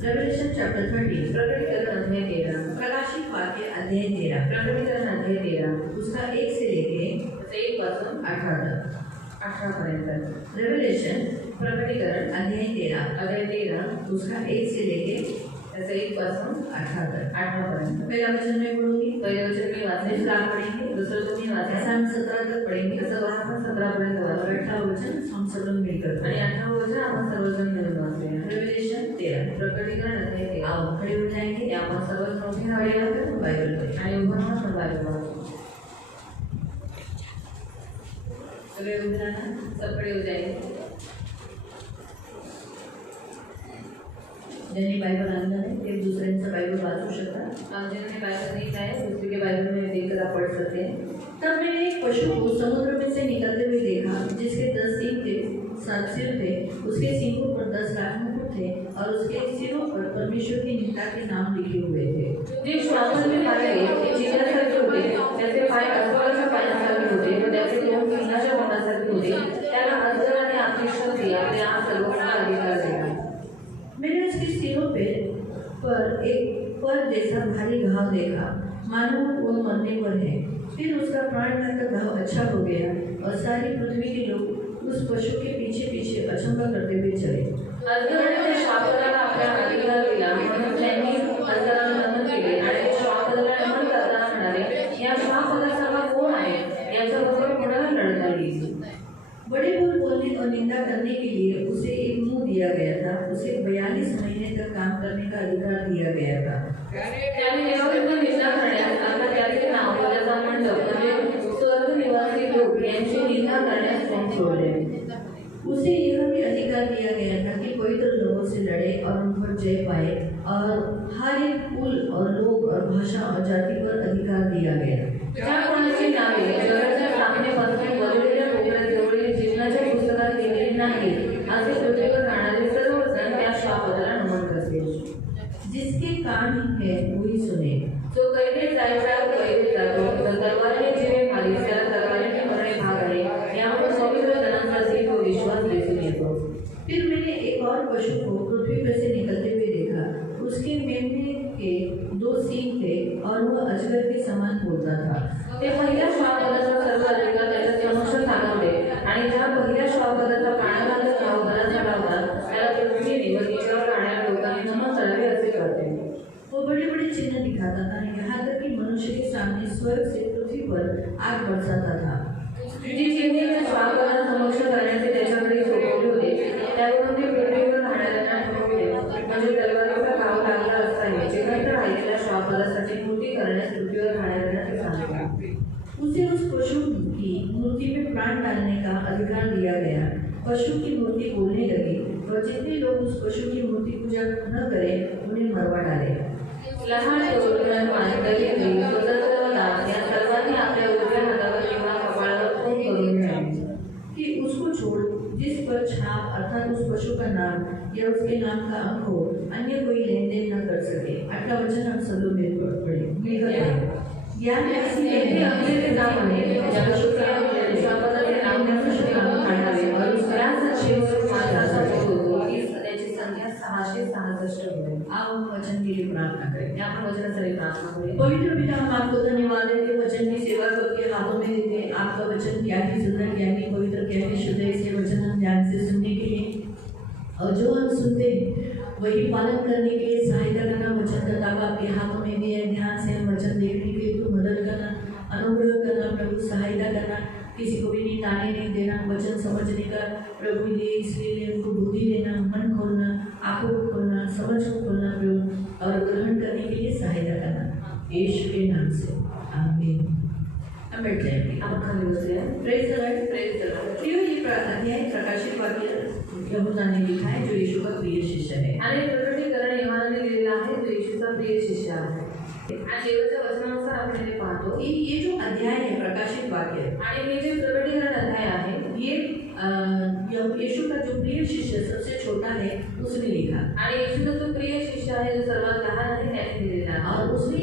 Revelation chapter 13 प्रकटीकरण अध्याय 13 प्रकाशित वाक्य अध्याय 13 प्रकटीकरण अध्याय 13 उसका 1 से लेके 1 पासून 18 पर्यंत रेवलेशन प्रकटीकरण अध्याय 13 उसका 1 से लेके 1 पासून 18 पर्यंत। पहला वचन मैं पढ़ूंगी, पहले वचन में वाचने स्टार्ट पढ़ेंगे, दूसरा तुम्ही वाचा 17 तक पढ़ेंगे, कसं आपण 17 पर्यंत वाचू, 18 वचन हम सर्व मिलकर आणि 18 वचन आपण सर्वजण मिळून वाचूया। रेवलेशन 13 प्रकटीकरण अध्याय 13 आओ खड़े हो जाएंगे, आपण सर्व मोठे खड़े होकर बाइबल पढ़ें आणि उभं राहून बाइबल वाचू। सगळे उभे राहना, सब खड़े हो जाएंगे। ज्यांनी बाइबल आणलं नाही ते दुसऱ्यांचं बाइबल वाचू शकता, जिन्होंने बाइबल नहीं लाया दूसरे के बाइबल में देखकर आप पढ़ सकते हैं। तब मैंने एक पशु को समुद्र में से निकलते हुए देखा, जिसके 10 सींग थे, 7 सिर थे, उसके सींगों पर 10 राजमुकुट थे और उसके सिरों पर परमेश्वर की निंदा के नाम लिखे हुए थे। जे श्वासन में पाले चिन्हासारखे होते, त्याचे पाय अस्वलाच्या पायांसारखे होते व त्याचे तोंड सिंहाच्या तोंडासारखे होते, त्याला अजगराने आपली शक्ती आपल्या सर्वोच्च अधिकार दिला। मैंने उसके सिरों पर एक पर जैसा भारी घाव देखा, मानो वो मरने पर है। फिर उसका प्राण का घाव अच्छा हो गया और सारी पृथ्वी के लोग उस पशु के पीछे पीछे अचंभा करते हुए चले। अजगराने श्वापदाला आपल्या अधिकार दिला, म्हणून त्यांनी अजगराला नमन केले आणि श्वापदाला नमन करताना म्हणाले, या श्वापदाचा कोण आहे, याच्याबरोबर कोणाला लढता येईल। बड़े बोल बोलने और निंदा करने के लिए उसे एक मुंह दिया गया था, उसे 42 महीने तक काम करने का अधिकार दिया गया था। त्याने देवाविरुद्ध निंदा करण्यास आता त्याचे नाव त्याचा मंडप म्हणजे स्वर्ग निवासी लोक यांची निंदा करण्यास त्यांनी सोडले। उसे यह भी अधिकार दिया गया था कि पवित्र लोगों से लड़े और उन पर जय पाए, और हर एक कुल और लोग और भाषा और जाति पर अधिकार दिया गया। ज्या कोणाची नावे जगाच्या सामने बसणे बोललेल्या लोकांजवळ जीवनाच्या पुस्तकात लिहिलेली नाही, असे पृथ्वीवर राहणारे सर्वजण त्या श्वापदाला नमन करतील। जिसके कान है वही सुने। जो कैदे जायचा कैद जातो, तलवारीने जीवे मारी त्याला तलवारीने मरणे भाग आहे, यावर पवित्र जनांचा जीव व विश्वास दिसून येतो। फिर मैंने एक और पशु को पृथ्वी पर से निकलते हुए देखा, उसके मेमने के 2 सींग थे और वह अजगर के समान बोलता था। ते पहिल्या श्वापदाचा सर्व अधिकार त्याच्या समक्ष सांगवले आणि ज्या पहिल्या श्वापदाचा प्राणघातक घाव बरा झाला होता त्याला पृथ्वीने व तिच्यावर राहणाऱ्या लोकांनी नमन करावे असे करते। वो बड़े बड़े चिन्ह दिखाता था, यहाँ तक कि मनुष्य के सामने स्वर्ग से पृथ्वी पर आग बरसाता था। जी चिन्हे त्या श्वापदाला समक्ष करण्याचे त्याच्याकडे सोपवले होते, त्यावरून ते पृथ्वीवर राहणाऱ्यांना ठरवले, म्हणजे तलवारीचा घाव लागला असताना जिवंत राहिलेल्या श्वापदासाठी मूर्ती करण्यास पृथ्वीवर राहणाऱ्यांना ते सांगतात। उसे उस पशु की मूर्ति में प्राण डालने का अधिकार दिया गया। पशु की मूर्ति बोलने लगी और जितने लोग उस पशु की मूर्ति पूजा न करें उन्हें मरवा डाले। लहान या सर्वांनी आपल्या उजव्या हातावर किंवा कपाळावर खून करून घ्यावे कि उसको छोड़ जिस पर छाप अर्थात उस पशु का नाम या उसके नाम का अंक हो, अन्य कोई लेन देन न कर सके। 8वां वचन हम सब लोग मिलकर पढ़ें। ज्ञान ऐसी अंग्रेज के नाम है ज्यादा शुक्रिया श्वापदाचे नाम मनुष्य नाम काढावे और उसका सच्चे मात्राचा होतो की त्याची संख्या 666 होते। आओ वचन के लिए प्रार्थना करें। आपण वचनासाठी प्रार्थना करें। पवित्र पिता, हम आपको धन्यवाद देते, वचन की सेवा करके हाथों में देते हैं। आपका वचन ज्ञानी सुंदर ज्ञानी पवित्र ज्ञानी शुद्ध ऐसे वचन हम ध्यान से सुनने के लिए और जो हम सुनते हैं वही पालन करने के लिए सहायता करना। वचन दाता आपके हाथों में भी है, ध्यान से हम वचन देखने के लिए तो मदद करना, अनुग्रह करना प्रभु, सहायता करना, किसी को भी ताने नहीं देना, वचन समझने का प्रभु ये इसलिए उनको बुद्धि देना, मन खोलना, आंखों को खोलना, समझ को खोलना प्रभु, और ग्रहण करने के लिए सहायता करना, यीशु के नाम से आमीन। हम बैठ जाएंगे। आप खाली हो जाए। Praise the Lord, praise the Lord. ये अध्याय प्रकाशित वाक्य यूहन्ना ने लिखा है, जो यीशु का प्रिय शिष्य है। प्रिय शिष्य आहे. आणि देवाच्या वचनानुसार आपण हे पाहतो की ये जो अध्याय है प्रकाशित वाक्य, आणि हे जे प्रकटीकरण अध्याय आहे ये यीशु का जो प्रिय शिष्य सबसे छोटा है उसने लिखा, आणि येशूचा जो प्रिय शिष्य आहे जो सर्वात लहान आहे त्याने लिहिलेला आहे. और उसने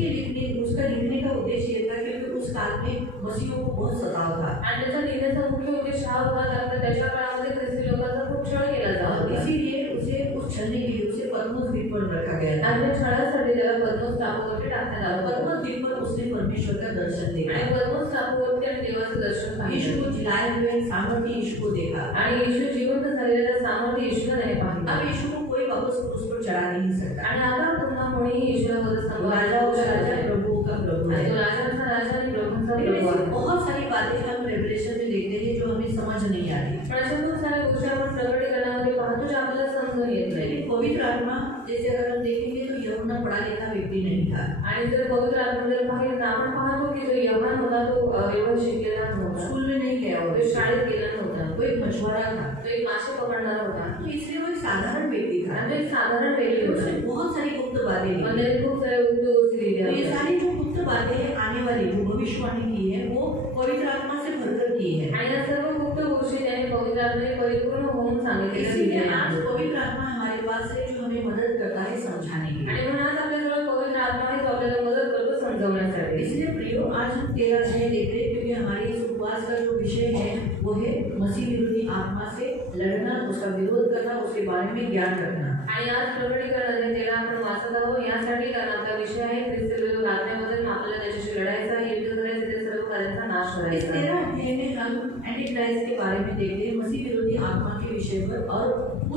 उसका लिखने का उद्देश्य ये था क्योंकि उस काल में मसीहों को बहुत सताव था, आणि त्याचा लिहिण्याचा मुख्य उद्देश हा होता कारण का त्याच्या काळामध्ये ख्रिस्ती लोकांचा खूप छळ केला जात और होता. इसीलिए उसे उस छलने के लिए उसे पद्मोस द्वीप पर रखा गया था. आणि त्या छळासाठी त्याला पद्मोस टापूवरती टाकण्यात आलं होतं. पद्मोस द्वीप पर उसने परमेश्वर का दर्शन देखा, आणि पद्मोस टापूवरती आणि देवाचं दर्शन यीशु पाहिलं. को जिलाए हुए सामर्थ्य यीशु को देखा. आणि येशू जिवंत झालेल्या सामर्थ्य येशूला त्याने पाहिलं. अब यीशु को कोई वापस क्रूस पर चढ़ा नहीं सकता. आणि आता पुन्हा कोणीही येशूला वधस्तंभावर राजाओं का राजा, प्रभुओं का प्रभु आणि है. तो राजांचा राजा आणि प्रभूंचा प्रभू लेकिन आहे. ऐसी बहुत सारी बातें हम रेवलेशन में देखते हैं जो हमें समझ नहीं आती. पण अशा खूप साऱ्या गोष्टी आपण प्रकटीकरणामध्ये पाहतो ज्या आपल्याला समजून येत नाही. लेकिन पवित्र आत्मा जैसे अगर हम देखेंगे तो यूहन्ना पढ़ा लिखा व्यक्ति नहीं था. आणि जर पवित्र आत्म्यामध्ये पाहिलं तर आपण पाहतो की जो यव्हान होता तो एवढा शिकलेला नव्हता. स्कूल में नहीं गया तो वो, शाळेत गेला नव्हता. वो एक मछुआरा था. तो एक मासे पकडणारा होता. तो इसलिए वो एक साधारण व्यक्ति था. आणि तो एक साधारण व्यक्ती उसने होता. बहुत सारी गुप्त बातें पण ली. त्याने खूप साऱ्या गुप्त गोष्टी तो लिहिल्या ये होत्या. सारी जो गुप्त बातें हैं आने वाली जो भविष्यवाणी की है वो पवित्र आत्मा से भरकर की है. आणि या सर्व गुप्त गोष्टी त्याने पवित्र आत्म्याने परिपूर्ण होऊन सांगितलेल्या इसीलिए लिहिलेल्या आज आहेत. पवित्र आत्मा हमारे पास है जो हमें मदद करता है समझाने के लिए. आणि म्हणून आज आपल्याजवळ पवित्र आत्मा आहे जो आपल्याला मदत करतो समजवण्यासाठी. इसलिए प्रियो आज हम 13 अध्याय देख रहे हैं क्योंकि हमारे इस उपवास का जो विषय है वो है मसीह विरोधी आत्मा से लड़ना, उसका विरोध करना, उसके बारे में ज्ञान रखना. आणि आज प्रकटीकरण त्याला आपण वाचत आहोत यासाठी कारण आपला विषय आहे ख्रिस्त विरोधी आत्म्याबद्दल आपल्याला त्याच्याशी लढायचं आहे, युद्ध करायचं, ते सर्व कार्यांचा नाश इस करायचा आहे. 13 अध्याय में हम एंटी क्राइस्ट के बारे में देखते हैं, मसीह विरोधी आत्मा के विषय पर, और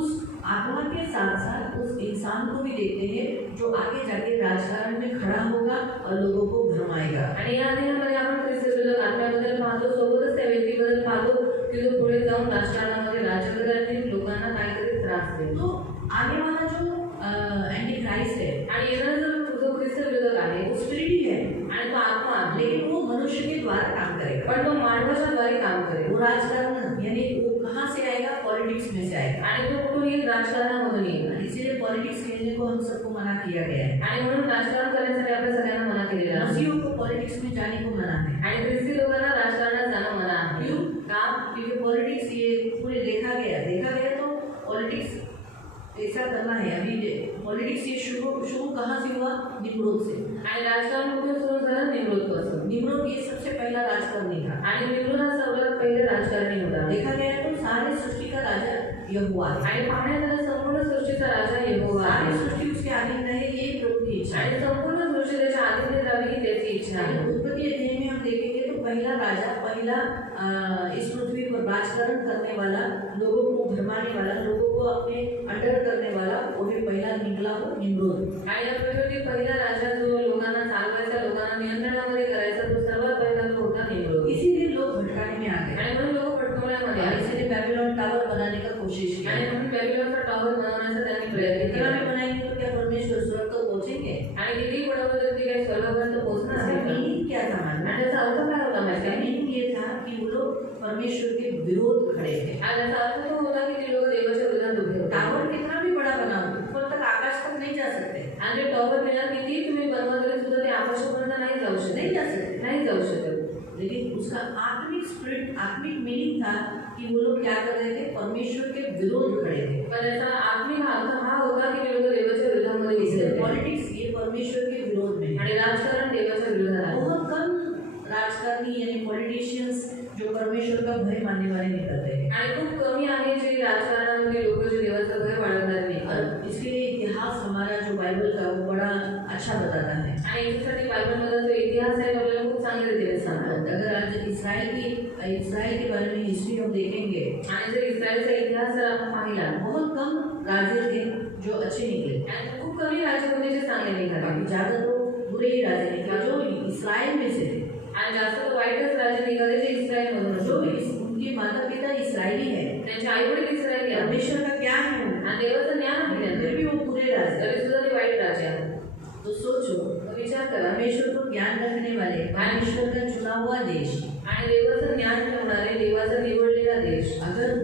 उस आत्मा के साथ साथ उस इंसान को भी देखते हैं जो आगे जाके राजकारण में खड़ा होगा और लोगों को भरमाएगा. आणि या अध्यायामध्ये आपण ख्रिस्त विरोधी आत्म्याबद्दल पाहतो, सोबतच त्या व्यक्तीबद्दल पाहतो की जो पुढे जाऊन राजकारणामध्ये राज्य करेल आणि लोकांना काहीतरी त्रास देईल. तो आने वाला जो एंटी क्राइस्ट है आणि येणारा जो ख्रिस्त विरोधक आहे वो स्पिरिट ही है, आणि तो आत्मा आहे, लेकिन वो मनुष्य के द्वारा काम करेगा. पण तो मानवाच्या द्वारे काम करेल. वो राजकारण यानी वो कहाँ से आएगा, पॉलिटिक्स में से आएगा. आणि तो कुठून येईल, राजकारणामधून येईल. इसीलिए पॉलिटिक्स खेलने को हम सबको मना किया गया है. आणि म्हणून राजकारण करण्यासाठी आपल्या सगळ्यांना मना केलेला आहे. मसीहों को पॉलिटिक्स में जाने को मना है. आणि ख्रिस्ती लोकांना राजकारणात जाणं मना आहे. क्यों? का? क्योंकि पॉलिटिक्स ये पूरे देखा गया तो पॉलिटिक्स ऐसा करना है. अभी पॉलिटिक्स ये शुरू कहाँ से हुआ, निम्रोद से. आणि राजकारण कुठे सुरू झालं, निम्रोदपासून. निम्रोद ये सबसे पहला राजकारणी था. आणि निम्रोद हा सर्वात पहिले राजकारणी होता. देखा गया तो सारे सृष्टि का राजा यहोवा है. आणि पाहण्यात आलं संपूर्ण सृष्टीचा राजा यहोवा सारी आहे. सृष्टि उसके अधीन रहे, ये प्रभु की इच्छा है. आणि संपूर्ण सृष्टी त्याच्या अधीन राहावी ही त्याची इच्छा आहे. उत्पत्ति अध्याय में हम देखेंगे तो पहला राजा, पहला इस पृथ्वी पर राजकारण करने वाला, लोगों को भरमाने वाला, लोगों को अपने अंडर करने वाला, वो है पहला निकला वो निम्रोद. आणि या पृथ्वीवरती पहिला राजा जो लोकांना चालवायचा, लोकांना नियंत्रणामध्ये करायचा, तो सर्वात पहिला तो होता निम्रोद. इसीलिए लोग भटकाने में आ गए. आणि म्हणून लोक भटकवण्यामध्ये आले. इसीलिए बैबीलोन टावर बनाने का कोशिश किया. आणि म्हणून बॅबिलोनचा टॉवर बनवण्याचा त्यांनी प्रयत्न इतना केला. में बनाएंगे तो क्या परमेश्वर स्वर्ग तक पहुंचेंगे? आणि किती बनवलं तरी ते काही स्वर्गापर्यंत पोहोचणार इसका आहे का? मीनिंग क्या था मालूम? आणि त्याचा अर्थ काय होता माहिती इसका आहे? मीनिंग ये था कि वो लोग परमेश्वर के विरोध खड़े थे. आणि त्याचा अर्थ तो होता की ते लोक देवाच्या विरोधात उभे होते. टावर कितना भी बड़ा बनाओ, ऊपर तक आकाश तक नहीं जा सकते. आणि ते टॉवर बिना किती तुम्ही बनवा तरी सुद्धा ते आकाशापर्यंत नाही जाऊ शकत. नहीं जा सकते. नाही जाऊ शकत. लेकिन उसका आत्मिक स्पिरिट, आत्मिक मीनिंग था कि वो लोग क्या कर रहे थे, परमेश्वर के विरोध खड़े थे. पण त्याचा आत्मिक अर्थ हा होता की ते लोक देवाच्या विरोधामध्ये उभे इसलिए होते. पॉलिटिक्स ये परमेश्वर के विरोध में है. आणि राजकारण देवाच्या विरोधात आहे. बहुत कम राजकारणी यानी पॉलिटिशियंस जो परमेश्वर का भय मानने वाले निकलते हैं. आणि खूप कमी आहे जे राजकारणामध्ये लोक जे देवाचं भय बाळगणारे नाही. और इसके लिए इतिहास हमारा जो बाइबल का वो बड़ा अच्छा बताता है. आणि याच्यासाठी बायबलमधला जो इतिहास आहे तो आपल्याला खूप चांगल्या रीतीने सांगतात. अगर आज इस्राएल के बारे में हिस्ट्री हम देखेंगे, आणि जर इस्रायलचा इतिहास जर आपण पाहिला बहुत कम राजे थे जो अच्छे निकले. आणि खूप कमी राजे होते जे चांगले निघाले. बाकी ज्यादा तो बुरे ही राजे निकले जो इस्राएल में से थे. आणि जास्त तो वाईटच राजे निघाले जे इस्रायल मधून जो होते. उनके माता पिता इस्राएली है, त्यांचे आई वडील इस्रायली आहेत. परमेश्वर का ज्ञान है उन्हें, आणि देवाचं ज्ञान आहे फिर त्यांना. भी वो बुरे राजे. तरी सुद्धा ते वाईट राजे आहेत. तो सोचो, तो विचार करा. परमेश्वर को ज्ञान रखने वाले, परमेश्वर का चुना हुआ देश, आणि देवाचं ज्ञान ठेवणारे, देवाचा निवडलेला देश, अगर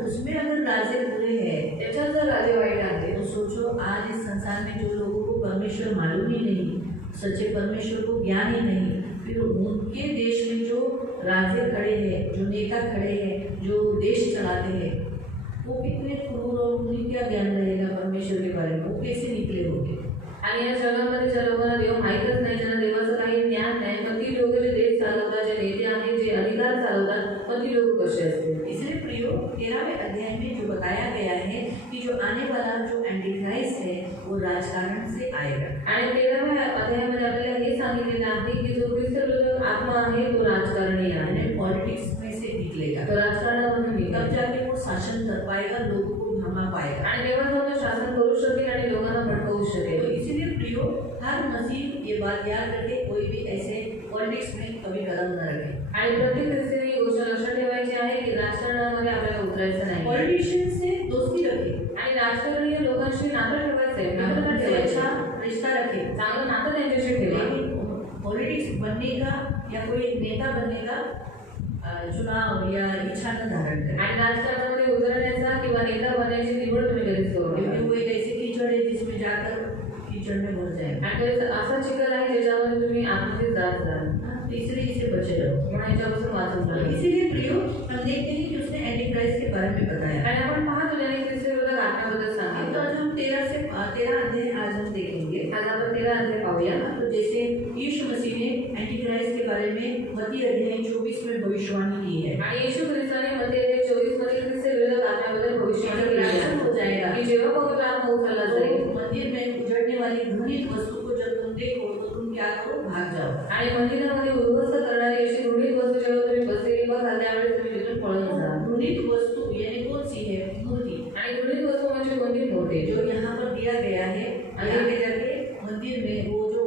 राजे बुरे हैं, त्याच्यात जर राजे वाईट आहेत तो सोचो आज इस संसार में जो लोगों को परमेश्वर मालूम ही नहीं, सच्चे परमेश्वर को ज्ञान ही नहीं, फिर उनके देश में जो राजे खड़े हैं, जो नेता खड़े हैं, जो देश चलाते हैं, वो कितने क्रूर और उन्हें क्या ज्ञान रहेगा परमेश्वर के बारे में, वो कैसे निकले होंगे। आणि या जगामध्ये ज्या लोकांना देव माहीतच नाही, ज्यांना देवाचं काही ज्ञान नाही, मग ती लोक जे देश चालवतात, जे नेते आहेत, जे अधिकार चालवतात, मग ती लोक कशी असतील। इसलिए प्रियो 13वें अध्याय में जो बताया गया है कि जो आने वाला जो एंटीक्राइस्ट है वो राजकारण से आएगा। आणि 13व्या अध्यायामध्ये आपल्याला हे सांगितलेलं आहे की जो ख्रिस्त विरोधी आत्मा आहे तो राजकारणी आहे, पॉलिटिक्स में से निकलेगा, तो राजकारणामधून तब निघेल, जाके वो शासन कर पाएगा, लोगों को भरमा पाएगा। आणि तेव्हा तो शासन करू शकेल आणि लोकांना भटकवू तो शकेल। इसीलिए प्रियो हर मसीह ये बात याद रखे, कोई भी ऐसे पॉलिटिक्स में कभी कदम न रखे। आणि प्रत्येक ख्रिस्तीने ही गोष्ट लक्षात ठेवायची आहे की राजकारणामध्ये आपल्याला उतरायचं नाही, पॉलिटिशियन से दोस्ती रखे, आणि राजकारणी लोकांशी नातं ठेवायचं आहे, मित्रता ठेवायची, अच्छा रिश्ता रखे, चांगलं नातं त्यांच्याशी ठेवा। लेकिन पॉलिटिक्स बनने का या कोई नेता बनने का चुनाव या इच्छा न धारण करें। आणि राजकारणामध्ये उतरण्याचा किंवा नेता बनण्याची निवड तुम्ही कधीच करू नका। क्योंकि वो एक ऐसी कीचड़ है जिसमें जाकर कीचड़ में भर जाए, आणि तो असा चिखल आहे ज्याच्यामध्ये तुम्ही आतमध्ये जात जाल, इसलिए इससे बचे रहो। म्हणून याच्यापासून वाचून राहा। इसीलिए प्रियो हम देखते हैं कि उसने एंटीक्राइस्ट के बारे में बताया। आणि आपण पाहतो त्याने ख्रिस्त विरोधी आत्म्याबद्दल तो सांगितलं। आज हम 13 अध्याय आज हम देखेंगे। आज आपण 13 अध्याय पाहूया। तो जैसे यीशु मसीह ने एंटीक्राइस्ट के बारे में मत्ती अध्याय 24 में भविष्यवाणी की है। आणि येशू ख्रिस्ताने मत्ती अध्याय 24 मध्ये ख्रिस्त विरोधी आत्म्याबद्दल भविष्यवाणी केली आहे। हो जाएगा की जेव्हा पवित्र आत्मा उतरला जाईल, तो मंदिर में उजड़ने वाली घृणित वस्तु को जब तुम देखो तो तुम क्या करो, भाग जाओ। आणि मंदिरामध्ये उद्ध्वस्त करणारी अशी घृणित वस्तू जेव्हा तुम्ही बसलेली बघाल त्यावेळेस तुम्ही तिथून पळून जा। घृणित वस्तु यानी कौन सी है? मूर्ति। आणि घृणित वस्तू म्हणजे कोणती मूर्ती? जो यहाँ पर दिया गया है, आगे जाके मंदिर में वो जो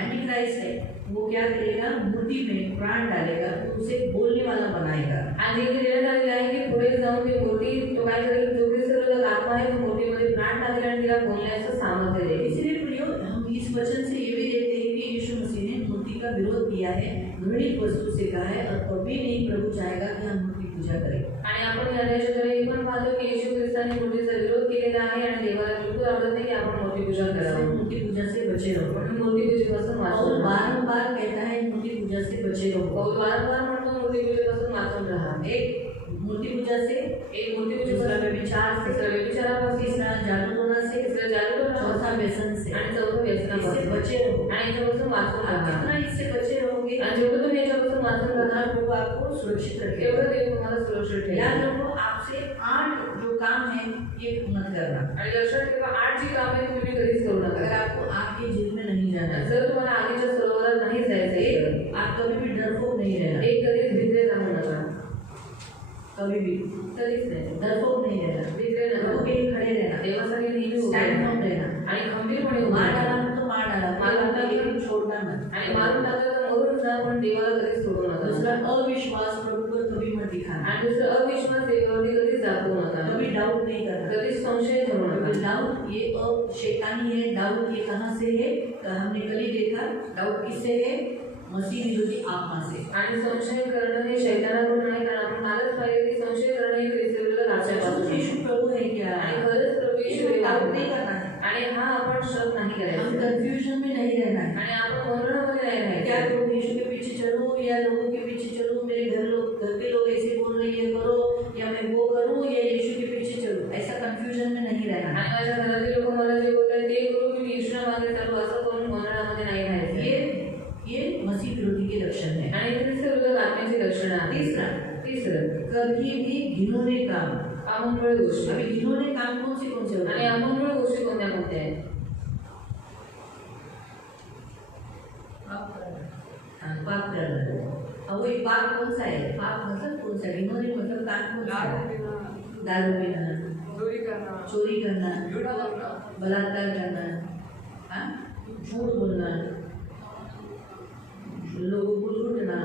एंटीक्राइस्ट है वो क्या करेगा, मूर्ति में प्राण डालेगा, तो उसे बोलने वाला बनाएगा। आणि इथे देण्यात आलेलं आहे की पुढे जाऊन ती मूर्ती तो काय करेल, जो ख्रिस्त विरोधी आत्मा आहे तो मूर्तीमध्ये प्राण टाकेल आणि तिला बोलण्याचं सामर्थ्य देईल। इसलिए प्रियो हम इस वचन से ये भी देखते हैं कि यीशु मसीह ने मूर्ति का विरोध किया है, घृणित वस्तु से कहा है, और कभी नहीं प्रभु चाहेगा कि हम मूर्ति पूजा करें। आणि आपण या देशाकडे हे पण पाहतो की येशू ख्रिस्ताने मूर्तीचा विरोध केलेला आहे आणि देवाला बिलकुल आवडत नाही की आपण मूर्ती पूजा करावी। मूर्ति पूजा से बचे रहो। म्हणून मूर्ती पूजेपासून और वाचून राहा। बारंबार कहता है मूर्ति पूजा से बचे रहो। पौल वारंवार म्हणतो मूर्ती पूजेपासून वाचून राहा। एक मूर्ति पूजा से, एक मूर्ती दूसरा पूजेपासून, व्यभिचार से, तिसरा व्यभिचारापासून, तीसरा जादू टोना से, तिसरा जादू टोना, चौथा व्यसन से। आणि चौथं इससे व्यसनापासून। बचे रहो। आणि याच्यापासून वाचून आप राहा। जितना इससे बचे रहोगे, आणि जेवढं तुम्ही याच्यापासून वाचून राहणार प्रभु आपको सुरक्षित रखेगा। तेवढं देव तुम्हाला सुरक्षित याद ठेवेल। रखो, आपसे 8 जो काम है ये मत करना। आणि लक्षात ठेवा 8 जी कामे तुम्ही कधीच करू अगर नका। आपको आग की झील में नहीं जाना है, जर तुम्हाला आगीच्या सरोवरात नाही जायचं आहे, आप कभी भी डरपोक नहीं रहना, एक कधीच भित्रे राहू नका, कभी भी कधीच नाही डरपोक नहीं रहना, भित्रे प्रभु नका, के लिए खड़े रहना, देवासाठी नेहमी उभे स्टैंड राहा. फर्म रहना। आणि खंबीरपणे उभे मार राहा. डाला तो मार डाला, मारून टाकलं. लेकिन छोड़ना मत। आणि मारून टाकलं तर मरून जा, पण देवाला कधीच सोडू नका. दूसरा अविश्वास प्रभु पर कभी मत दिखाना, आणि दुसरं अविश्वास देवावरती कधीच दाखवू नका, कभी डाउट नहीं करना। कधीच संशय ठेवू नका. डाउट ये शैतानी है। डाउट ये कहाँ से है? हमने कल ही देखा, डाउट किससे है? मसीह विरोधी आत्मा से। आणि संशय करणं हे शैतानाकडून आहे, कारण आपण कालच पाहिजे की संशय करणं हे ख्रिस्ताविरुद्ध राजापासून आहे. यीशु प्रभु है क्या? आणि खरंच प्रभू येशू हे डाउट आहे. नहीं करना है, आणि हा आपण शक नाही हम करायचा, कंफ्यूजन में नहीं रहना है। आणि आपण गोंधळामध्ये नाही क्या राहायचं. करूँ? यीशु के पीछे चलूँ या लोगों के पीछे चलूँ? मेरे घर के लोग ऐसे बोल रहे ये करो, या मैं वो करूँ, या यीशु के पीछे चलूँ? ऐसा कंफ्यूजन में नहीं रहना है। आणि माझ्या घरातील लोक मला जे बोलतात ते करू, मी येशूच्या मागे चालू, असं करून गोंधळामध्ये नाही राहायचं. ये मसीह विरोधी के लक्षण है। आणि ख्रिस्ताविरुद्ध आत्म्याची लक्षणं आहेत. तिसरं कभी भी घिनौने काम। अमंगळ गोष्टी. अभी घिनौने काम कौन से होते आणि हैं? अमंगळ गोष्टी कोणत्या कोणत्या आहेत? पाप करना। वही पाप कौन सा है? पाप मतलब कौन सा? घिनौने मतलब काम कौन सा है? दारू पीना, चोरी करना, बलात्कार करना, हाँ? झूठ बोलना, लोगों को लूटना,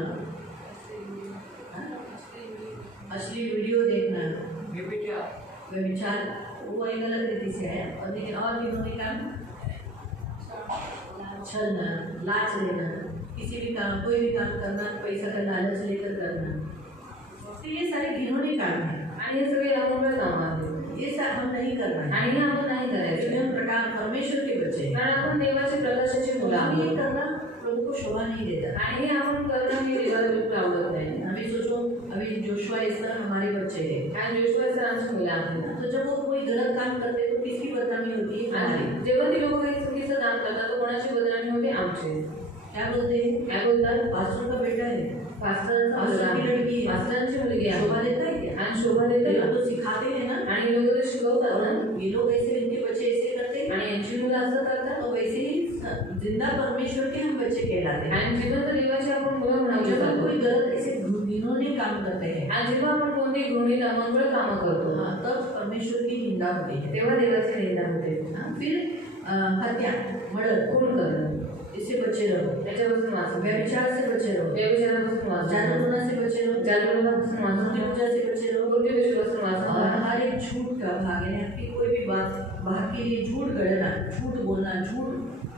हाँ? असली वीडियो देखना, व्यभिचार, वो एक अलग रीति से है। और लेकिन और घिनौने काम, छलना, लाच लेना, किसी भी काम, कोई भी काम करना, पैसा का लालच लेकर करना, तो ये सारे घिनौने काम हैं। आणि हे सगळे अमंगळ काम आहेत. ये सब हम नहीं करना है, आणि हे आपण नाही क्योंकि करायचं, हम प्रकाश परमेश्वर के बच्चे हैं। कारण आपण देवाच्या प्रकाशाची मुलं सोचो ये करना प्रभु को शोभा नहीं देता। आणि हे आपण करणं हे देवाला बिलकुल आवडत नाही। हमें सोचो अभी जोशुआ इस्तर हमारे बच्चे हैं, आणि जोशुआ सर आमची मुलं आहेत। तो जब वो कोई गलत काम करते तो किसकी बदनामी होती है? हमारी। आणि जेव्हा ती लोक काही चुकीचं काम करतात तो कोणाची बदनामी होते? आमची। क्या बोलते हैं? काय बोलतात? पास्टर का बेटा है, पास्टरांचा पास्टर की लड़की है, पास्टरांची मुलगी आहे। शोभा देता है क्या? आणि शोभा देते ये ना। लोग तो सिखाते हैं ना, आणि लोक ते शिकवतात ना। और ये लोग ऐसे, इनके बच्चे ऐसे करते हैं, आणि यांची मुलं असं करतात। तो वैसे ही जिंदा परमेश्वर के हम बच्चे कहलाते हैं। आणि जिवंत देवाची आपण मुलं म्हणावी जब हम जातो। कोई गलत ऐसे घिनौने काम करते हैं, आणि जेव्हा आपण कोणती घृणित अमंगळ कामं करतो हाँ, तब परमेश्वर की निंदा होती है। तेव्हा देवाची निंदा होते। हाँ, फिर हत्या, मर्डर, खून करणं, इससे बचे रहो, त्याच्यापासून वाचून व्यभिचार से बचे रहो, व्यभिचारापासून वाचून जादूटोना से बचे रहो, जादूटोनापासून वाचून मूर्ति पूजा से बचे रहो, मूर्ति पूजेपासून वाचून और हर एक झूठ का भाग है। आपकी कोई भी बात के लिए झूठ गढ़ना, झूठ बोलना, झूठ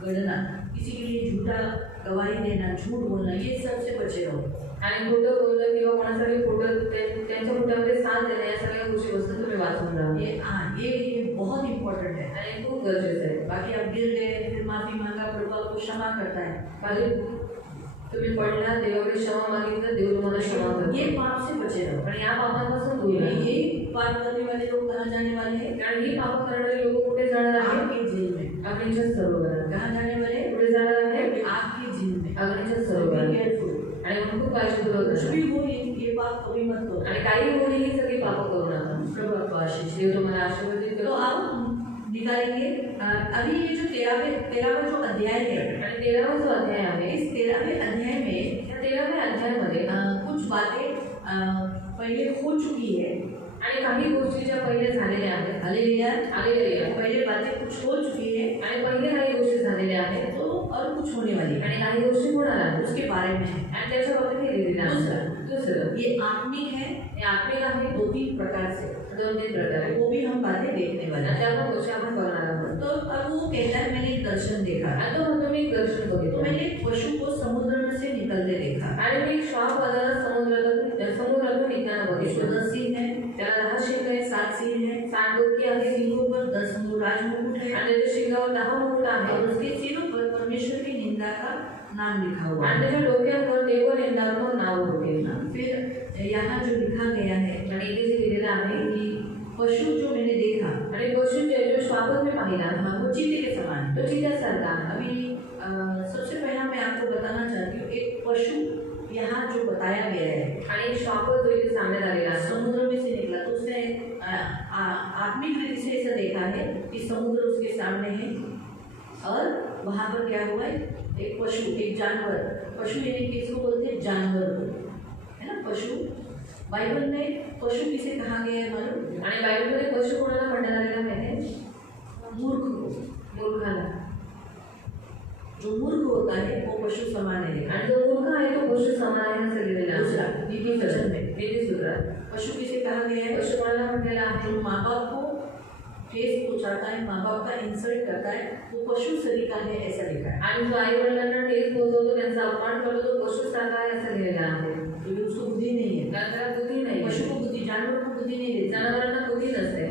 गढ़ना, किसी के लिए झूठा गवाही देना, झूठ बोलना, ये सबसे बचे रहो। आणि खोटं बोलणं किंवा कोणासाठी खोटं त्यांच्या खोट्यामध्ये साथ देणं या सगळ्या गोष्टीपासून तुम्ही वाचून राहा। ये बहुत इम्पोर्टेंट है। आणि खूप गरजेचं आहे। बाकी आप गिर गए, फिर माफी मांगा, प्रभु आपको क्षमा करता है। बाकी तुम्ही पडला, देवाकडे क्षमा मागितलं, देव तुम्हाला क्षमा करतो। ये पाप से बचे रहो। पण या पापापासून दूर राहा। ये पाप करने वाले लोग कहाँ जाने वाले हैं? कारण ही पाप करणारे लोक कुठे जाणार आहेत? आग की जेल में। अग्नीच्या सरोवरात। कहाँ जाने वाले? कुठे जाणार आहेत? आग की जेल में। अग्नीच्या सरोवरात। केयरफुल। आणि म्हणून खूप काळजीपूर्वक कुछ राहा। भी हो, ये पाप कभी मत करो। आणि काही होईल ही सगळी पापं करू नका। प्रभु आपको आशीष दे। देव तुम्हाला आशीर्वादित तो करो। आप निकालेंगे अभी ये जो 13वां जो अध्याय है, आणि 13वा जो अध्याय आहे, इस 13वें अध्याय में या 13व्या अध्यायामध्ये कुछ बातें पहले हो चुकी है। आणि काही गोष्टी ज्या पहिले झालेल्या आहेत, हालेलुया। पहिले बातें कुछ हो चुकी है आणि पहिले काही गोष्टी झालेल्या आहेत तो और कुछ होने वाली है, आणि काही गोष्टी होणार आहेत उसके बारे में है। आणि त्याच्या बाबतीत हे लिहिलेलं आहे। दुसरं ये आत्मिक है, हे आत्मिक आहे 2-3 प्रकार से, 2-3 प्रकारे। वो भी हम बातें देखने वाले आणि हैं। त्या पण गोष्टी आपण बघणार आहोत। तो अब वो कहता है मैंने एक दर्शन देखा, आणि तो म्हणतो मी एक दर्शन तो बघितलं मैंने एक पशु को समुद्र में से निकलते देखा। आणि मी एक श्वाप बाजारात समुद्रातून निघताना उसको बघितलं। 10 सींग है, त्याला 10 शिंग आहे, 7 सींग है, 7 डोकी आहे, सींगों पर 10 राजमुकुट है, आणि त्याच्या शिंगावर 10 मुकुट आहे और उसके सिरों पर परमेश्वर की निंदा का नाम लिखा हुआ आणि है। त्याच्या डोक्यावर देव निंदात्मक नाव होते। फिर यहाँ जो लिखा गया है आणि इथे जे लिहिलेलं आहे कि पशु जो मैंने देखा, आणि पशुचे जो श्वापच मी पाहिला वो चीते के समान है। तो चित्यासारखा आहे। अभी सबसे पहला मैं आपको बताना चाहती हूँ, एक पशु यहाँ जो बताया गया है, आणि श्वापच जो इथे सांगण्यात आलेला आहे समुद्र में से निकला, तो उसने आत्मिक रीति से ऐसा देखा है कि समुद्र उसके सामने है और वहाँ पर क्या हुआ है, एक पशु, एक जानवर, पशु यानी कि इसको बोलते हैं जानवर है ना, पशु। बाइबल में पशु किसे कहा गया है मालूम? आणि बायबलमध्ये पशु कोणाला म्हणण्यात आलेला माहिती? मूर्ख को। मूर्खाला। जो मूर्ख होता है वो पशु समान है। आणि जो मूर्ख आहे तो पशु समान आहे असं लिहिलेलं आहे। दूसरा नीति वचन में नीतिसूत्रात पशु किसे कहा गया है? पशु कोणाला म्हटलेला आहे? जो माँ बाप को ठेस पहुंचाता है, माँ बाप का इंसल्ट करता है, वो पशु सरीका है, ऐसा लिखा है। आणि जो आई वडिलांना ठेच पोहोचवतो, त्यांचा अपमान करतो, तो पशु सारखा आहे असं लिहिलेलं आहे। क्योंकि उसको बुद्धि नहीं है। कारण त्याला बुद्धी नाही। पशु को बुद्धि, जानवर को बुद्धि नहीं देती। जनावरांना बुद्धी नसते।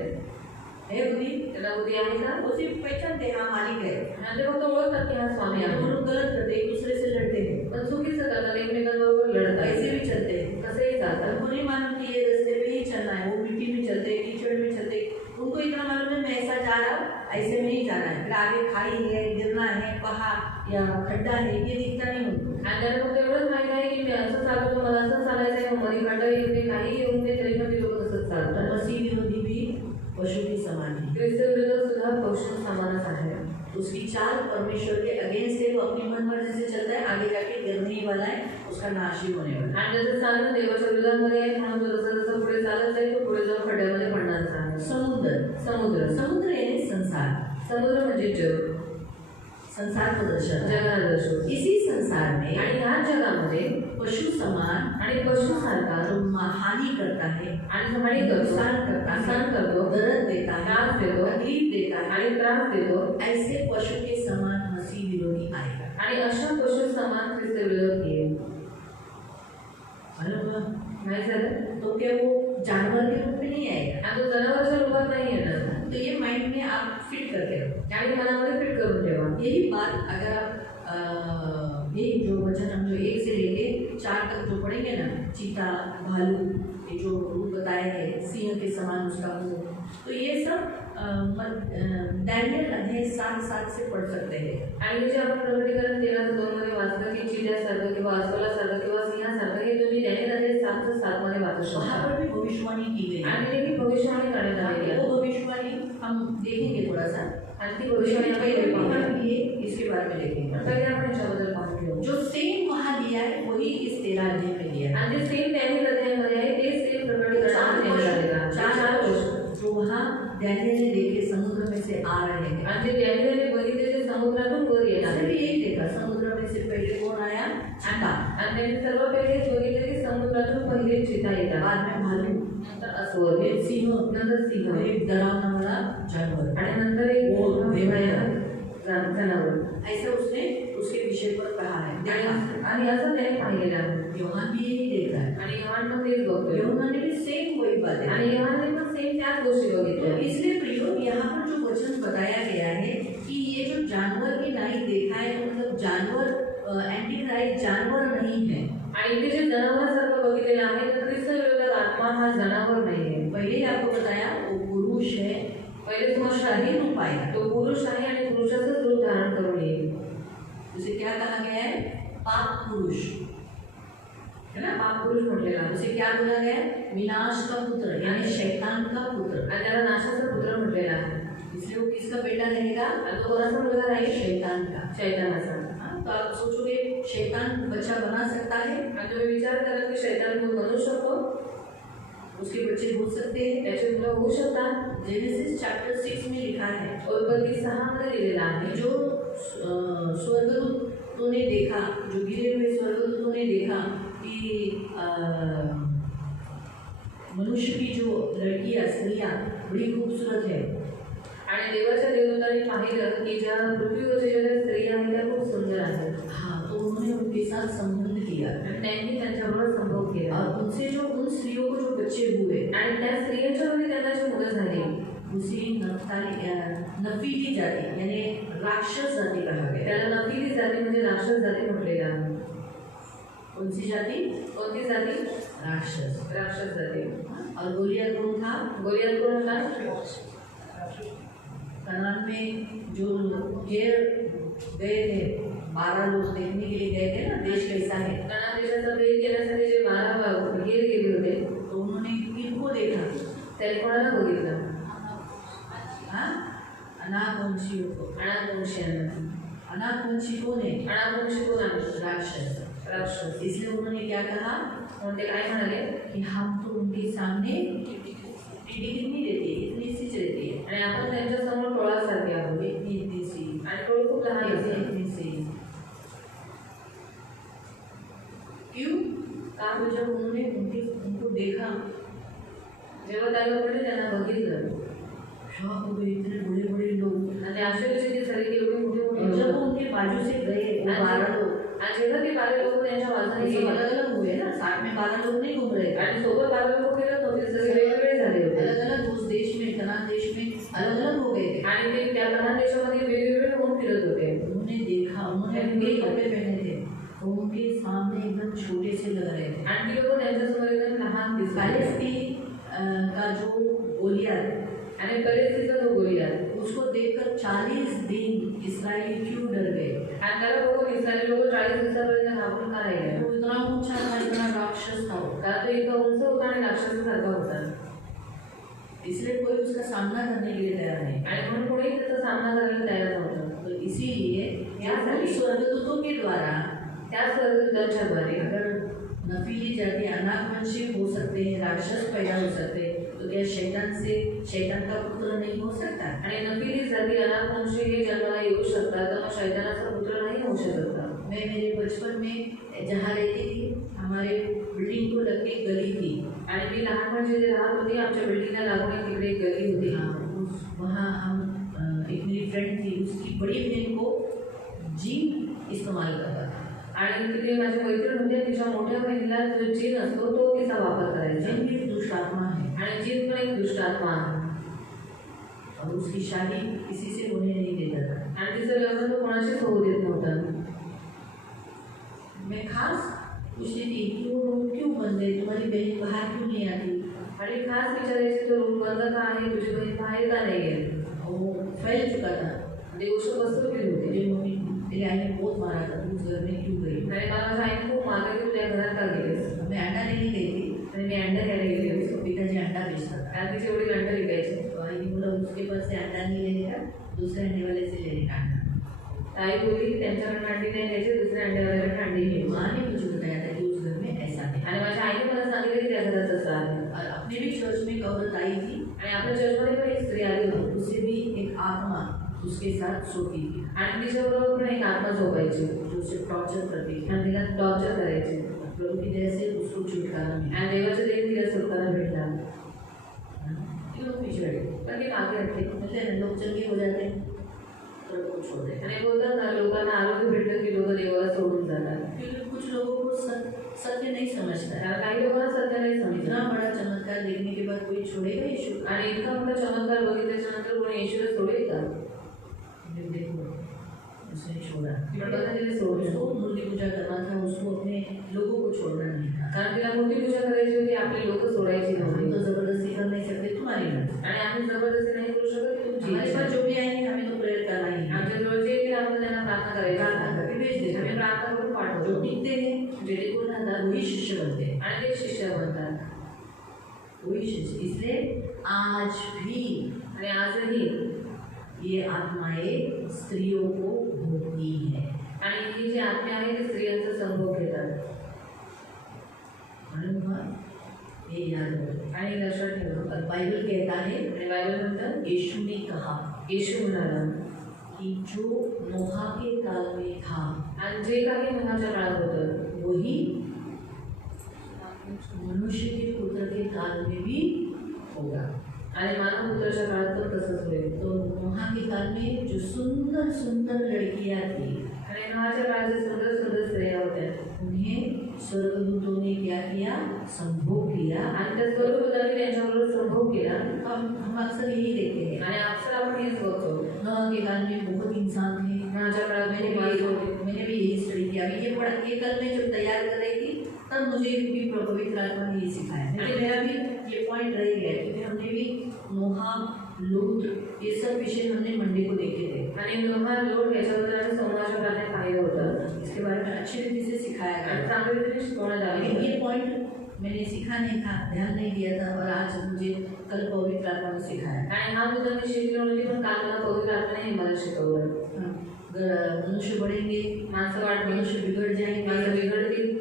है बुद्धि? त्याला बुद्धी आहे का? वो सिर्फ पहचानते हैं, हाँ मालिक है। आणि ते फक्त ओळखतात की हा स्वामी आहे। वो लोग गलत करते हैं, एक दूसरे से लड़ते हैं, पण चुकीचं करतात, एकमेकांबरोबर लढतात, ऐसे भी चलते हैं। तसेही जातात। उनको नहीं मालूम कि ये रास्ते पे ही चलना है, वो मिट्टी में चलते हैं, कीचड़ में चलते हैं। उनको इतना मालूम है मैं ऐसा जा रहा हूँ, ऐसे में ही जाना है, फिर आगे खाई है, गिरना है, पहाड़ या खड्डा है, ये दिखता नहीं उनको। आणि त्यांना फक्त एवढंच माहिती आहे की मी असं चालतो, मला असं चालायचं आहे, मध्ये खड्डा येऊ दे, काही येऊ दे, तरी पण ते लोक तसंच चालतात। मसीह विरोधी भी पशु के समान है। ख्रिस्त विरोधात सुद्धा पशु समानच आहे। उसकी चाल परमेश्वर के अगेंस्ट है, वो अपनी मन मर्जी से चलता है, आगे जाके गिरने ही वाला है, उसका नाश ही होने वाला है। आणि त्याचं चालणं देवाच्या विरोधामध्ये आहे, म्हणून तो जसं जसं पुढे चालत जाईल तो पुढे जाऊन खड्ड्यामध्ये पडणारच आहे। समुद्र, समुद्र समुद्र यानी संसार, समुद्र म्हणजे जग, संसार को दर्शाता है। जगाला दर्शवतो। इसी संसार में आणि ह्या जगामध्ये पशु समान आणि पशु सारखा जो हानि करता है, आणि हानी करतो, नुकसान करता है, नुकसान करतो, दर्द देता है, त्रास देतो, तकलीफ देता है, आणि त्रास देतो, ऐसे पशु के समान मसीह विरोधी आएगा। आणि अशा पशु समान ख्रिस्त विरोध येईल। नाही झालं तो क्या वो जानवर के रूप में नहीं आएगा? आणि तो जनावराच्या रूपात नाही येणार। तो ये माइंड में आप फिट करके रखो। आणि मनामध्ये फिट करून ठेवा। यही बात अगर आप ये जो वचन हम जो 1 से लेके 4 तक जो पढ़ेंगे ना, चीता, भालू, ये जो रूप बताए हैं, सिंह के समान उसका मुंह, तो ये सब डैनियल अध्याय 7 से पढ़ सकते हैं. आणि जे आपण प्रकटीकरण 13:2 मध्ये वाचलं की चिट्यासारखं किंवा अस्वलासारखं किंवा सिंहासारखं हे तुम्ही डॅनियल अध्याय 7:7 मध्ये वाचू वहाँ शकता. पर भी भविष्यवाणी की गई है. आणि ते मी भविष्यवाणी करण्यात आलेली आहे. वो भविष्यवाणी हम देखेंगे थोड़ा सा. आणि ती भविष्यवाणी आपण पहले पाहूया. हम ये इसके बारे में देखेंगे. पहिले आपण याच्याबद्दल पाहून घेऊ. जो सेम वहाँ दिया है वही इस 13 अध्याय में दिया है. आणि जे सेम डॅनियल अध्यायामध्ये आहे ते सेम प्रकटीकरणात देण्यात आलेलं आहे. चार वर्ष जो वहाँ डैनियल ने देखे समुद्र में से आ रहे हैं. आणि जे डॅनियलने बघितले ते समुद्रातून वर येणार उसने आहे. भी यही देखा, समुद्र में से पहले कौन आया? चीता, आणि त्यांनी सर्व पहिले हेच बघितले की समुद्रातून पहिले चिता येतात. बाद में भालू, नंतर अस्वल, फिर सिंह, नंतर सिंह, एक डरावना वाला जानवर. आणि नंतर एक वो भयानक जनावर. ऐसा उसने उसके विषय पर कहा है, देखा. आणि असं त्याने पाहिलेलं आहे. योहान भी यही देख रहा है. आणि योहान पण तेच बघतोय. योहान ने भी सेम वही बात है. आणि योहानने पण सेम त्याच गोष्टी तो बघितल्या. इसलिए प्रियो, यहाँ पर जो वचन बताया गया है कि ये जो जानवर की नाई देखा है, मतलब जानवर एंटी क्राइस्ट जानवर नहीं है. आणि इथे जे जनावरांसारखं बघितलेलं आहे तर ख्रिस्त विरोधात आत्मा हा जनावर नाहीये. पहले ही आपको बताया वो पुरुष है, पहिले तुम्हाला शाही रूप आएगा. तो पुरुष आहे आणि पुरुषाचंच रूप धारण करून येईल. उसे क्या कहा गया है? पाप पुरुष, है ना. पाप पुरुष म्हटलेला आहे. उसे क्या बोला गया है? विनाश का पुत्र, यानी शैतान का पुत्र. आणि त्याला नाशाचा पुत्र म्हटलेला आहे. इसलिए वो किसका बेटा रहेगा? आणि तो कोणाचा मुलगा राहील? शैतान का. शैतानाचा. हाँ, तो आप सोचोगे शैतान बच्चा बना सकता है? आणि तुम्ही विचार करा की शैतान मूल बनू शकतो? उसके बच्चे हो सकते हैं. त्याचे मुलं होऊ शकतात. जेनेसिस चैप्टर 6 में लिखा है, उत्पत्ती 6 मध्ये दिलेला आहे. जो स्वर्गदूतों ने देखा, जो गिरे हुए स्वर्गदूतों ने देखा कि मनुष्य की जो लड़कियां, स्त्रियां बड़ी खूबसूरत है. आणि देवाच्या देवदूतांनी पाहिलं की ज्या पृथ्वीवरच्या ज्या स्त्रिया आहेत त्या खूप सुंदर आहेत. हाँ, तो उन्होंने उनके साथ संबंध किया आणि त्यांनी त्यांच्याबरोबर संभोग केला. और उनसे जो उन स्त्रियों को जो बच्चे हुए, आणि त्या स्त्रियांच्या मध्ये त्यांना जी मुलं झाली उसी नफीली जाति यानी राक्षस जाति कहा गया. त्याला नफीली जाती म्हणजे राक्षस जाती म्हटलेलं आहे. कौन सी जाति? कोणती जाती? राक्षस. राक्षस जाती. और गोलियत कौन था? गोलियत कोण होता? कनान में जो गए थे 12 लोग देखने के लिए गए थे ना, देश कैसा है. कनान देशाचा भेद घेण्यासाठी जे 12 गेले होते तो उन्होंने किनको देखा? त्याने कोणाला बघितलं? अनाकवंशियों को. अनाकवंशी कौन है? अनाकवंशी कोण आहे? राक्षस. राक्षस. इसलिए उन्होंने क्या कहा? ते काय म्हणाले कि हम तो उनके सामने टिकट नहीं रहती, इतनी सी रहती है. आणि आपण त्यांच्या समोर टोळासारखे आहोत. इतनी सी. आणि टोळ खूप लहान असते. इतनी सी. क्यों? तो जब उन्होंने उनको देखा, जेव्हा त्या लोकांनी त्यांना बघितलं शॉक हो गए, इतने बड़े बड़े लोग. आणि आश्चर्यचकित झाले की एवढे मोठे मोठे जब लोक. वो उनके बाजू से गए, वो 12 लोग, आणि जेव्हा ते 12 लोक त्यांच्या बाजूने सब गेले अलग अलग हुए ना, साथ में 12 लोग नहीं घूम रहे थे. आणि सोबत 12 लोक फिरत होते, सगळे वेगवेगळे झाले होते. अलग अलग उस देश में, कनान देश में अलग अलग हो गए थे. आणि ते त्या कनान देशामध्ये वेगवेगळे होऊन फिरत होते. उन्होंने देखा, उन्होंने उनके कपड़े पहने थे, तो उनके सामने एकदम छोटे से लग रहे थे. आणि ती लोक त्यांच्यासमोर एकदम लहान दिसले. का जो गोलियत, आणि पलिस्तीचा जो गोलियत उसको देखकर 40 दिन इस्राएली क्यों डर गए? आणि त्याला बघून इस्रायली लोक 40 दिवसापर्यंत घाबरून का राहिले? तो इतना ऊंचा था, इतना राक्षस था वो. कारण तो इतका उंच होता आणि राक्षसासारखा होता. इसलिए कोई उसका सामना करने के लिए तैयार नहीं. आणि म्हणून कोणी त्याचा सामना करायला तयार नव्हतं. तो इसीलिए यासाठी स्वर्गदूतों के द्वारा, त्या स्वर्गदूतांच्या द्वारे अगर नफीली जाति अनाकवंशी हो सकते हैं, राक्षस पैदा हो सकते हैं, तो क्या शैतान का पुत्र नहीं हो सकता? आणि नफीली जाती अनाकवंशी हे जन्माला येऊ शकतात, तर मग शैतानाचा पुत्र नाही होऊ शकत का? मैं मेरे बचपन में जहाँ रहती थी, हमारे बिल्डिंग को लग के गली थी. आणि मी लहानपण जिथे राहत होती आमच्या बिल्डिंगला लागून एक तिकडे एक गली होती. वहाँ हम एक मेरी फ्रेंड थी, उसकी बड़ी बहन को जिन इस्तेमाल करता था. आणि तिथे माझी मैत्रीण होती, तिच्या मोठ्या बहिणीला जो जिन असतो तो तिचा वापर करायचा. जिन भी दुष्ट आत्मा है, आणि जिन पण एक दुष्ट आत्मा आहे. और उसकी शादी किसी से होने नहीं देता था. आणि तिचं लग्न तो कोणाशीच होऊ देत नव्हतं. मैं खास पूछती थी कि वो रूम क्यों बंद है, तुम्हारी बहन बाहर क्यों नहीं आती। आणि खास विचारायची तो रूम बंद का आहे, तुझी बहीण बाहेर का नाही आहे. वो फैल चुका था। ते गोष्ट पसरली होती. मेरी मम्मी मेरी आई ने बहुत मारा था, तू उस घर में क्यों गई। आणि मला माझ्या आईने खूप मारलं की तुझ्या घरात का गेलीस. मैं अंडा लेने गई थी, आणि मी अंडा घ्यायला गेली होती. उसको पिताजी अंडा बेचता था। आणि तिचे वडील अंडा विकायचे. तो आई ने बोला उसके पास से अंडा नहीं लेने का, दूसरे अंडे वाले से लेने का अंडा। आई बोली त्यांच्याकडे अंडी नाही घ्यायची, दुसऱ्या अंड्यावाल्याकडे अंडी घ्यायची. माँ ने मुझे बताया था कि उस घर में ऐसा है। आणि माझ्या आईने मला सांगितलं की त्या घरात असं आहे. और अपने भी चर्च में एक औरत आई थी, आणि आपल्या चर्चमध्ये पण एक स्त्री आली होती. उसे भी एक आत्मा उसके साथ सोती थी, आणि तिच्याबरोबर पण एक आत्मा झोपायची जो उसे टॉर्चर करती थी। आणि तिला टॉर्चर करायची. प्रभु की दया से उसको छुटकारा मिला। आणि देवाच्या देवी तिला सुटकारा भेटला. ये लोग पीछे हटे, पण ती मागे हटते. बोलते हैं लोग चंगे हो जाते हैं, प्रभु को छोड़ देते हैं। आणि बोलतात ना, लोकांना आरोग्य भेटलं की लोक देवाला सोडून जातात. क्योंकि कुछ लोगों को सत्य नहीं समझता है। कारण काही लोकांना सत्य नाही इतना समजलं. बड़ा चमत्कार देखने के बाद कोई छोड़ेगा यीशु? आणि इतका मोठा चमत्कार बघितल्याच्या नंतर कोणी येशूला सोडेल का. देखो उसने छोड़ा, पण बघा तिने सोडलं. उसको मूर्ति पूजा करना था, उसको अपने लोगों को छोड़ना नहीं था। कारण तिला मूर्ती पूजा करायची होती, आपली लोक सोडायची हम नव्हती. तो जबरदस्ती कर नहीं सकते, तुम्हारी मर्जी। आणि आम्ही जबरदस्ती नाही करू शकत. तुमची हमारे इच्छा. पास जो भी आएंगे हमें तो प्रेयर करना ही है। आमच्या जवळ जे येतील आपण त्यांना प्रार्थना करायची. प्रार्थना करके भेज देते आम्ही हैं। प्रार्थना करून जो पाठवतो. टिकते हैं, जो टिकून राहतात, वही शिष्य बनते हैं, आणि ते शिष्य बनतात. वही शिष्य। इसलिए आज भी आणि आजही ये आत्माएं स्त्रियों को भोगती है। आणि ही जी आत्मा आहे ती स्त्रियांचा संभोग घेतात. मालूम हुआ? ये याद रखो। आणि लक्षात ठेवा. और बाइबल कहता है, आणि बायबल म्हणतात, यीशु ने कहा येशू म्हणाला कि जो नोहा के काल में था आणि जे काही नोहाच्या काळात होतं वही मनुष्य के पुत्र के काल में भी होगा। आणि मानव पुत्राच्या काळात पण तसंच होईल. तो नोहा के काल में जो सुंदर सुंदर लड़कियां थी, आणि नोहाच्या काळात जे सुंदर सुंदर स्त्रिया होत्या उन्हें स्वर्गदूतों ने क्या किया? संभोग किया। आणि त्या स्वर्गदूतांनी त्यांच्याबरोबर संभोग केला. हम अक्सर यही देखते हैं। आणि अक्सर आपण हेच बघतो. नोहा के काल में बहुत इंसान थे। नोहाच्या काळात मैंने खूप माणसं होती. भी यही स्टडी किया। अभी ये पढ़ा, ये कल मैं जब तैयार कर रही थी तब मुझे भी पवित्र आत्मा ने ये सिखाया। लेकिन मेरा भी ये पॉइंट रह गया क्योंकि हमने भी नोहा, लूत, ये सब विषय हमने मंडे को देखे थे। आणि नोहा, लोट याच्याबद्दल आम्ही सोमवारच्या प्रार्थनेत पाहिलं होतं. इसके बारे में अच्छी रीति से सिखाया आणि गया। चांगल्या रीतीने शिकवण्यात आलं लेकिन होतं. ये पॉइंट मैंने सीखा नहीं था, ध्यान नहीं दिया था, और आज मुझे कल पवित्र आत्मा ने सिखाया। आणि हा मुद्दा मी शिकली नव्हती, पण काल मला पवित्र आत्म्याने हे मला शिकवलं. मनुष्य बढ़ेंगे, माणसं वाढतील, मनुष्य बिगड़ जाएंगे, माणसं बिघडतील,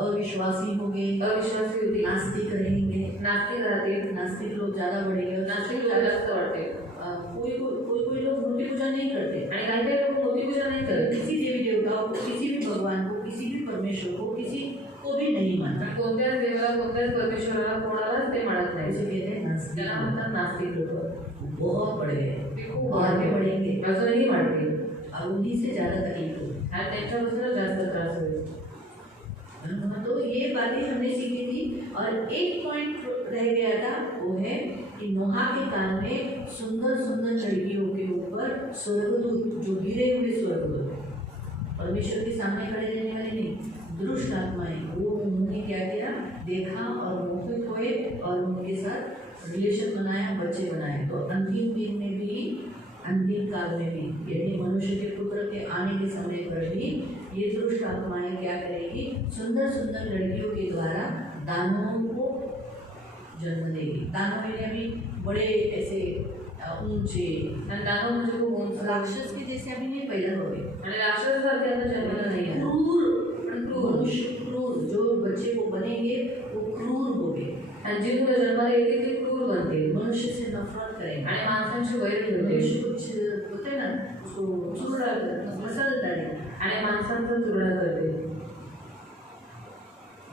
अविश्वासी होंगे, अविश्वासी होतील, नास्तिक रहेंगे, नास्तिक राहतील, नास्तिक लोग ज़्यादा बढ़ेंगे, और नास्तिक लोक जास्त वाढते. कोई लोग मूर्ति पूजा नहीं करते। आणि काही काही लोक मूर्ती पूजा नाही करत. किसी देवी देवताओं को, किसी भी भगवान को, किसी भी परमेश्वर को, किसी को भी नहीं मानता। आणि कोणत्याच देवाला, कोणत्याच परमेश्वराला, कोणालाच ते मानत नाही. इसे कहते हैं नास्तिक। त्याला म्हणतात नास्तिक लोक. बहुत बढ़ गए, ते खूप आगे बढ़ेंगे, अजूनही वाढतील और उन्हीं से ज़्यादा तकलीफ होगी। आणि त्यांच्यापासूनच जास्त त्रास होईल. तो ये बातें हमने सीखी थी। और एक पॉइंट रह गया था, वो है कि नोहा के काल में सुंदर सुंदर लड़कियों के ऊपर स्वर्गदूत, जो गिरे हुए स्वर्गदूत, परमेश्वर के सामने खड़े रहने वाले नहीं, दुष्ट आत्माएं, वो उन्होंने क्या किया? देखा और मोहित हुए और उनके साथ रिलेशन बनाया, बच्चे बनाए। तो अंतिम दिन में भी, अंतिम काल में भी, यदि मनुष्य के पुत्र के आने के समय पर भी ये दुष्ट आत्माएं क्या करेगी? सुंदर सुंदर लड़कियों के द्वारा दानवों को जन्म देगी। दानव यानी अभी बड़े ऐसे ऊंचे, आणि दानव म्हणजे खूप उंच, राक्षस के जैसे अभी नहीं पैदा हो गए, आणि राक्षसासारखे आता जन्माला नाही आहे. क्रूर, मनुष्य क्रूर, जो बच्चे को बनेंगे वो क्रूर होंगे, आणि जी मुलं जन्माला येतील ती क्रूर बनतील, मनुष्य से नफरत करेंगे, आणि माणसांची वैर ठेवतील, मनुष्य कुछ होते ना उसको चुरा मसल डालेंगे, आणि माणसांचा चुगडा करतील.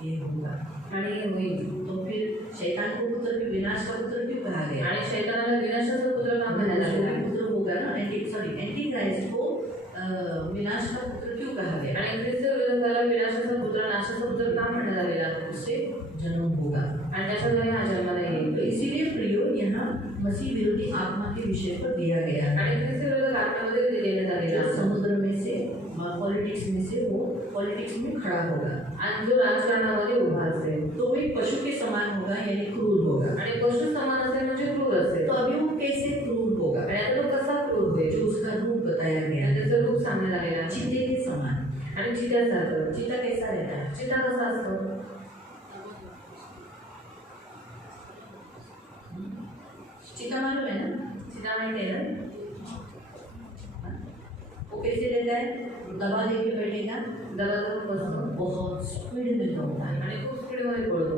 ये होगा। आणि हे होईल. तो फिर शैतान को पुत्र भी, विनाश का पुत्र क्यों कहा गया? आणि शैतानाला विनाशाचा पुत्र नाम देण्यात आलेलं आहे. पुत्र होगा ना, एंटी क्राइस्ट को विनाश का पुत्र क्यों कहा गया? आणि ख्रिस्त विरोधाला विनाशाचा पुत्र, नाशाचा पुत्र का म्हणण्यात आलेला आहे? उससे जन्म होगा। आणि त्याच्याद्वारे हा जन्माला येईल. तो इसीलिए प्रयोग यहाँ मसीह विरोधी आत्मा के विषय पर दिया गया है। आणि ख्रिस्त विरोधक आत्म्यामध्ये ते देण्यात आलेला आहे. समुद्र में से, पॉलिटिक्स में से, वो पॉलिटिक्स में खड़ा होगा, आणि जो राजकारणामध्ये उभा असेल तो वही पशु के समान होगा यानी क्रूर होगा। आणि पशु समान असेल म्हणजे क्रूर असेल। तो अभी वो कैसे क्रूर होगा? आणि आता तो कसा क्रूर होईल? जो उसका रूप बताया गया आणि है, त्याचं रूप सांगण्यात आलेलं आहे। चीते के समान। आणि चित्यासारखं। चीता कैसा रहता है? चिता कसा असतो? चीता मालूम है ना? चिता माहिती आहे ना? वो कैसे रहता है? दबा दे के बैठेगा, दबादब बसतो बहुत स्पीड में दौड़ता है, आणि खूप स्पीडमध्ये पळतो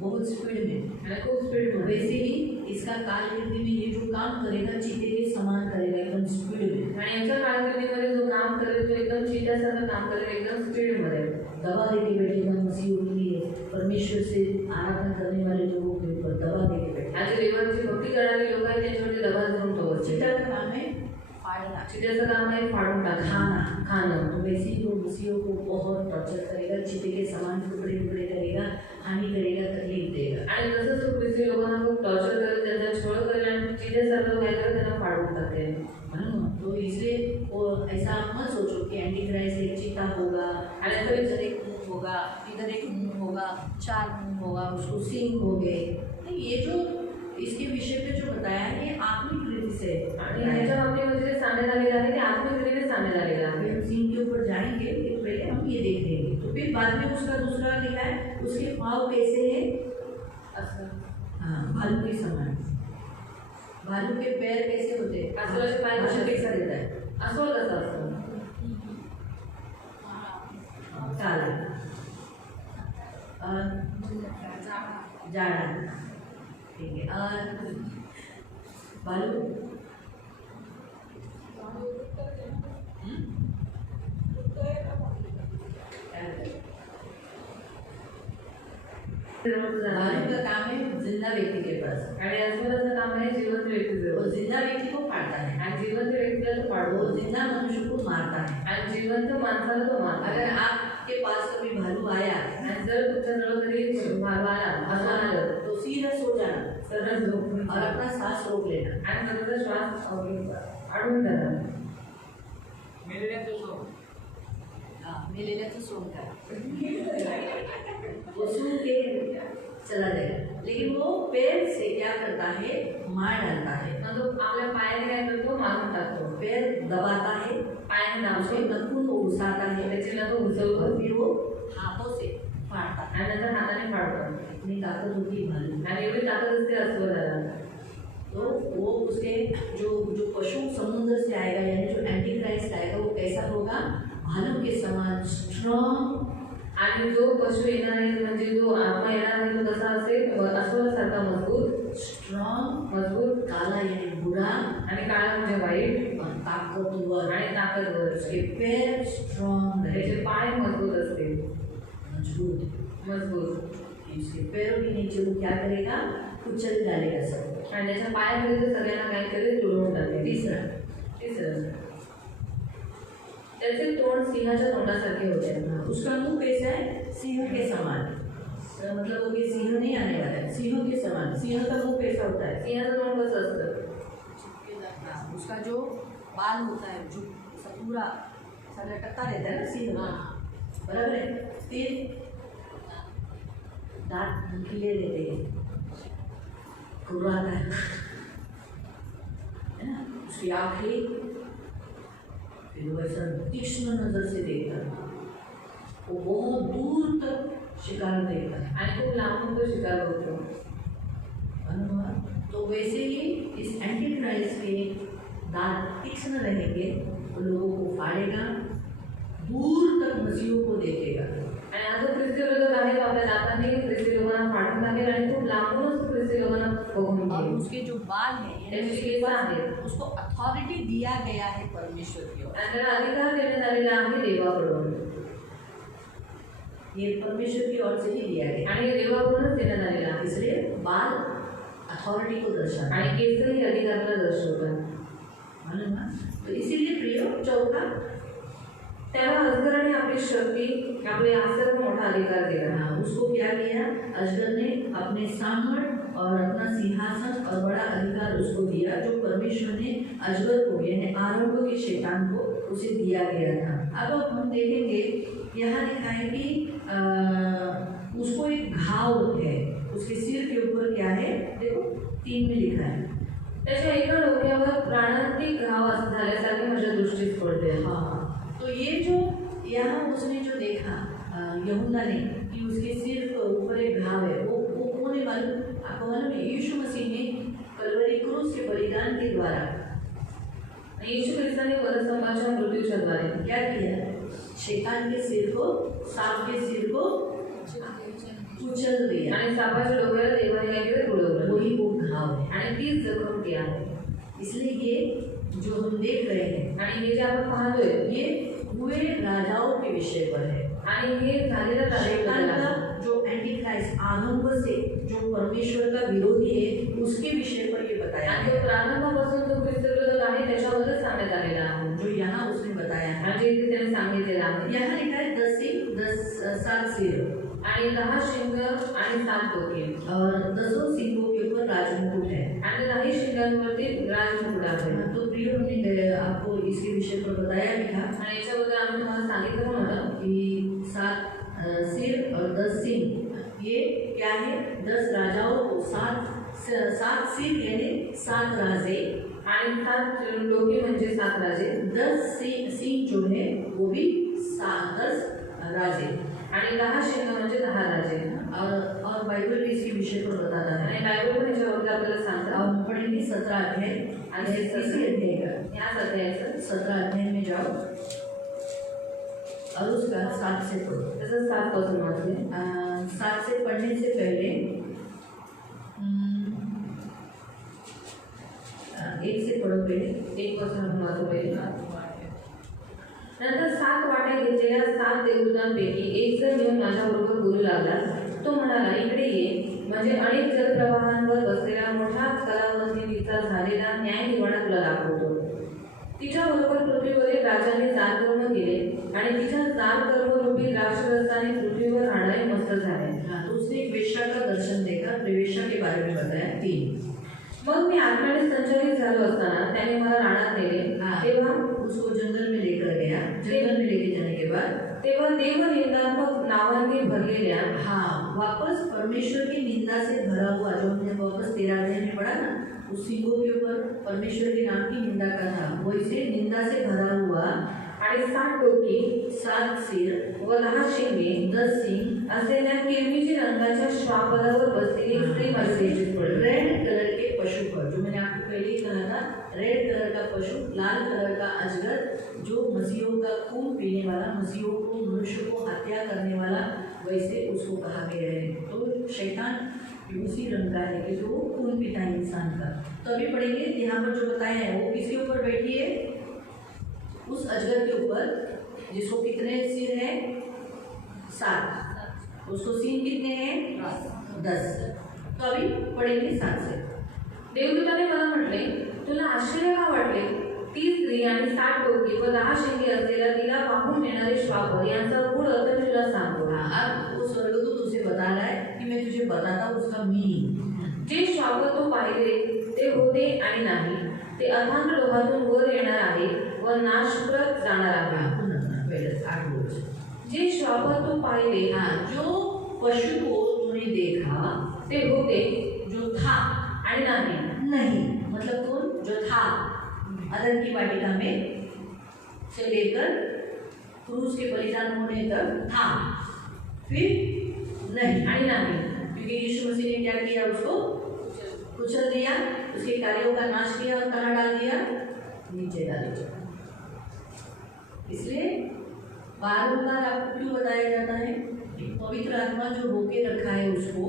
बहुत स्पीड में। आणि खूप स्पीड मध्ये। वैसे ही इसका कारकिर्दी में ये जो काम करेगा चीते के समान करेगा, एकदम स्पीड में। आणि याच्या कारकिर्दीमध्ये जो काम करेल तो एकदम चित्यासारखं काम करेल, एकदम स्पीडमध्ये। दबा दे के बैठेगा मसीहों के लिए, परमेश्वर से आराधना करने वाले लोगों के ऊपर दबा दे के बैठेगा। आणि देवाची भक्ती करणारी लोक आहेत त्यांच्यावरती दबा धरून तो बसेल। चीता का काम है फाड़ना, चित्याचं काम आहे फाडून खाना। खाणं। तो वैसे ही वो मसीहों को बहुत टॉर्चर करेगा, चीते के समान टुकड़े टुकड़े करेगा, हानि करेगा, तकलीफ देगा। आणि तसंच तो ख्रिस्ती लोकांना खूप टॉर्चर करेल, त्यांचा छळ करेल आणि चित्यासारखं काय करेल त्यांना फाडून टाकेल। तो इसलिए वो ऐसा आप मत सोचो कि एंटी क्राइस्ट एक चीता होगा, आणि तो इधर एक मुंह होगा, इधर एक मुंह होगा, 4 मुंह होगा, उसको सींग हो गए। नहीं, ये जो इसके विषय पे जो बताया है ये आत्मिक रीति से आणि ह्याच्या बाबतीमध्ये जे सांगण्यात आलेलं आहे ते आत्मिक रीतीने सांगण्यात आलेलं आहे। हम सींग के ऊपर जाएंगे, लेकिन पहले हम ये देख लेंगे। तो फिर बाद में उसका दूसरा लिखा है, उसके पाँव कैसे है? असं हाँ, भालू के समान। भालू के पैर कैसे होते हैं? अस्वलाचे पाय भालू कसे कैसा रहता है? अस्वल कसं असतं? काला और जाड़ा, ठीक है। और भालू भालू का काम है जिंदा व्यक्ति के पास, आणि अस्वलाचं काम आहे जिवंत वो व्यक्तीचं। जिंदा व्यक्ति को फाड़ता है, आणि जिवंत व्यक्तीला तो वो फाडतो जिंदा मनुष्य को मारता है। आणि जिवंत माणसाला तो मारतो। अगर आपके पास कभी भालू आया आणि जर तुमच्याजवळ कधी भालू आला, अस्वल आलं, तो सीधा सो जाना सरळ झोप और अपना सांस रोक लेना। आणि स्वतःचा श्वास अडवून धरा। मेलेल्याचं सोंग करा, वो सूंघ के चला जाएगा, लेकिन वो पैर से क्या करता है? मार डालता है। मग तो आपल्या पायाने काय करतो? मारून टाकतो। पैर दबाता है, पायाने उसके दाबतो, नखून को घुसाता है, त्याची नखं उचलतो और फिर वो हाथों से फाड़ता है। आणि नंतर हाताने फाडतो। इतनी ताकत होती है भालू। आणि एवढी ताकद असते अस्वलाला। तो वो उसके जो जो पशु समुद्र से आएगा यानी जो एंटी क्राइस्ट आएगा वो कैसा होगा? भालू के समान स्ट्रॉन्ग, आणि जो पशु येणार आहे म्हणजे जो आत्मा येणार आहे तो कसा असेल? अस्वलासारखा मजबूत, मजबूत, काला यानी बुरा आणि काळा म्हणजे वाईट और ताकतवर। आणि ताकदवर। उसके पैर स्ट्रॉन्ग त्याचे रहे, पाय मजबूत असतील, मजबूत। मजबूत। इसके पैरों के नीचे वो क्या करेगा? कुचल डालेगा सबको। आणि त्याच्या पायाखाली ते सगळ्यांना काय करेल? तुडवून टाकेल। तिसरं त्याचे तोंड सिंहाच्या तोंडासारखे होते। उसका मुंह कैसा है? सिंह के समान। तो मतलब वो कि सिंह नहीं आने वाला है, सिंह के समान। सिंह का मुंह कैसा होता है? सिंहाचं तोंड कसं असतं? हाँ, उसका जो बाल होता है जो पूरा ऐसा लटकता रहता है ना सिंह, बराबर है। फिर दांत नुकीले रहते हैं, कुर्राता है ना। उसकी आँखें फिर वैसा तीक्ष्ण नजर से देखता है, वो बहुत दूर तक शिकार देखता है। आणि खूप लांबून तो शिकार करतो। तो वैसे ही इस एंटी क्राइस्ट के दांत तीक्ष्ण रहेंगे, वो लोगों को फाड़ेगा, दूर तक मसीहों को देखेगा। आणि हा जो ख्रिस्ती विरोधक आहे तो आपल्या दातांनी ख्रिस्ती लोकांना फाडून टाकेल आणि खूप लांबूनच ख्रिस्ती लोकांना बघून और घेईल। उसके जो बाल हैं त्याची जी केस आहेत उसको अथॉरिटी दिया गया है परमेश्वर की ओर। आणि त्याला अधिकार देण्यात आलेला आहे देवाकडून, ये परमेश्वर की ओर से ही दिया गया आणि हे देवाकडूनच देण्यात आलेला है। आहे। इसलिए बाल अथॉरिटी को दर्शाता है, आणि केसही अधिकाराला दर्शवतात। मालूम है? तो इसीलिए प्रियो चौथा, त्याला अजगराने आपली शक्ती, आपले आश्चर्य मोठा अधिकार दिला। उसको क्या किया? अजगर ने अपने सांगड़ और अपना सिंहासन और बड़ा अधिकार उसको दिया, जो परमेश्वर ने अजगर को यानी आरंभ के शैतान को उसे दिया गया था। अब हम देखेंगे यहाँ लिखा है कि उसको एक घाव है, उसके सिर के ऊपर क्या है, देखो 3 में लिखा है। त्याच्या एका डोक्यावर प्राणांतिक घाव झाल्यासारखे माझ्या दृष्टीस पडते। हाँ, तो ये जो यहाँ उसने जो देखा यहूदा ने कि उसके सिर के ऊपर एक घाव है, वो कौन है मालूम? आपको मालूम है? यीशु मसीह ने कलवरी क्रूस के बलिदान के द्वारा येशू ख्रिस्ताने परस्तंभाच्या मृत्यूच्या द्वारे क्या किया? शैतान के सिर को, सांप के सिर को कुचल दिया आणि सापाच्या डोक्याला देवाने काय केलं? तुडवलं। वही वो घाव है। आणि तीच जखम ती आहे। इसलिए ये जो हम देख रहे हैं आणि हे जे आपण पाहतोय ये हुए राजाओं के विषय पर है। आणि हे झालेलं शैतान कार्यक्रम का जो एंटी क्राइस्ट आरंभ से जो परमेश्वर का विरोधी है उसके विषय पर ये बताया आणि तो प्रारंभापासून जो ख्रिस्त विरोधक आहे त्याच्याबद्दल सांगण्यात आलेला आहे, जो यहाँ उसने बताया है। आणि जे इथे त्याने सांगितलेलं आहे। यहाँ लिखा है 10 सिंह 7 सिर आणि 10 शिंग आणि 7 डोके और 10 सिंहों के ऊपर राजमुकुट है। आणि 10 शिंगांवरती राजमुकुट आहे। तो प्रिय हमने आपको इसके विषय पर बताया भी था आणि याच्याबद्दल आम्ही तुम्हाला सांगितलं पण होतं कि 7 सिर और 10 सिंह ये क्या है? 10 राजाओं को 7 सिर यानी 7 राजे आणि 7 डोके म्हणजे 7 राजे, 10 सिंह जो है वो भी 10 राजे आणि 10 शिंग म्हणजे 10 राजे। और बाइबल भी इसके विषय पर बताता है। आणि बायबल पण याच्याबद्दल आपल्याला सांगतं। हम पढ़ेंगे 17 अध्याय आणि इसी अध्याय का या अध्यायाचं 17 अध्याय में जाओ और उसका 7 से पढ़ो। तसंच 7 पासून वाचले। 7 से पढ़ने से पहले 1 से पढ़ो पहले। 1 पासून आपण वाचू पहिले। नंतर 7 वाट्या घेतलेल्या 7 देवदूतांपैकी एक जण येऊन माझ्याबरोबर बोलू लागला। तो म्हणाला, इकडे ये, म्हणजे अनेक जलप्रवाहांवर बसलेला मोठा कलावंतीचा झालेला न्याय निवाडा तुला दाखवतो। तिच्याबरोबर पृथ्वीवरील राजाने जार कर्म केले आणि तिच्या जार कर्मरूपी राक्षरस्थाने पृथ्वीवर राहणारे मस्त झाले। तो उसने एक वेश्या का दर्शन देखा, वेश्या के बारे में बताया 3। मग मी आत्म्याने संचलित झालो असताना त्याने मला रानात नेले। तेव्हा उसको जंगल में लेकर गया। जंगल में लेके जाने के बाद तेव्हा देवनिंदात्मक नावांनी भरलेल्या वापस परमेश्वर की निंदा से भरा हुआ, जो हमने वापस 13 अध्याय में पढ़ा ना, उस सिंहों के ऊपर परमेश्वर के नाम की निंदा का था, वैसे निंदा से भरा हुआ आणि 7 डोकी 7 सिर व 10 शिंगे 10 सिंह असलेल्या किरमिजी रंगाच्या श्वापदावर बसलेली एक स्त्री मला दृष्टीस पडली। रेड कलर के पशु पर, जो मैंने आपको पहले ही कहा था, रेड कलर का पशु, लाल कलर का अजगर, जो मसीहों का खून पीने वाला, मसीहों को, मनुष्य को हत्या करने वाला, वैसे उसको कहा गया है। तो शैतान उसी रंग का है कि जो वो खून पीता है इंसान का। तो अभी पढ़ेंगे यहाँ पर जो बताया है वो किसके ऊपर बैठी है? उस अजगर के ऊपर, जिसको कितने सिर है? 7। उसको सिंह कितने हैं? 10। तो अभी पढ़ेंगे 7 से। देवदूताने मला म्हटले, तुला आश्चर्य का वाटले? ती स्त्री आणि 7 डोकी व 10 शिंगे असलेल्या तिला वाहून नेणारे श्वाप यांचा गूढ अर्थ मी तुला सांगतो। अब वो स्वर्गदूत तुझे बता रहा है कि मैं तुझे बताता उसका मीनिंग। जे श्वाप तू पाहिले ते होते आणि नाही, ते अथांग लोहातून वर येणार आहे व नाशप्रत जाणार आहे। जे श्वाप तू पाहिले, जो पशु को तूने देखा ते होते जो था आणि नहीं, मतलब कौन? जो था अदन की वाटिका में से लेकर क्रूस के बलिदान होने तक था, फिर नहीं, क्योंकि यीशु मसीह ने क्या किया? उसको कुचल दिया, उसके कार्यों का नाश किया और कहाँ डाल दिया? नीचे डाल दिया। इसलिए बार-बार आपको क्यों बताया जाता है कि पवित्र आत्मा जो रोके रखा है उसको,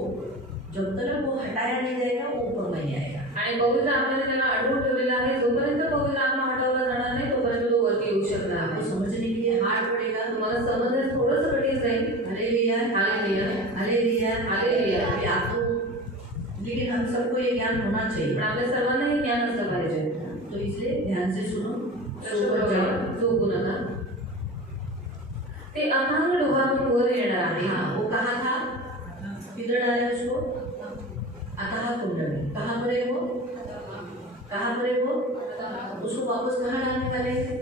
जब तक वो हटाया नहीं जाएगा वो ऊपर नहीं आएगा। आणि पवित्र आत्म्याने त्याला अडवून ठेवलेला आहे। जोपर्यंत पवित्र आत्मा हटवला जाणार नाही तोपर्यंत तो वरती येऊ शकणार आपको नाही। समझने के लिए हार्ड पड़ेगा। तुम्हाला समजण्यास थोडंसं कठीण जाईल। Hallelujah, hallelujah, hallelujah, hallelujah. अभी आपको, लेकिन हम सबको ये ज्ञान होना चाहिए। पण आपल्या सर्वांना हे ज्ञान असलं पाहिजे। तो इसलिए ध्यान से सुनो, झोपू नका। ते अथांग लोहातून वर येणार आहे। वो कहा था, किधर डाला उसको? अतः कुंडली कहाँ पर है वो? कहाँ पर है वो? उसको वापस कहाँ डालने वाले हैं?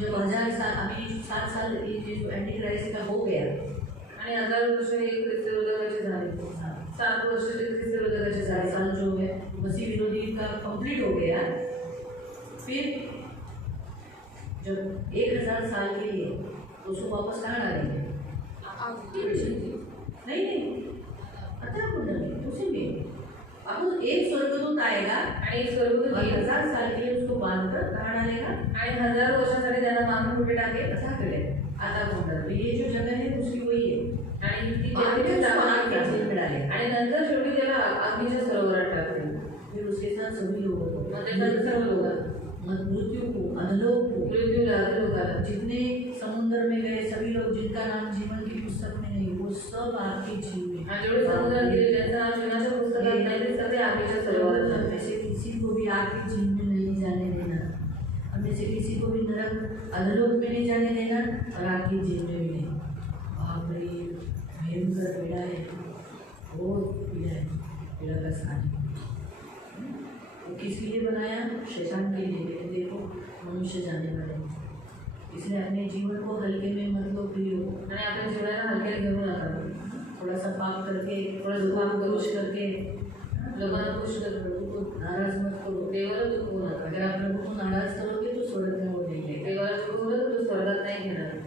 जब 1000 साल अभी 7 साल ये जो एंटी क्राइस्ट का हो गया आणि 1000 वर्ष हे ख्रिस्त विरोधकाचे झाले 7 वर्ष ते ख्रिस्त विरोधकाचे 4 झाले साल जो है मसीह विरोधी का कंप्लीट हो गया। फिर जब 1000 साल के लिए उसको वापस कहाँ डालेंगे? नहीं अतः कुंडली उसी में अब एक स्वर्गदूत आएगा आणि एक स्वर्गदूत और येईल 1000 साल के लिए उसको बांधकर कहाँ डालेगा? आणि 1000 वर्षासाठी त्यांना बांधून कुठे टाकेल? अतः करें आता कुंडल तो ये जो जगह है उसकी वही है आणि ती बांध के जेवढी उसको जागा आग के आहे, जेल में डालेगा। आणि नंतर शेवटी त्याला अग्नीच्या सरोवरात टाकतील फिर उसके साथ सभी लोगों को मग त्याच्यानंतर सर्व लोक मृत्यु को अधलोक को मृत्यूला लोकाला जितने समुद्र में गए सभी लोग जिनका नाम जीवन की पुस्तक में नहीं वो सब आपके जीव में आणि जेवढे समुद्रात गेले त्यांचं नाव जीवनाच्या पुस्तकात नाही ते सगळे आगीच्या सरोवरात हम जातील. में से किसी को भी आपके जीव में नहीं जाने देना हम में से किसी को भी नरक अधलोक में नहीं जाने देना और आपके जीव में भी नहीं। बाप रे भयंकर पीड़ा है बहुत पीड़ा है पीड़ा का स्थान वो किसके लिए बनाया? शैतान के लिए। लेकिन देखो मनुष्य जाने वाले हैं। इसलिए अपने जीवन को हल्के में मत लो प्रियो। आणि आपल्या जीवनाला हलक्यात घेऊ नका थोड़ा सा पाप करके थोड़ा सा पाप करो. खुश करके लोकांना खुश कर प्रभु को नाराज मत करो। देवाला दुखवू नका अगर आप प्रभु को नाराज करोगे तो स्वर्ग में हो जाएंगे। देवाला दुखवलं तर तो स्वर्गात नाही घेणार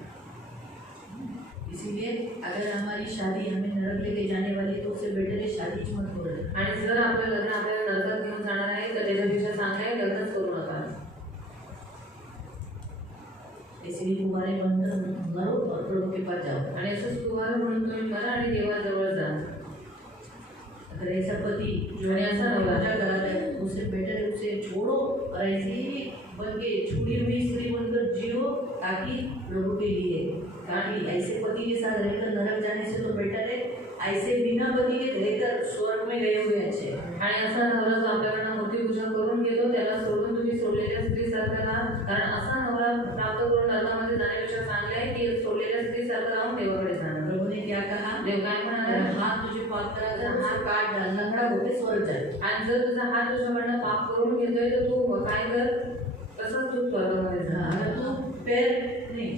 इसीलिए अगर हमारी शादी हमें नरक लेके जाने वाली तो उससे बेटर है शादी मत करो। आणि जर आपलं लग्न आपल्याला नरकात घेऊन जाणार आहे तर त्याच्यापेक्षा चांगलं आहे लग्नच करू नका इसलिए तुम्हारे बंधन मरो और प्रभु के पास जाओ। आणि असंच तुम्हाला म्हणून तुम्ही मरा आणि देवाजवळ जा अगर ऐसा पति जो है ऐसा पूजा कराता है उससे बेटर है उसे छोड़ो और ऐसे ही बन के छुड़ी हुई स्त्री बनकर जियो ताकि प्रभु के लिए। ताकि ऐसे पति के साथ रहकर नरक जाने से तो बेटर है ऐसे बिना पति के रहकर स्वर्ग में गए हुए अच्छे। आणि असा नवरा जो आपल्याकडनं मूर्तीपूजा करून घेतो त्याला सोडून तुम्ही सोडलेल्या स्त्रीसारखं राहा कारण असा नवरा प्राप्त करून नरकामध्ये जाण्यापेक्षा चांगले आहे की सोडलेल्या स्त्रीसारखं राहून देवाकडे जाणं। प्रभु ने क्या कहा? देव काय म्हणाला? हाथ तुझे पाप करा तर हाथ काट डाल लंगड़ा होके स्वर्ग जाए। आणि जर तुझा हात तुझ्याकडनं पाप करून घेतोय तर तू काय कर तसंच तू स्वर्गामध्ये जा अगर तू पैर नहीं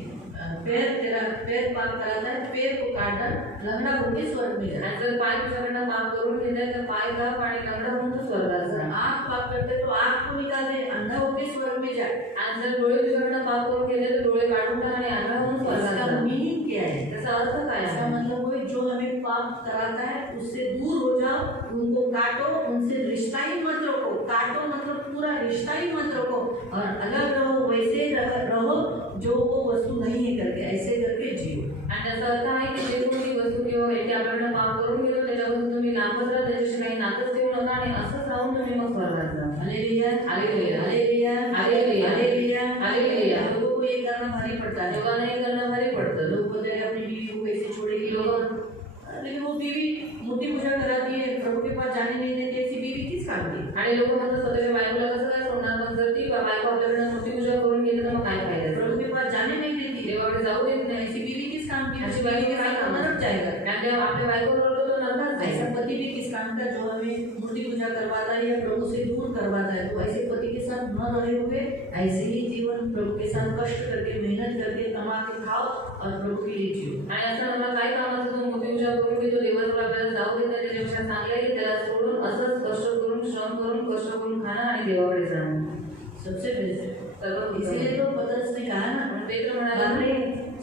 पैर तेरा पैर पाप कराता है पैर को काट डाल लंगड़ा होके स्वर्ग में जाए। आणि जर पाय तुझ्याकडनं पाप करून घेतोय तर पाय काप आणि लंगडा होऊन तू स्वर्गात अगर जा आँख पाप करते तो आँख को निकाल दे अंधा होके स्वर्ग में जाए। आणि जर डोळे तुझ्याकडनं पाप करून घेतले तर डोळे काढून टाक आणि अंधा होऊन स्वर्गात इसका जा मीनिंग क्या है? त्याचा अर्थ काय ऐसा आहे मतलब वो जो हमें पाप कराता है उससे दूर हो जाओ उनको काटो उनसे रिश्ता ही मत रखो। काटो मतलब पूरा रिश्ता ही मत रखो और अलग रहो वैसे रहो जो वो वस्तु नहीं है करके ऐसे करके जियो। आणि त्याचा अर्थ आहे की जे कोणी वस्तू किंवा व्यक्ती आपल्याकडनं पाप करून घेतो त्याच्यापासून तुम्ही लांबच राहा त्याच्याशी काही नातच देऊ नका आणि असंच राहून तुम्ही मग स्वर्गात जा hallelujah hallelujah hallelujah hallelujah hallelujah hallelujah लोगों को ये करना भारी पड़ता है। लोकांना हे करणं भारी पडतं लोग बोलते हैं अपनी बीवी को कैसे छोड़ेगी लोग लेकिन वो बीवी मूर्ति पूजा कराती है प्रभु के पास जाने नहीं देती ऐसी बीवी किस काम की? आणि लोक म्हणतात स्वतःच्या बायकोला कसं काय सोडणार पण जर ती बायको आपल्याकडनं मूर्तीपूजा करून घेतली तर मग काय फायदा प्रभु के पास जाने नहीं देती देवाकडे जाऊ देत नाही ऐसी बीवी किस काम की? ऐसी ऐसी बीवी बीवी के किस साथ काम की? नरक जाएगा। आणि जेव्हा आपल्या बायकोवर रडतो तो नरकात ऐसा जाईल पति भी किस काम का जो हमें मूर्ति पूजा करवाता है या प्रभु से दूर करवाता है तो ऐसे पति के साथ न रहे हुए ऐसे ही जीवन प्रभु के साथ कष्ट करके मेहनत करके कमा के खाओ और प्रभु के लिए जियो। आणि असं मला काय कामाचं तो मूर्तीपूजा करून घेतो देवाजवळ आपल्याला जाऊ देत नाही त्याच्यापेक्षा चांगलं आहे की त्याला सोडून असंच कष्ट करून श्रम करून कष्ट करून खाणं आणि देवाकडे जाणं सबसे बेस्ट सर्व इसलिए तो पतरस ने कहा ना म्हणून पेत्र म्हणाला अरे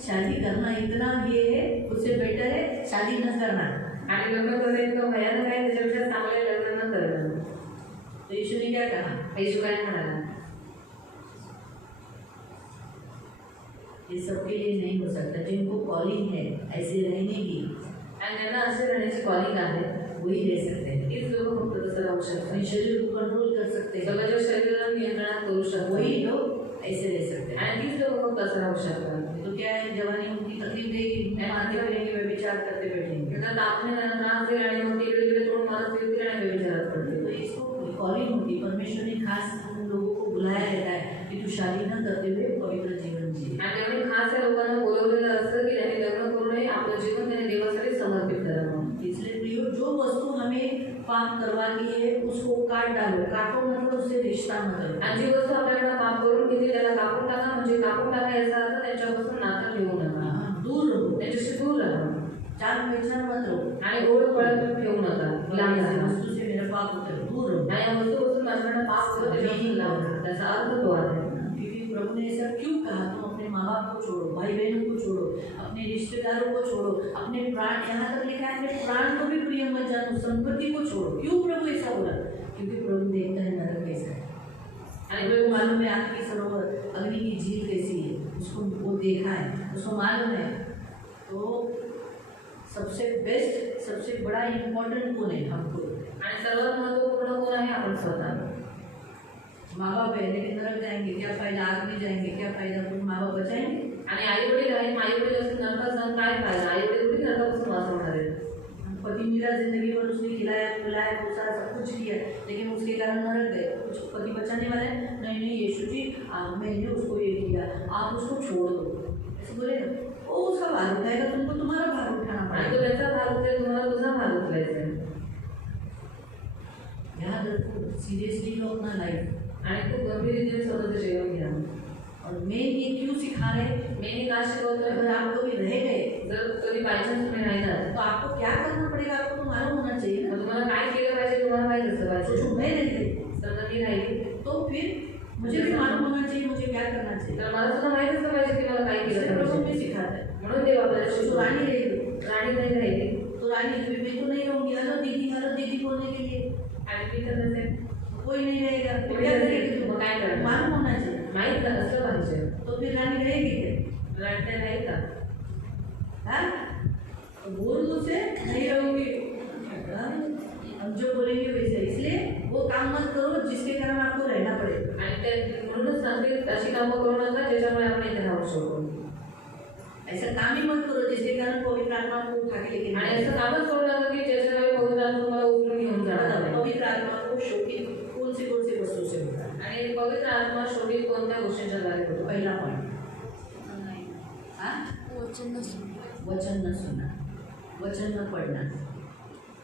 शादी करना इतना ये है उससे बेटर है शादी न करना। आणि लग्न करणं इतकं भयानक आहे त्याच्यापेक्षा चांगलं आहे लग्न न करणं तो यीशु ने क्या कहा? येशू काय म्हणाला ये सबके लिए नहीं हो सकता जिनको कॉलिंग है ऐसे रहने की आणि त्यांना असे राहण्याची कॉलिंग आहे वही रह सकते हैं। तीच लोक फक्त तसं राहू शकतात अपने शरीर को कंट्रोल कर सकते हैं स्वतःच्या शरीराला नियंत्रणात करू शकतात वही लोग ऐसे रह सकते हैं। आणि तीच लोक फक्त असं राहू शकतात तो क्या है जवानी उनकी तकलीफ देगी मानते फिरेंगे वे विचार करते बैठेंगे तर तापने त्यांना त्रास देईल आणि मग तिकडे तिकडे तोंड मारत फिरतील आणि व्यभिचारात पडतील तो इसको कॉलिंग होती परमेश्वर ने खास उन लोगों को बुलाया रहता है कि तू शादी न करते हुए पवित्र जीवन जी। आणि त्यामुळे खास त्या लोकांना बोलवलेलं असतं की त्यांनी लग्न करू नये आपलं जीवन त्यांनी देवासाठी समर्पित करावं इस इसलिए प्रियो, जो वस्तू हमें पाप करवाती है उसको काट डालो। काटो मतलब उससे रिश्ता मत रखो। आणि जी वस्तू आपल्याकडे पाप करून घेते त्याला कापून टाका, म्हणजे कापून टाका याचा अर्थ त्यांच्यापासून नातं ठेवू नका, दूर रहो, त्यांच्याशी दूर राहा चाल बेचैन मत रहो, आणि गोड पळत ठेवू नका, लांब इस राहा वस्तू से मेरा पाप होता है, दूर रहो। आणि या वस्तूपासून माझ्याकडे पाप होतं त्याच्यापासून लांब राहा, त्याचा अर्थ तो आहे। क्योंकि प्रभु ने ऐसा क्यों कहा? तुम अपने माँ बाप को छोड़ो, भाई बहनों को छोड़ो, अपने रिश्तेदारों को छोड़ो, अपने प्राण, यहाँ तक लिखा है अपने प्राण को भी प्रिय मत जानो, संपत्ति को छोड़ो। क्यों प्रभु ऐसा बोला? क्योंकि प्रभु देखता है नरक कैसा है, आणि प्रभु मालूम है आग की सरोवर, अग्नि की झील कैसी है, उसको वो देखा है, उसको मालूम है। तो सबसे बेस्ट, सबसे बड़ा इम्पोर्टेंट कौन है? हमको। आणि सर्वात महत्त्वपूर्ण कोण आहे? आपण स्वतः। माँ बाप है लेकिन नरक जाएंगे, क्या फायदा? आग में जाएंगे, क्या फायदा? कोई माँ बाप बचाएंगे? आणि आई वडील आहे, आई वडील असून नरकात जाऊन काय फायदा? आई वडील थोडी नरकापासून वाचवणार आहेत। पति मेरा जिंदगी भर उसने खिलाया पिलाया पोसा सब कुछ किया, लेकिन उसके कारण नरक गए। कुछ पति बचाने वाला है? नहीं नहीं यीशु जी, मैंने उसको ये किया, आप उसको छोड़ दो, ऐसे बोले ना, वो उसका भार उठाएगा, तुमको तुम्हारा भार उठाना आणि तो पड़ेगा। त्याचा भार उचलेल, तुम्हाला तुझा भार उचलायचा आहे। याद रखो, सीरियसली लो अपना लाइफ। आणि खूप गंभीरीने स्वतःचं जीवन घ्या। और मेन ये क्यों सिखा रहे? मी का शिकवतोय? अगर आप कभी रह गए जर कधी बायचान्स तुम्ही राहिलात तो आपको क्या करना पड़ेगा? आपको तो मालूम होना चाहिए ना। मग तुम्हाला काय केलं पाहिजे, तुम्हाला माहित असलं तो पाहिजे। जो मैं रह गई समजा मी राहिली तो फिर मुझे भी मालूम होना चाहिए मुझे क्या करना चाहिए। तर मला सुद्धा माहित असलं पाहिजे की मला काय इसलिए केलं प्रभु पाहिजे। हमें सिखाता है। म्हणून देव आपल्याला जो शिकवतो। रानी रहेगी, राणी नाही राहिली तो रानी मैं तो नहीं रहूंगी, हेलो दीदी बोलने के लिए आणि मी तर नसेल, कोई नहीं रहेगा, तो कोई क्या नसेल, करेगी? मग काय करणार? मालूम होना चाहिए। माहित असलं पाहिजे। तो फिर रानी रहेगी क्या? राणी नाही का? हाँ? तो बोल दो से नहीं रहूंगी, हम जो बोलेंगे वैसे। इसलिए वो काम मत करो जिसके कारण आपको रहना पड़े। आणि त्या म्हणूनच सांगते अशी कामं करू नका ज्याच्यामुळे आपण इथे राहू शकतो। ऐसा काम ही मत करो जिसके कारण पवित्र आत्मा को उठा के लेके आणि असं कामच करू नका की ज्याच्यामुळे पवित्र आत्मा तुम्हाला उचलून घेऊन जाणार आहे। पवित्र आत्मा को शोकित कौन सी वस्तु से होता है? आणि पवित्र आत्मा शेवटी कोणत्या गोष्टींच्या द्वारे होतो? पहला पॉइंट, वचन न सुनना, वचन न पढ़ना,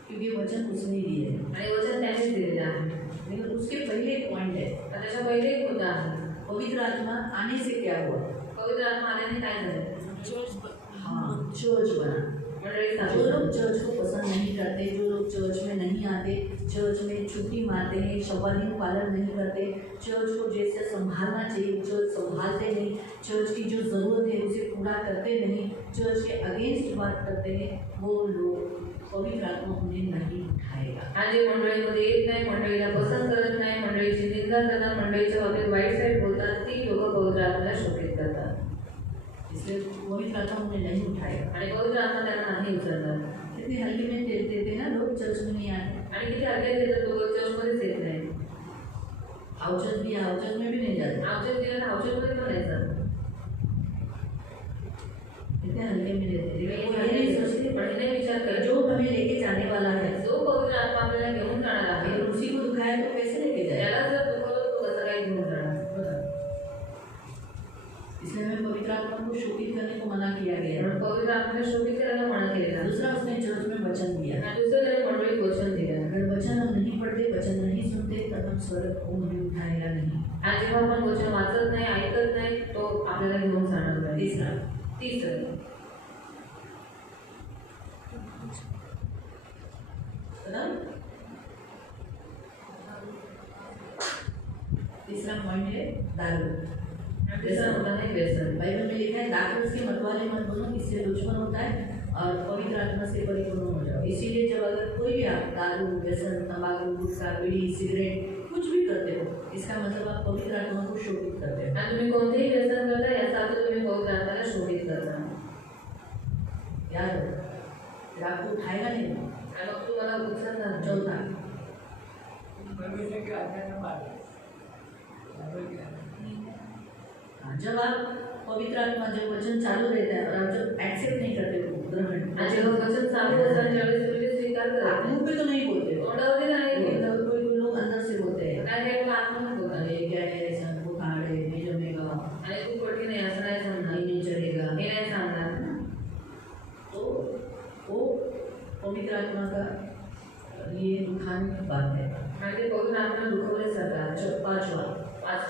क्योंकि वचन उसने दिए है। आणि वचन त्यानेच दिलेलं आहे। लेकिन उसके पहले एक पॉइंट है, तर त्याच्या पहिले एक मुद्दा आहे, पवित्र आत्मा आने से क्या हुआ? पवित्र आत्मा आल्याने काय झालं? हाँ, चर्च बना। मंडळी जो स्थापित लोग चर्च को पसंद नहीं करते, जो लोग चर्च में नहीं आते, चर्च में छुट्टी मारते हैं, शब्दावली पालन नहीं करते, चर्च को जैसे संभालना चाहिए चर्च संभालते नहीं, चर्च की जो ज़रूरत है उसे पूरा करते नहीं, चर्च के अगेंस्ट बात करते हैं, वो लोग पवित्र आत्मा उन्हें नहीं उठाएगा। आणि मंडळीमध्ये येत नाही, मंडळीला पसंत करत नाही, मंडळीची निंदा करतात, मंडळीच्या बाबतीत वाईट साईड बोलतात, ती लोक पवित्र आत्म्याला शोषित करतात। इसलिए पवित्र आत्मा उन्हें नहीं उठाएगा। आणि पवित्र आत्मा त्यांना नाही उचलतात। कितनी हल्के में देते ना लोग, चर्च में नहीं आते। आणि किती आज्ञा देतात लोक, चर्चमध्येच येत नाही। हाउचर्च भी, हाउचर्च में भी नहीं जाते। औषध दिलं तर औषधमध्ये पण नाही जात। कितने हल्के में देते हैं। वो हे ये नाही नहीं सोचते, सोचते पण हे नाही विचार करत, जो हमें लेके जाने वाला है, जो पवित्र आत्मा आपल्याला घेऊन जाणार आहे, अगर उसी को दुखाया तो कैसे लेके जाए? त्याला जर दुखवलं तो कसं काय घेऊन जाणार? इसलिए हमें पवित्र आत्मा को शोकित करने को मना किया गया है। म्हणून पवित्र आत्म्याला शोषित करायला मना केलेला। दूसरा, उसने चर्च में वचन दिया। आणि दुसरं त्याने मंडळीत वचन दिलं। अगर वचन हम नहीं पढ़ते, वचन नहीं सुनते, तब हम स्वर्ग को हमें उठाएगा नहीं। आणि जेव्हा आपण वचन वाचत नाही, ऐकत नाही, तो आपल्याला घेऊन जाणार नाही। तिसरं तीसरा पॉइंट है दारू। तिसरा मुद्दा आहे व्यसन। बाइबल में लिखा है दारू के मतवाले मत बनो, इससे दुश्मन होता है और पवित्र आत्मा से परिपूर्ण हो जाओ। इसीलिए जब अगर कोई भी आप दारू, व्यसन, तंबाकू, गुटखा, बीड़ी, सिगरेट कुछ भी करते हो, इसका मतलब आप पवित्र आत्मा को शोषित करते हो। आणि तुम्ही कोणतेही व्यसन करता याचा अर्थ तुम्ही पवित्र आत्म्याला शोषित करता। याद रखो, फिर आपको उठाएगा नहीं। आणि मग तुम्हाला उचलणार। चौथा, जब आप पवित्र आत्मा, जब वचन चालू रहता है और आप जब एक्सेप्ट नहीं करते हो, ग्रहण, आणि जेव्हा वचन चालू असतं आणि ज्यावेळेस तुम्ही ते स्वीकार आप करता, मुंह पे तो नहीं बोलते हो, तोंडावरती नाही बोलत, कोई लोग अंदर से बोलते हैं, काय काय लोक आत्म्यात बोलतात, अरे क्या है, ऐसा बुखार है, नहीं जमेगा, आणि खूप कठीण आहे, असं नाही सांगणार, नहीं चढ़ेगा। हे नाही सांगणार। तो वो पवित्र आत्मा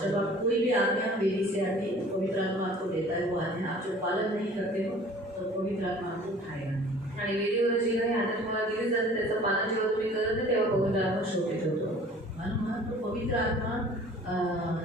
जब आप कोई भी आज्ञा वेदी से आती है पवित्र आत्मा आपको देता है, वो आज्ञा आप जब पालन नहीं करते हो तो पवित्र आत्मा आपको उठाएगा नहीं। आणि वेदीवर जी काही आज्ञा तुम्हाला दिली जाते त्याचं पालन जेव्हा तुम्ही करत नाही तेव्हा पवित्र आत्मा शोषित होतो. मालूम तो पवित्र आत्मा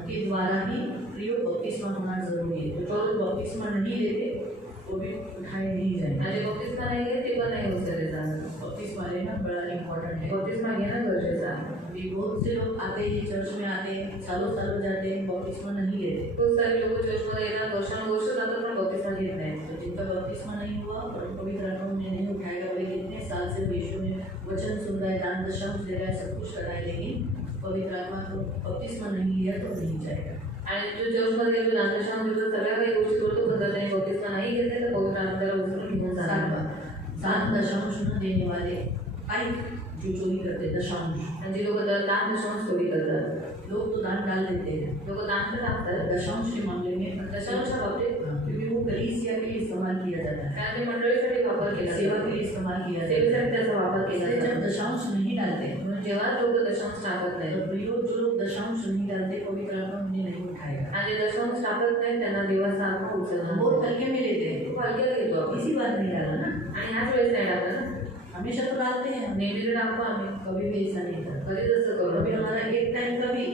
के द्वारा ही प्रियो बपतिस्मा होना जरूरी है. जो लोग बपतिस्मा नहीं लेते वो भी उठाए नहीं जाएंगे. आणि बपतिस्मा नाही घेत ते पण नाही उचलले जाणार. बपतिस्मा लेना बड़ा इम्पोर्टेंट है. बपतिस्मा घेणं गरजेचं आहे. अभी बहुत से लोग आते हैं चर्च में आते हैं सालों सालों जाते हैं बपतिस्मा नहीं लेते. खूप सारे लोक चर्चमध्ये येतात वर्षानुवर्ष जातात पण बपतिस्मा घेत नाही. तो जिनका बपतिस्मा नहीं हुआ और पवित्र आत्मा ने नहीं उठाएगा, बोले कितने साल से यीशु ने वचन सुन रहा है, दान दशम दे रहा है, सब कुछ कर रहा है, लेकिन पवित्र आत्मा को बपतिस्मा नहीं लिया तो नहीं जाएगा. आणि जो चर्चमध्ये जो नामदशनामध्ये सगळ्या काही गोष्टी करतो पण त्याने बपतिस्मा नाही घेतले तर पवित्र आत्म्याला उचलून घेऊन जाणार. सात दशांश न देने वाले आई जो चोरी करते दशांश, आणि जे लोक दान दशांश चोरी करतात, लोग तो दान डाल देते हैं, लोक दान तर टाकतात दशांश के मामले में दशांशच्या बाबतीत, क्योंकि वो कलीसिया के लिए इस्तेमाल किया जाता है, कारण ते मंडळीसाठी वापर केला सेवा जातो, के लिए इस्तेमाल किया जाता है. सेवेसाठी त्याचा वापर केला इसलिए जब जातो. दशांश नहीं डालते म्हणून जेव्हा लोक दशांश टाकत नाही तो प्रियो जो लोग दशांश नहीं डालते पवित्र आत्मा उन्हें नहीं उठाएगा. आणि दशांश टाकत नाही त्यांना देवाचा आत्मा उचलणार. बहुत हल्के में लेते हैं, खूप हलक्याला घेतो आपण. इसी बात नहीं डाला ना, आणि ह्याच वेळेस नाही टाकत ना, हमेशा तो डालते हैं, नेहमी तर टाकतो आम्ही, कभी भी ऐसा नहीं करता. कधीच असं करू कभी नये. हमारा एक टाइम का भी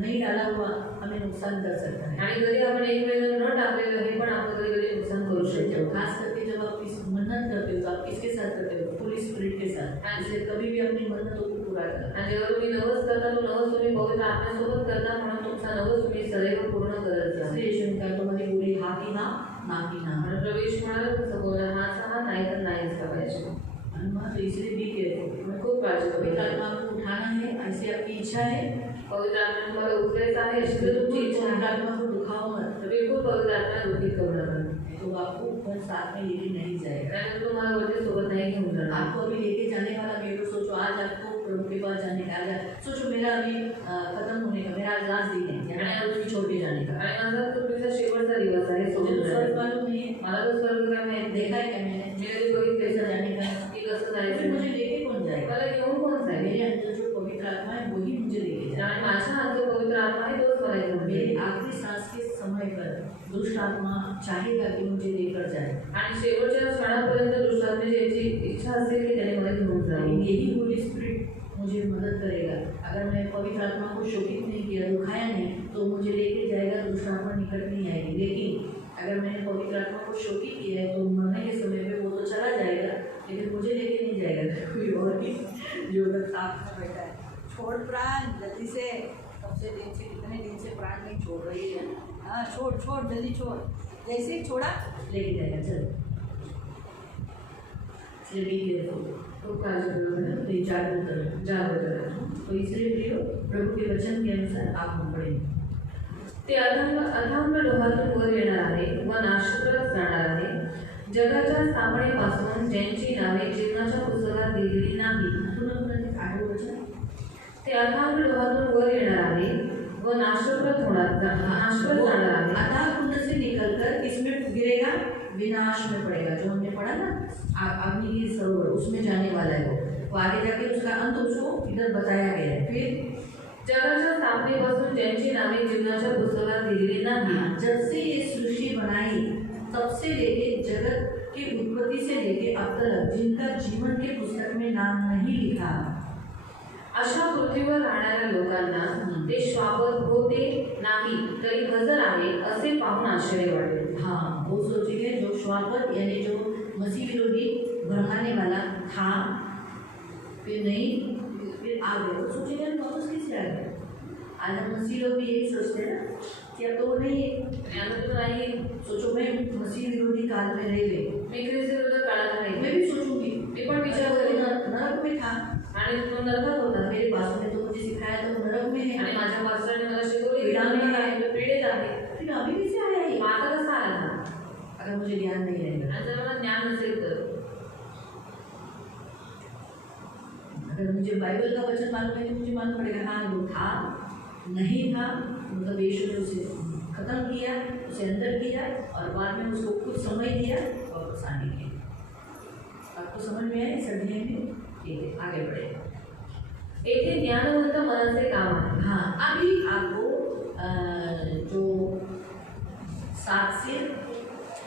नहीं डाला हुआ हमें नुकसान कर सकता है. आणि कधी आपण एक वेळ न टाकलेलं हे पण आपलं कधी कधी नुकसान करू शकतो. खास करके जब आप किस मन्नत करते हो तो आप किसके साथ करते हो, फुल स्पिरिट के साथ. इसलिए कभी भी अपनी मन्नतों को पूरा करें. आणि जेव्हा तुम्ही नवस करता तो नवस तुम्ही पवित्र आत्म्यासोबत करता म्हणून तुमचा नवस तुम्ही सदैव पूर्ण करत जा. इसलिए यीशु ने कहा तुम्हारी बुरी हा की ना, ना की ना. आणि प्रवेश म्हणाला तसं बोला हाच हा नाही तर नाही असला पाहिजे. तो इसलिए भी केयरफुल. खूप काळजी पवित्र पवित्र आत्मा को उठाना है, ऐसी आपकी इच्छा है, आत्मा तुम्हाला उचलायचं आहे अशी जर तुमची इच्छा पवित्र आहे आत्मा को दुखाओ मत. तर बिलकुल पवित्र आत्मा दुखी करू नका. तो आपको ऊपर साथ में लेके नहीं जाएगा. कारण तुम्हाला वरती सोबत नाही घेऊन जाणार. आपको अभी लेके जाने वाला बेटो सोचो आज आपको प्रभु के पास जाने का, आज सोचो मेरा अभी खत्म होने का, मेरा आज लास्ट दिन है, यानी आज उसकी छोड़ के जाने का. आणि माझा पृथ्वीचा शेवटचा दिवस आहे मुझे सोडून तो स्वर्ग जायचा. मालूम नहीं है, मला तो स्वर्ग काय माहिती देखा है क्या मैंने, मेरे कोई कैसा कैसा जाने का, की कसं फिर जायचं मुझे लेके कौन जाएगा. मला घेऊन कोण जाईल. मेरे अंदर जो पवित्र आत्मा है वही मुझे लेके जाएगा. आणि माझ्या हात जो पवित्र आत्मा आहे तोच मला घेऊन मेरे जाईल. आखिरी सांस के समय पर दुष्ट आत्मा चाहेगा कि मुझे लेकर जाए, आणि शेवटच्या क्षणापर्यंत दुष्टात्म्याची याची इच्छा असेल की त्याने मला घेऊन लेकिन जाईल. यही होली स्पिरिट मुझे मदद करेगा. अगर मैं पवित्र आत्मा को शोकित नहीं किया, दुखाया नहीं, तो मुझे लेके जाएगा, दुष्ट आत्मा निकट नहीं आएगी. लेकिन अगर मैंने पवित्र आत्मा को शोकित किया है तो मरने के समय पे वो तो चला जाएगा, लेकिन मुझे लेके नहीं जाएगा. कोई और भी जो लोग साथ में बैठा है, छोड़ प्राण जल्दी से, कब से दिन से कितने दिन से प्राण नहीं छोड़ रही है. हाँ छोड़ छोड़ जल्दी छोड़, जैसे ही छोड़ा लेके जाएगा. चलो इसलिए भी केयरफुल. खूप काळजी करू. तो जागरूक करें. जागरूक. तो इसलिए प्रियो प्रभु के वचन के अनुसार आप हम पढ़ें. ते अथांग लोहातून वर येणार आहे व नाशवत जाणार आहे. जगाच्या स्थापनेपासून ज्यांची नावे जीवनाच्या पुस्तकात लिहिलेली नाही. आठवं वचन. ते अथांग लोहातून वर येणार आहे व नाशवत नाशवत जाणार आहे. अतः कुंड से निकलकर किसमें गिरेगा, विनाश में पड़ेगा. जो हमने पढ़ा ना अग्नि की सरोवर, उसमें जाने वाला है वो आगे जाके उसका अंत उसको इधर बताया गया है. फिर जगाच्या स्थापनेपासून ज्यांची नावे जीवनाच्या पुस्तकात लिहिलेली नाही. जब से ये सृष्टि बनाई तब से लेके जगत की उत्पत्ति से लेके अब तक जिनका जीवन के पुस्तक में नाम नहीं लिखा, अशा पृथ्वीवर राहणाऱ्या लोकांना ते श्वापद होते नाही तरी हजर आहे असे पाहून आश्चर्य वाटेल. हाँ वो सोचेंगे जो श्वापद यानी जो मसीह विरोधी भड़काने वाला था, फिर नहीं, फिर आ गए, तो सोचेंगे वापस किससे आ गए. आज हम मसीह लोग भी यही सोचते हैं ना कि अब तो वो नहीं है. आता तो नाही. सोचो मैं मसीह विरोधी काल में रह गई, मी ख्रिस्त विरोधी काळात मैं नाही. भी सोचूंगी मी पण विचार करेन नरक में था आणि तो नरकात होता. मेरे पास ने तो मुझे सिखाया तो नरक में है, आणि माझ्या पास्टरने मला शिकवले पीडा में आहे. तो पीडित आहे. फिर अभी कैसे आया ये. माझा कसा आला हा? अगर मुझे ज्ञान नहीं रहेगा, आणि जर मला ज्ञान नसेल तर, अगर मुझे बाइबल का वचन मालूम है तो मुझे मालूम पड़ेगा हाँ वो था, नहीं था, मतलब यीशु ने उसे खत्म किया, उसे अंदर किया और बाद में उसको कुछ समय दिया और वापस आने किया. आपको समझ में आए सर्दियों में. ठीक है आगे बढ़े. येथे ज्ञानवंत मनाचे काम आहे. हाँ अभी आपको जो 7 सिर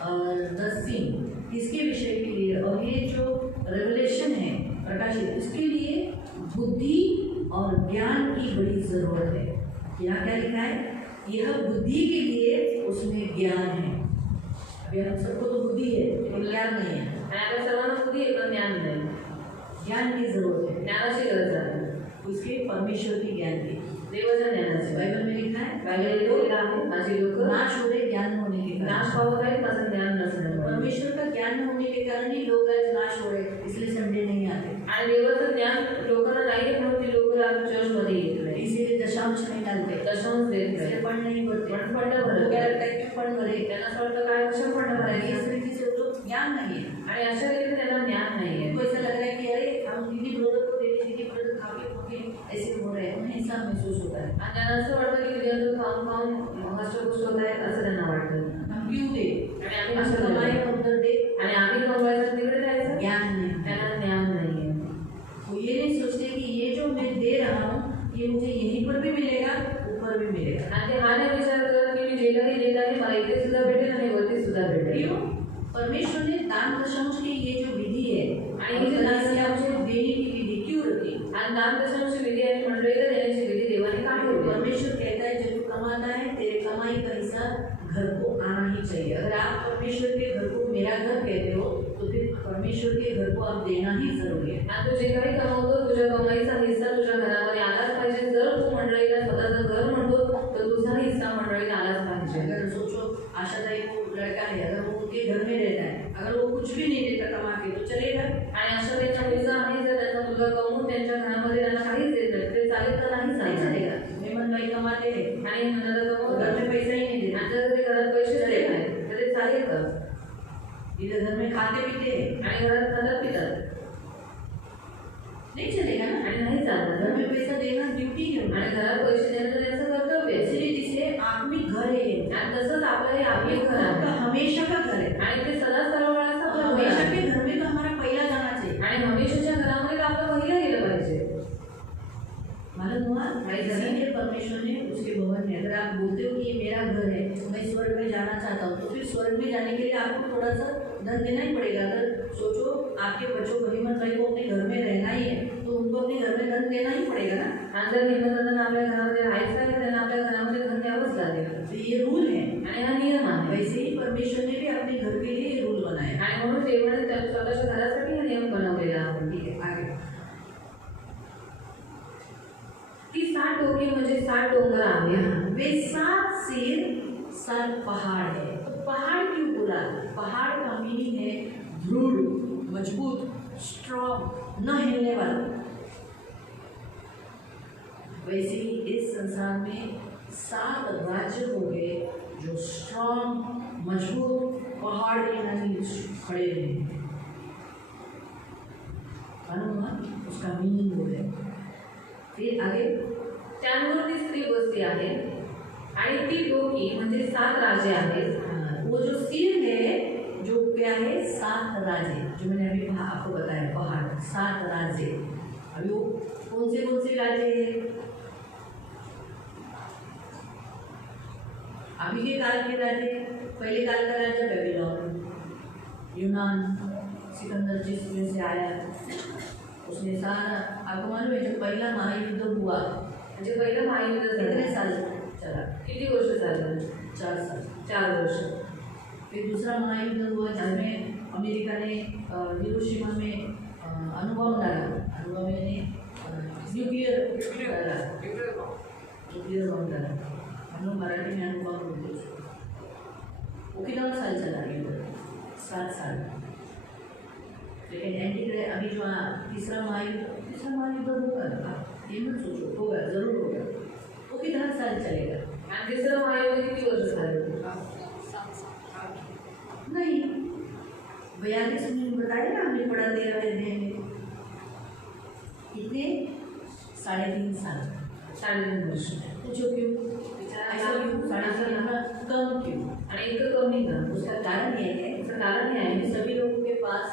और 10 सींग इसके विषय के लिए, और ये जो रेवलेशन है प्रकाशित, इसके लिए बुद्धि और ज्ञान की बड़ी जरूरत है। यहाँ क्या लिखा है? यह बुद्धि के लिए, उसमें ज्ञान है। अभी हम सबको तो बुद्धि है लेकिन ज्ञान नहीं है। आपल्या सर्वांना बुद्धी आहे पण ज्ञान नाही, ज्ञान की जरूरत है, ज्ञानाची गरज आहे, उसके परमेश्वर की ज्ञान की। देवाच्या ज्ञानाची। बाइबल में लिखा है, बायबल लिहिलेलं आहे, माझे लोक नाश हो रहे ज्ञान होने के कारण। नाश पावत आहेत माझं ज्ञान नसल्यामुळे। परमेश्वर का ज्ञान न होने के कारण ही लोग आज नाश हो रहे, इसलिए संडे नहीं आते। आणि देवाचं ज्ञान लोकांना नाही आहे म्हणून ती लोक चर्चमध्ये येत नाही, इसीलिए दशांश नहीं डालते, दशांश देत इसलिए नाही, फंड नहीं भरते। पण फंड भरत क्या नाही। लगता है क्यों फंड भरे? त्यांना असं वाटतं काय कशा फंड भरायचे, इस रीति से तो ज्ञान नहीं है। आणि अशा रीतीने त्यांना ज्ञान नाही आहे। उनको ऐसा लग रहा है कि अरे हम दीदी ब्रदर को दे, दीदी ब्रदर खा के ऐसे हो रहे हैं, उन्हें ऐसा महसूस होता है। आणि त्यांना असं वाटतं की देवाचं खाऊन खाऊन हष्टपुष्ट होत आहेत असं त्यांना वाटतं, हम क्यों दे? आणि आम्ही हम असं कमाए कमाई और उधर दे, आणि आम्ही कमवायचं तिकडे जायचं, ज्ञान नहीं। त्यांना ज्ञान नाही आहे। वो ये नहीं सोचते कि ये जो मैं दे रहा हूँ ये मुझे यहीं पर भी मिलेगा, ऊपर भी मिलेगा। आणि ते हा नाही विचार करत की मी जे काही देत आहे मला इथे सुद्धा भेटेल आणि वरती सुद्धा भेटेल। क्यों? परमेश्वर ने दान दशांश की ये जो विधि है, आणि ही जी दान दशांश देने की विधि क्यों रखी? आणि दान दशांश विधी आणि मंडळीला देण्याची विधी देवाने का ठेवली? परमेश्वर कहता है जब तू कमाता है तेरे कमाई का हिस्सा घर को आना ही चाहिए। अगर आप परमेश्वर के घर को मेरा घर कहते हो तो फिर परमेश्वर के घर को आप देना ही जरूरी है। आणि तू जे काही कमवतो तुझ्या कमाईचा हिस्सा तुझ्या घरामध्ये आलाच पाहिजे। जर तू मंडळीला स्वतःचं घर म्हणतो तर तुझा हिस्सा मंडळीला आलाच पाहिजे। अगर सोचो आशाताई को लड़का है, अगर वो उनके घर में रहता है, अगर वो कुछ भी नहीं देता कमा के तो चलेगा? आणि अशा त्यांचा मुलगा आहे जर त्याचा मुलगा कमवून त्यांच्या घरामध्ये त्यांना काहीच देत नाही ते चालेल तर नाही नहीं चालेल। चलेगा। मेमन भाई कमाते हैं, आणि नंतर घर कमवतात में पैसा ही नहीं देता, आणि जर ते घरात पैसे देत नाही तर ते चालेल का? इधर घर में खाते पीते हैं, आणि घरात खातात पितात नहीं चलेगा ना। आणि नाही चालणार। घर में पैसा देना ड्यूटी है आणि उनकी। घरात पैसे देणं तर त्यांचं कर्तव्य आहे। इसी रीति से आत्मिक घर है ये, आणि तसंच आपलं हे आपले घर आपका आहे हमेशा का घर है। आणि ते सदा सर्व वेळाचं आपलं घर हमेशा आहे। के घर में तो हमारा पहला जाना चाहिए। आणि हमेशाच्या घरामध्ये तर आपलं पहिलं गेलं पाहिजे। मालूम हुआ? नहीं जाने। इसीलिए परमेश्वर ने उसके भवन में, अगर आप बोलते हो कि ये मेरा घर है, मैं स्वर्ग में जाना चाहता हूँ, तो फिर स्वर्ग में जाने के लिए आपको थोड़ा सा धन देना ही पड़ेगा। अगर सोचो आपके बच्चों को, हिम्मत भाई को अपने घर में रहना ही है तो उनको अपने घर में धन देना ही पड़ेगा ना। आणि जर हिंमतदान आपल्या घरामध्ये राहायचं आहे तर त्यांना आपल्या घरामध्ये धन द्यावंच लागेल तो ये रूल है। आणि हा नियम आहे। वैसे ही परमेश्वर ने भी अपने घर के लिए ये रूल बनाया। आणि म्हणून देवाने त्या स्वतःच्या घरासाठी हा नियम बनवलेला आहे। ठीक है, आगे। ती 60 डोकी म्हणजे 60 डोंगर आहे। वे 7 सिर 7 पहाड़ है। तो पहाड़ क्यों बोला? पहाड़ का मीनिंग है दृढ़, मजबूत, स्ट्रॉन्ग, न हिलने वाला। वैसे ही इस संसार में 7 राज्य हो गए जो स्ट्रॉन्ग, मजबूत, पहाड़ के नहीं खड़े रहे। मालूम हुआ? उसका मीनिंग वो है। फिर आगे, त्यांवरती स्त्री बसती आहे आणि ती डोकी म्हणजे 7 राजे आहेत। वो जो सिर है जो क्या है 7 राजे, जो मैंने अभी आपको बताया पहाड़ 7 राजे। अभी वो कौन से राजे हैं? अभी के काल के राजे, पहले काल का राजा बेबीलोन, यूनान, सिकंदर जिसमें से आया, उसने सारा, आपको मालूम है जब पहला महायुद्ध हुआ म्हणजे पहिलं महायुद्ध कितने झालं साल चला? किती वर्ष चाललं? 4 साल। 4 वर्ष। फिर दूसरा महायुद्ध हुआ जिसमें अमेरिका ने हिरोशिमा में अणुबॉम्ब डाला। अणुबॉम्ब यानी न्यूक्लियर बॉम्ब डाला। हम लोग मराठी में अणुबॉम्ब बोलते हैं। वो कितना साल चला युद्ध? 7 साल। लेकिन एंटी अभी जो तीसरा महायुद्ध होगा, ये मत सोचो, होगा, जरूर होगा। वो कितना साल चलेगा? आणि तिसरं महायुद्ध किती वर्ष झालं? नहीं, 42 में बताया ना, हमने पढ़ा 13 अध्याय में। कितने? 3.5 साल। 3.5 वर्ष। पूछो क्यों? ऐसा क्यों? 3.5 इतना कम क्यों? आणि इतकं कमी का? उसका कारण ये है, उसका कारण हे आहे कि सभी लोगों के पास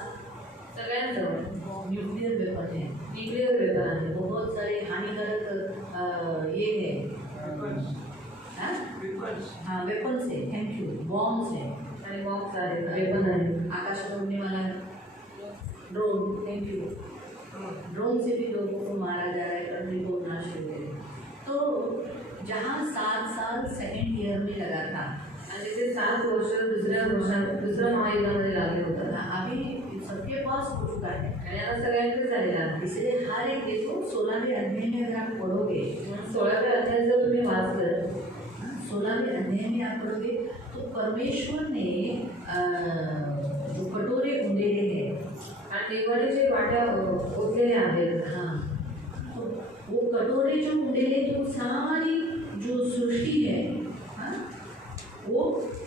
सगळ्यांजवळ न्यूक्लियर वेपन है। न्यूक्लियर वेपन आहे। बहुत सारे हानिकारक ये है हाँ वेपन्स है, थैंक यू, बॉम्ब्स है, आणि बॉम्ब आले वेपन आहे आकाश में उड़ने वाला ड्रोन, थैंक यू, ड्रोन से भी लोगों को मारा जा रहा है, कंट्री को नाश हो गए। तो जहाँ 7 साल सेकेंड ईयर में लगा था, आणि तिथे 7 वर्ष दुसऱ्या महायुद्धामध्ये लागले होतं अभी सबके पास हो चुका है। आणि आता सगळ्यांकडे झालेला आहे इसलिए हर एक देखो 16वें अध्याय में अगर आप पढ़ोगे, 16व्या अध्याय जर तुम्ही वाचलं 16वें अध्याय में आप पढ़ोगे तो परमेश्वर ने जो कटोरे उंडेले हैं, आणि देवाने जे वाट्या ओतलेल्या आहेत हाँ, तो वो कटोरे जो उंडेले तो सारी जो सृष्टि है, हाँ, वो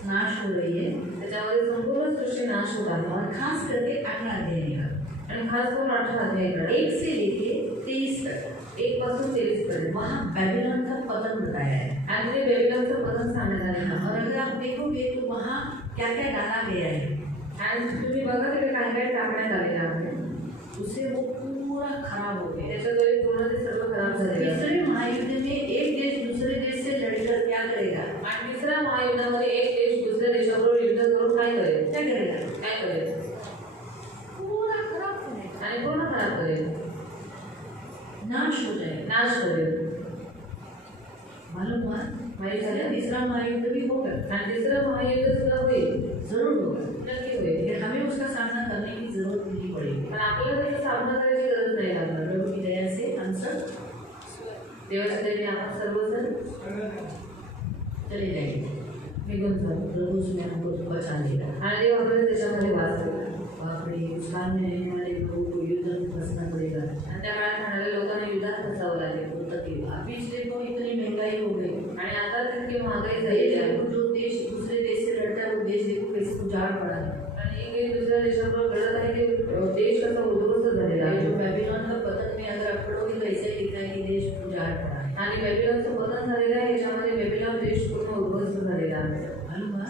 नाश हो रही है। त्याच्यामध्ये संपूर्ण सृष्टी नाश होत आहे और खास करके 18 अध्याय का, आणि खास करून 18 अध्यायाकडे 1 से लेके 23 तक 1 पासून 23 पर्यंत वहाँ बेबीलोन का पतन बताया है। आणि ते बेबीलोनचं पतन सांगण्यात आले आहे और अगर आप देखोगे तो वहाँ क्या क्या डाला गया है, आणि तुम्ही बघा तिथे काय काय टाकण्यात आलेलं आहे उससे वो पूरा खराब हो गया। त्याच्याद्वारे पूर्ण ते सर्व खराब झालेलं आहे तीसरे महायुद्ध में एक देश दूसरे देश से लड़कर क्या करेगा, आणि तिसऱ्या महायुद्धामध्ये एक देश दुसऱ्या देशाबरोबर युद्ध करून काय करेल क्या करेगा, काय करेल पूरा खराब करेगा, आणि पूर्ण खराब करेल नाश हो जाएगा। नाश करेल मालूम हुआ माहिती झालं तीसरा महायुद्ध भी होगा, आणि तिसरं महायुद्ध सुद्धा होईल जरूर होगा, नक्की होईल लेकिन हमें उसका सामना करने की जरूरत नहीं पड़ेगी। पण आपल्याला त्याचा सामना करायची गरज नाही लागणार प्रभु की दया से हम सब देवाच्या दयेने आपण सर्वजण चले जाएंगे, निघून जाऊ प्रभु उसमें हमको बचा लेगा। आणि देव आपल्याला त्याच्यामध्ये वाचतो बाप रे, उस काल में रहने वाले लोगों को युद्ध में फंसना पड़ेगा। आणि त्या काळात राहणाऱ्या लोकांना युद्धात फसावं लागेल अभी देखो इतनी महंगाई हो गई, आणि आता तितकी महागाई झालेली आहे देखो जो देश दूसरे देश से लड़ता है वो देश देखो कैसे उजाड़ पड़ा है। आणि एक दुसऱ्या देशाबरोबर लढत आहे ते देश कसा उद्ध्वस्त झालेला जो आहे बेबीलोन का पतन में अगर आप पढ़ोगे तो ऐसे लिखा है कि देश उजाड़ पड़ा है। आणि बेबीलोनचं पतन झालेलं आहे याच्यामध्ये बेबीलोन देश पूर्ण उद्ध्वस्त झालेला आहे मालूम हुआ?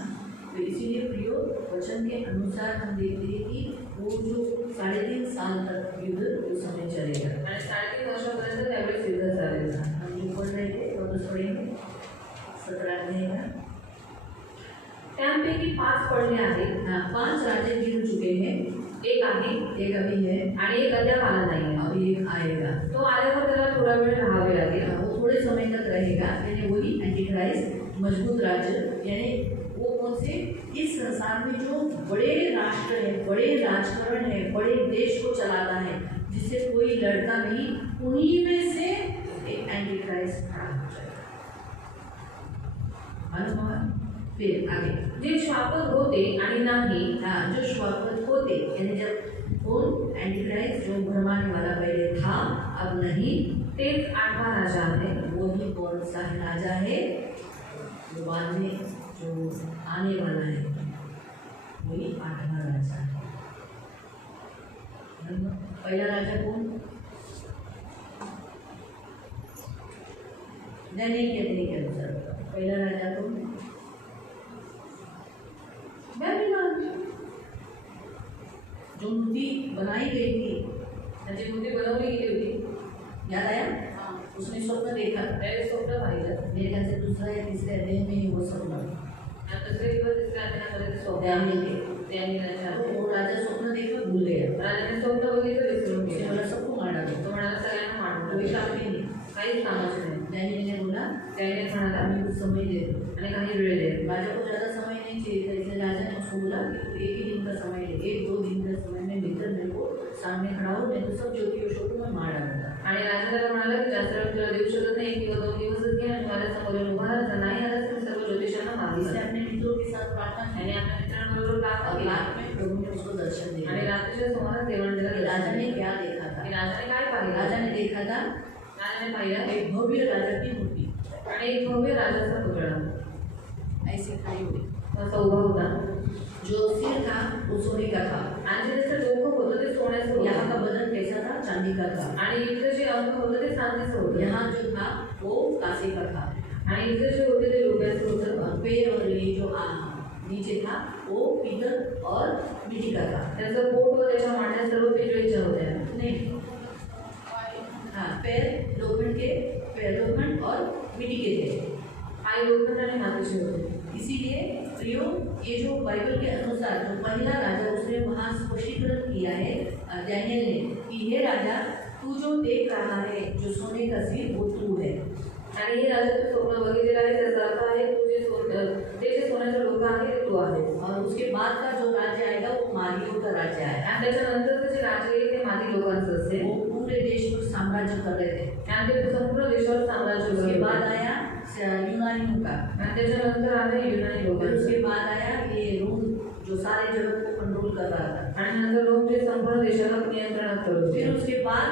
तो इसीलिए प्रियो वचन के अनुसार हम देखते हैं कि वो जो 3.5 साल तक युद्ध उस समय चलेगा। आणि 3.5 वर्षापर्यंत त्यावेळेस युद्ध चालेल हम जो पढ़ रहे थे वापस पढ़ेंगे 17 अध्याय का। त्यापैकी 5 पडले आहेत हाँ, 5 राजे गिर चुके हैं, एक आहे एक अभी है, आणि एक अद्याप आला नाही अभी एक आएगा। तो आल्यावर त्याला थोडा वेळ राहावे लागेल वो थोड़े समय तक रहेगा, यानी वही एंटीक्राइस्ट मजबूत राज्य, यानी वो कौन से इस संसार में जो बड़े राष्ट्र है, बड़े राजकरण है, बड़े देश को चलाता है, जिससे कोई लड़ता नहीं, उन्हीं में से एक एंटीक्राइस्ट खड़ा हो जाएगा। मालूम हुआ? फिर आगे जे शापत होते आणि नाही हाँ, जो श्वापत होते, यानी जब कौन एंटीक्राइस्ट जो भरमाने वाला पहले था अब नहीं, तेच 8वां राजा आहे वो ही कौन सा राजा है, जो बाद में जो आने वाला है वही 8वां राजा है। पहला राजा कौन? दैनिक कहते के अनुसार पहला राजा कौन? बेबीलोन। जो मूर्ति बनाई गई थी, त्याची मूर्ती बनवली गेली होती याद आया? उसने स्वप्न देखा, त्यावेळेस स्वप्न पाहिलं मेरे ख्याल से दूसरा या तीसरे अध्याय में ही वो स्वप्न, आणि दुसरे किंवा तिसऱ्या अध्यायामध्ये ते स्वप्न दैनिक आले. है। त्यांनी त्याच्या तो वो राजा स्वप्न देखकर भूल गया, राजाने स्वप्न बघितलं विसरून उसने गेला बोला सबको मारा दो, तो म्हणाला सगळ्यांना मारून कोई टाका. काम नहीं। काहीच कामाचे नाही डैनियल ने बोला त्याने म्हणाला हमें कुछ समय दे दो। आणि काही वेळ दे राजा को ज़्यादा समय नहीं चाहिए था, इसलिए राजा ने उसको बोला कि तू 1 ही दिन का समय ले, 1-2 दिन का समय में भीतर मेरे को सामने खड़ा हो, नहीं तो सब ज्योतिषों को मैं मार डालूंगा। आणि राजा त्याला म्हणाला की जास्त वेळ तुला देऊ शकत नाही किंवा 2 दिवसच घे आणि माझ्या समोर येऊन उभा राहा. जर नाही आला तर सर्व ज्योतिषांना मारून इसने टाक. अपने मित्रों के साथ प्रार्थना आणि की आपल्या मित्रांबरोबर प्रार्थना और केली रात में प्रभु ने उसको दर्शन दिया। आणि रात्रीच्या सुमारास देवाने त्याला राजा दर्शन ने दिलं. क्या देखा की था? राजाने काय पाहिलं राजा ने देखा था राजाने पाहिलं एक भव्य राजा की मूर्ति आणि एक भव्य राजाचा पुतळा ऐसे खड़ी हुई, असा उभा होता जो सिर था वो सोने का था, आणि त्याचं डोकं होतं ते सोन्याचं होतं यहाँ का बदन कैसा था? चांदी का था, आणि इथं जे अंक होतं ते चांदीचं होतं यहाँ जो था वो कांसे का था, आणि इथं जे होते ते लोह्याचं होतं. और पैर और ये जो नीचे था वो पीतल और मिट्टी का था। त्याचं पोट व त्याच्या मांड्या सर्व पितळेच्या होत्या. नहीं, हाँ, पैर लोखंड और मिट्टी के थे, आई लोखंड आणि मातीचे होते. इसीलिए प्रियो, ये जो बाइबल के अनुसार जो पहला राजा उसने वहाँ स्पष्टीकरण किया है डैनियल ने कि हे राजा, तू जो देख रहा है जो सोने का सिर वो तू है. आणि हे राजा तू स्वप्न बघितलेलं आहे त्याचा अर्थ आहे ते जे सोन्याचे लोक आहे ते तू आहे. और उसके बाद का जो राज्य आएगा वो मादियों का राज्य आएगा. आणि त्याच्यानंतरचं जे राज्य येईल ते मादी लोकांचं असेल. वो पूरे देश पर साम्राज्य कर रहे थे. आणि ते संपूर्ण देशावर साम्राज्य. उसके बाद आया यूनानियों का. आणि त्याच्यानंतर आले युनानी लोक. उसके बाद आया ये रोम जो सारे जगत को कंट्रोल कर रहा था. आणि नंतर रोम जे संपूर्ण देशाला नियंत्रणात करत होते. फिर उसके बाद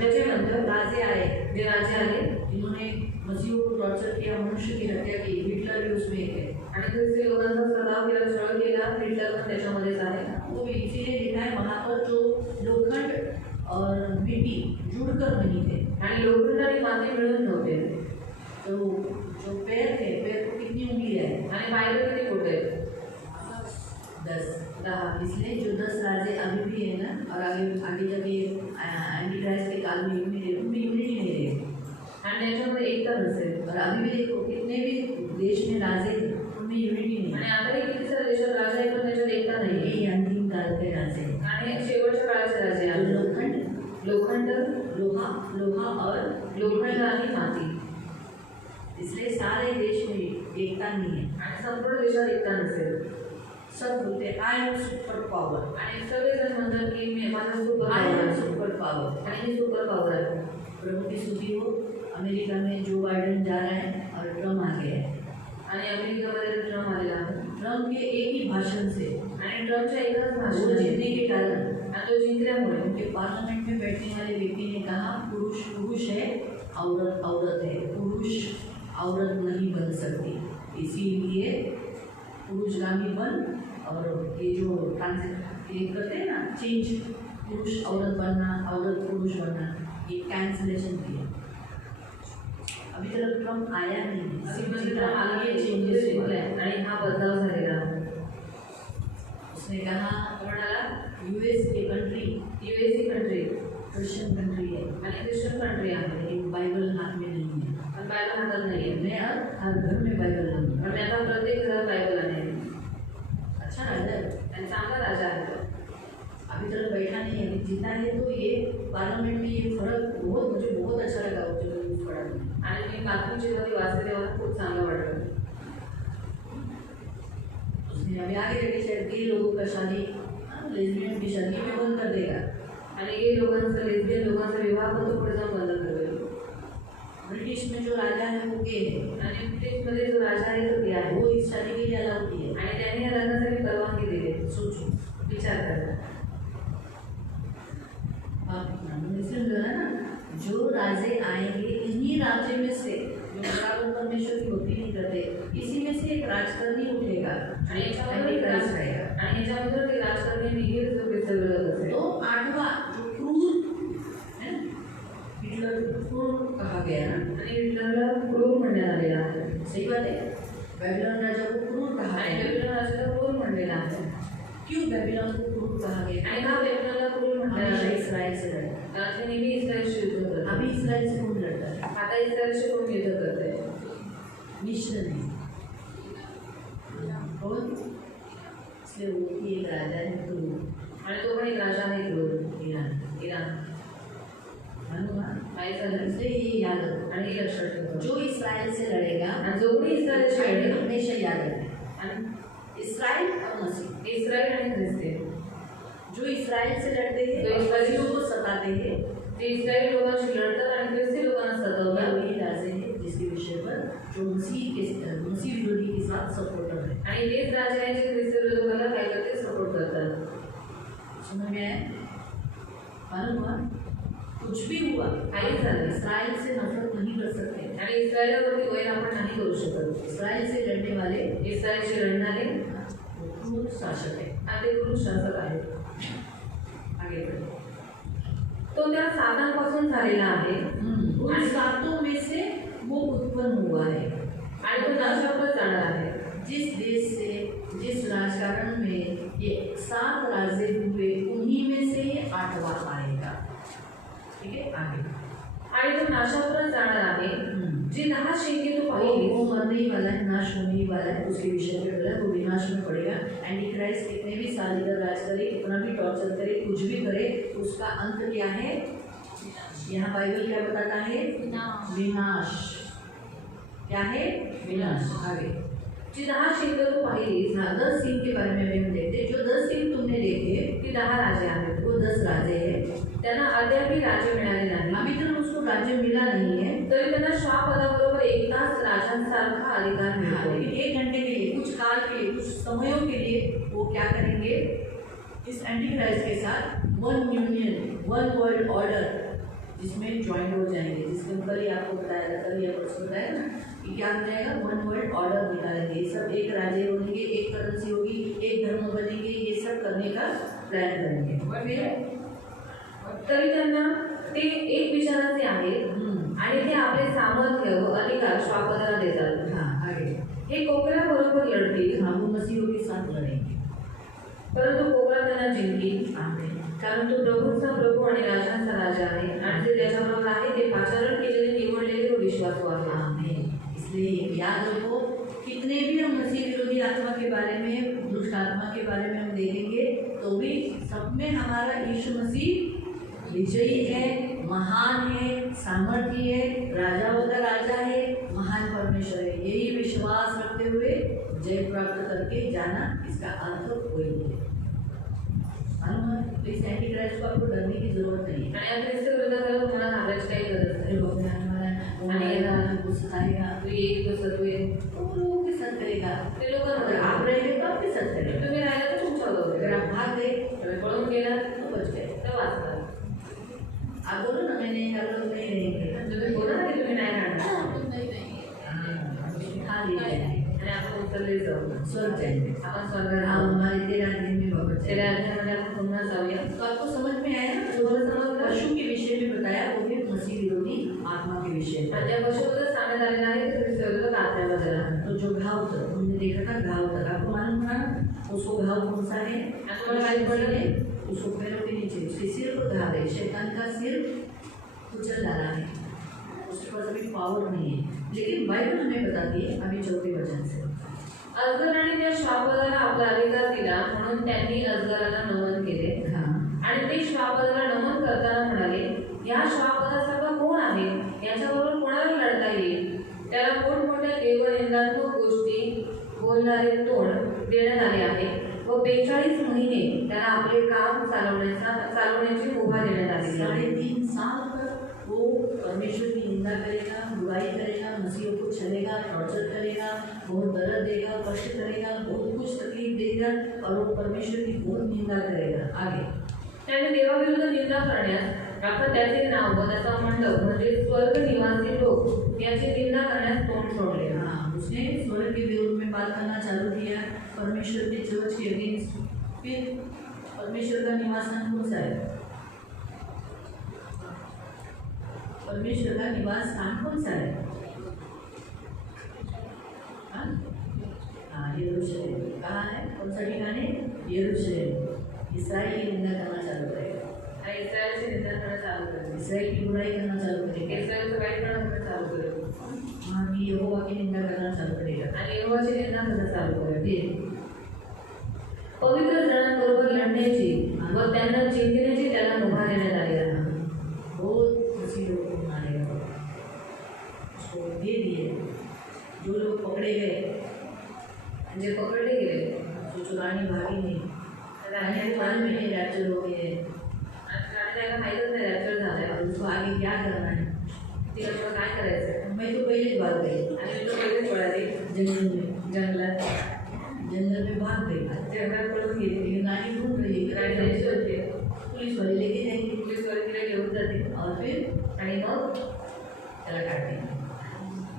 त्याच्यानंतर राजे आए. जे राजे आले इन्होंने मसीहों को टॉर्चर किया, मनुष्य की हत्या की. हिटलर भी उसमें एक है. आणि ख्रिस्ती लोकांचा सराव केला, छळ केला. हिटलर पण त्याच्यामध्येच आहे. वो भी इसीलिए लिखा है वहाँ पर जो लोखंड और मिट्टी जुड़कर नहीं थे. आणि लोखंड आणि माती मिळून नव्हते. तो जो पैर थे, पैर को कितनी उंगली है आणि पायाला किती बोट आहेत? 10. इसलिए जो 10 राजे अभी भी है ना, और आगे आगे जाके एंटी क्राइस्ट के काल में यूनिटी नहीं रहेगी. आणि याच्यामध्ये एकता नसेल. और अभी भी देखो कितने भी देश में राजे उनमें यूनिटी नहीं आणि है. आताही किती सारे देशात राजा आहे पण त्याच्यात एकता नाही. ये अंतिम काल के राजे आणि शेवटच्या काळाचे राजे आहेत. लोखंड, लोहा और लोखंड आणि माती. इसलिए सारे देश में एकता नहीं है. आणि संपूर्ण देशात एकता नसेल. सब बोलते आई एम सुपर पावर. आणि सगळेजण म्हणतात की मी माझा सुपर आई पॉवर एम आहे. Super power. आणि मी सुपर पॉवर आहे. प्रभु की स्तुति हो. अमेरिका में जो बाइडेन जा रहा है और ट्रम्प आ गया है. आणि अमेरिकेमध्ये ट्रम्प आलेला आहे. ट्रम्प के एक ही भाषण से आणि ट्रम्पच्या एकाच वो भाषणाने जीतने के कारण आणि तो जिंकल्यामुळे उनके पार्लियामेंट में बैठने वाले व्यक्ति ने कहा पुरुष पुरुष है, औरत औरत है. पुरुष औरत नहीं बन सकती. इसीलिए पुरुषगामी बन और ये जो ये करते हैं ना चेंज, पुरुष औरत बनना, औरत पुरुष बनना, ये कैंसलेशन किया. अभी तक ट्रम्प आया नहीं. अभी ट्रम्प आगे चेंजेस हुए आणि हा बदलाव झालेला आहे. उसने कहा म्हणाला यूएस के country USA country Christian country है आणि ख्रिश्चन कंट्री आहे. लेकिन बाइबल हाथ में नहीं है. पण बायबल हातात नाही आहे. मैं हर घर में बाइबल नहीं है. आणि आता प्रत्येक घरात बायबल आहे. अच्छा राजा है. आणि चांगला राजा आहे तो. अभी तक बैठा नहीं है. जीता है तो ये पार्लियामेंट में ये फर्क मुझे बहुत अच्छा लगा. वो जो न्यूज़ पढ़ा मैंने. आणि मी बातमी जेव्हा ती वाचते तेव्हा खूप चांगलं वाटलं. उसने अभी आगे जाके शायद गे लोगों का शादी, लेस्बियन की शादी में बंद कर देगा. आणि गे लोकांचा लेस्बियन लोकांचा विवाह पण तो पुढे जाऊन बंद करेल. ब्रिटिश में जो राजा है वो गे है आणि ब्रिटिशमध्ये जो राजा आहे तो गे आहे. वो इस शादी के लिए अलाउ किया. आणि त्यांनी या लग्नासाठी परवानगी दिली. सोचो, विचार करा. ना, जो राजे आएंगे इन्हीं राज्य में से जो बराबर परमेश्वर की भक्ति नहीं करते, इसी में से एक राजकारणी उठेगा आणि याच्यामध्ये एंटीक्राइस्ट रहेगा. आणि याच्यामध्ये ते राजकारणी निघेल जो ख्रिस्त विरोधक असेल. तो 8वां जो क्रूर है, हिटलर क्रूर कहा गया ना. आणि हिटलरला क्रूर म्हणण्यात आलेला आहे. सही बात है. बेबीलोन राजा को क्रूर कहा आणि गया. बेबीलोन राजाला क्रूर म्हणलेला आहे. क्यों बेबीलोन को क्रूर कहा गया? आणि हा बेबीलोनला क्रूर म्हणलेला हमेशा आहे. इस्राएल से लड़ा. कारण ते नेहमी इस्रायलशी युद्ध करतात. अभी इस्राएल से कौन लड़ता है? आता इस्रायलशी कोण युद्ध करते? मिश्र नहीं. कौन? इसलिए वो भी एक राजा है क्रूर. आणि तो पण एक राजा आहे क्रूर. ईरान. मालूम है? काय झालं? इसलिए ये याद रखो. आणि हे लक्षात ठेवा. जो इस्राएल से लड़ेगा आणि जो कोणी इस्रायलशी लढेल, हमेशा याद रखें. आणि इस्राएल और मसीह. इस्रायल आणि ख्रिस्ती जो इस्राएल से लड़ते हैं, जो मसीहों को सताते हैं, ते इस्रायल लोकांशी लढतात आणि ख्रिस्ती लोकांना वह सतावतात. वही राजे हैं जिसके विषय पर जो मसीह विरोधी के साथ सपोर्टर है. आणि तेच राजे आहेत जे ख्रिस्ती विरोधकाला काय करते? सपोर्ट करतात. समझ में आया? मालूम हुआ? कुछ भी हुआ, काही झालं इस्राएल से नफरत नहीं कर सकते. आणि इस्रायलावरती वैर आपण नाही करू शकत. इस्राएल से लड़ने वाले इस्रायलशी लढणारे क्रूर शासक है. आणि ते क्रूर शासक आहेत. आगे बढ़ो. तो त्या सातांपासून झालेला आहे उन सातों में से वो उत्पन्न हुआ है. आणि तो नाशावर जाणार आहे. जिस देश से जिस राजकारण में ये 7 राजे हुए उन्हीं में से ये 8वां आएगा. ठीक है, आगे. आणि तो नाशावर जाणार आहे. जी नाश शेंगे तो पाएंगे वो मरने ही वाला है, नाश होने ही वाला है, उसके विषय पे बोला वो विनाश में पड़ेगा। एंटी क्राइस्ट कितने भी साल इधर राज करे, कितना भी टॉर्चर करे, कुछ भी करे, उसका अंत क्या है? यहाँ बाइबल क्या बताता है? विनाश। क्या है? विनाश। आगे जी नाश शेंगे तो पाएंगे। हाँ, 10 सिंह के बारे में भी हम देखते हैं। जो 10 सिंह तुमने देखे ती 10 राजे आहेत, वो 10 राजे हैं। त्यांना अद्यापही राज्य मिळाले नाही। अभी तक उसको राज्य मिला नहीं है, तरी त्यांना श्वापदाबरोबर एक तास राजांसारखा अधिकार मिळाला। लेकिन 1 घंटे के लिए, कुछ काल के लिए, कुछ समयों के लिए वो क्या करेंगे? इस एंटी क्राइस्ट के साथ one union, one world order जिसमें ज्वाइन हो जाएंगे, जिसके कल ही आपको बताया था, कल या परसों बताया ना कि क्या हो जाएगा? वन वर्ल्ड ऑर्डर निकालेंगे। ये सब एक राज्य बनेंगे, एक करेंसी होगी, एक धर्म बनेंगे, ये सब करने का प्लान करेंगे। फिर तरी त्यांना ते एक विचाराचे आहेत आणि ते आपले सामर्थ्य व अधिकार श्वापदाला देतात। हाँ आगे, हे कोकराबरोबर लढतील, हाँ वो मसीहों के साथ लड़ेंगे। परंतु कोकरा त्यांना जिंकेल, आमीन। कारण तो प्रभूंचा प्रभू आणि राजांचा राजा आहे आणि जे त्याच्याबरोबर आहे ते पाचारण केलेले, निवडलेले व विश्वासू आहे। आमीन। इसलिए याद रखो, कितने भी हम मसीह विरोधी आत्मा के बारे में, दुष्ट आत्मा के बारे में हम देखेंगे तो भी सब में हमारा यीशु मसीह विजयी है, महान है, सामर्थ्य है, राजाओं का राजा है, महान परमेश्वर है। यही विश्वास रखते हुए जय प्राप्त करके जाना, इसका अर्थ वही है। तो इस एंटी क्राइस्ट को आपको डरने की जरूरत नहीं है। आणि या ख्रिस्त विरोधाला तुम्हाला घाबरायची काही गरज नाही। लोग को सिखाएगा, तू एक तो सत्व आहे, तो लोगों के साथ करेगा। ते लोक अगर आप रहेंगे तो आपके साथ करेगा। तुम्ही राहिला तर तुमच्या बरोबर अगर आहे। आप भाग गए तुम्ही पळून गेला तो बच गए। तर वाचला। आप बोलो ना, मैं नहीं, आप लोग नहीं रहेंगे। तुम्ही बोला ना की तुम्ही नाही राहणार, खा लीजिए, आणि आपण उचलले जाऊ, स्वर्ग जाएंगे। आपण स्वर्गात हाँ, जाऊ। हमारे 13 दिन में वापस तेरा जाएंगे। अध्यायामध्ये आपण पुन्हा जाऊया। तो आपको समझ में आया ना? जो पशु के विषय में बताया वो भी मसीह विरोधी आत्मा के विषय में। आणि त्या पशुबद्दल सांगण्यात आलेलं आहे की ख्रिस्त विरोधात आत्म्याबद्दल आहे। तो जो घाव था, हमने देखा था घाव था, आपको मालूम था उसको घाव कौन सा है? तुम्हाला माहित पडलं नाही? उसको पैरों के नीचे, उसके सिर पर घाव है, शैतान का सिर कुचल डाला है, उसके पास अभी पावर नहीं है। लेकिन बाइबल हमें बताती है अभी 4वें वचन से, अजगराने त्या श्वापदाला आपला अधिकार दिला म्हणून त्यांनी अजगराला नमन केले हाँ आणि ते श्वापदाला नमन करताना म्हणाले, या श्वापदासारखा कोण आहे? याच्याबरोबर कोणाला लढता येईल? त्याला मोठमोठ्या देवनिंदात्मक गोष्टी बोलणारे तोंड देण्यात आले आहे व 42 महिने त्याला आपले काम चालवण्याची मुभा देण्यात आली आहे। 3.5 साल तक वो परमेश्वर की निंदा करेगा, बुराई करेगा, मसीहों को छलेगा, टॉर्चर करेगा, बहुत दर्द देगा, कष्ट करेगा, बहुत कुछ तकलीफ देगा और वो परमेश्वर की बहुत निंदा करेगा। आगे त्याने देवाविरुद्ध निंदा करण्यास आपण त्याचे नाव व त्याचा मंडप म्हणजे स्वर्ग निवासी लोक याची निंदा करण्यास तोंड सोडले। हाँ, उसने स्वर्ग के विरोध में बात करना चालू किया, परमेश्वर के चर्च के अगेंस्ट। फिर परमेश्वर का निवास स्थान कौन सा है? परमेश्वर का निवास स्थान कौन सा है? हाँ, यरूशलेम। कहाँ है? कौन सा ठिकान है? यरूशलेम। इसराइल की निंदा करना चालू करेगा, आणि इस्रायलची निंदा करण्यास चालू करेल। इसराइल की बुराई करना चालू करेगा, इस्रायलचं वाईट करण्यास चालू करेल वहाँ की यहोवा की निंदा करना चालू करेगा। आणि यहोवाची निंदा करण्यास चालू करेल। फिर पवित्र जनांबरोबर लढण्याची व त्यांना जिंकण्याची त्याला मुभा देण्यात आली आहे। बहुत मसीह लोगों को मारेगा, उसको दे दिए। जो लोग पकड़े गए, जे पकडले गेले जो चुरानी भागी नहीं, आणि मालूम नहीं रैप्चर हो गए, त्याला माहीतच नाही रॅप्चर झालाय, और उसको आगे क्या करना है? तिला तुला काय करायचं? मैं तो पहले भाग गई आणि मी तो पहिलेच पळाली जंगल में, जंगलात। जंगल में भाग गई, जंगलात पळून गेली। लेकिन गाड़ी ढूंढ रही है, गाडी जायची होती, पुलिस वाले लेके जाएंगे पोलीस वर तिला घेऊन जाते और फिर आणि मग चला काटेंगे,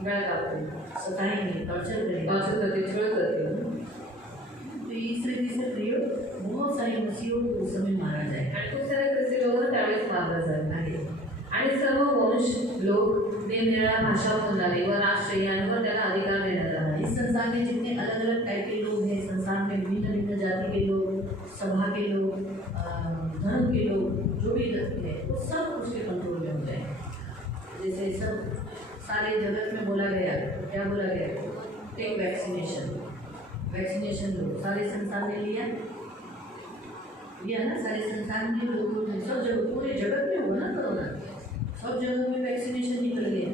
गळा कापते, सताएंगे, टॉर्चर करेंगे। टॉर्चर करते, छळ करते। तो इस रीति से प्रियो बहुत सारे मसीहों को उस समय मारा जाए। आणि खूप सारे ख्रिस्ती लोक त्यावेळेस मारले जातात आणि सर्व वंश लोक निरनिराळ्या भाषा बोलणारे व राष्ट्र यांवर त्याला अधिकार देण्यात आला। इस संसार में जितने अलग अलग टाइप के लोग हैं, संसार में भिन्न भिन्न जाति के लोग, सभा के लोग, धर्म के लोग, जो भी रहते हैं वो सब उसके कंट्रोल में हो जाए। जैसे सब सारे जगत में बोला गया, क्या बोला गया? टेक वैक्सीनेशन, वैक्सीनेशन लो। सारे संसार ने लिया ना, सारे संसार में लोगों ने, सब जगह, पूरे जगत में हुआ ना कोरोना, सब जगह में वैक्सीनेशन निकल गया।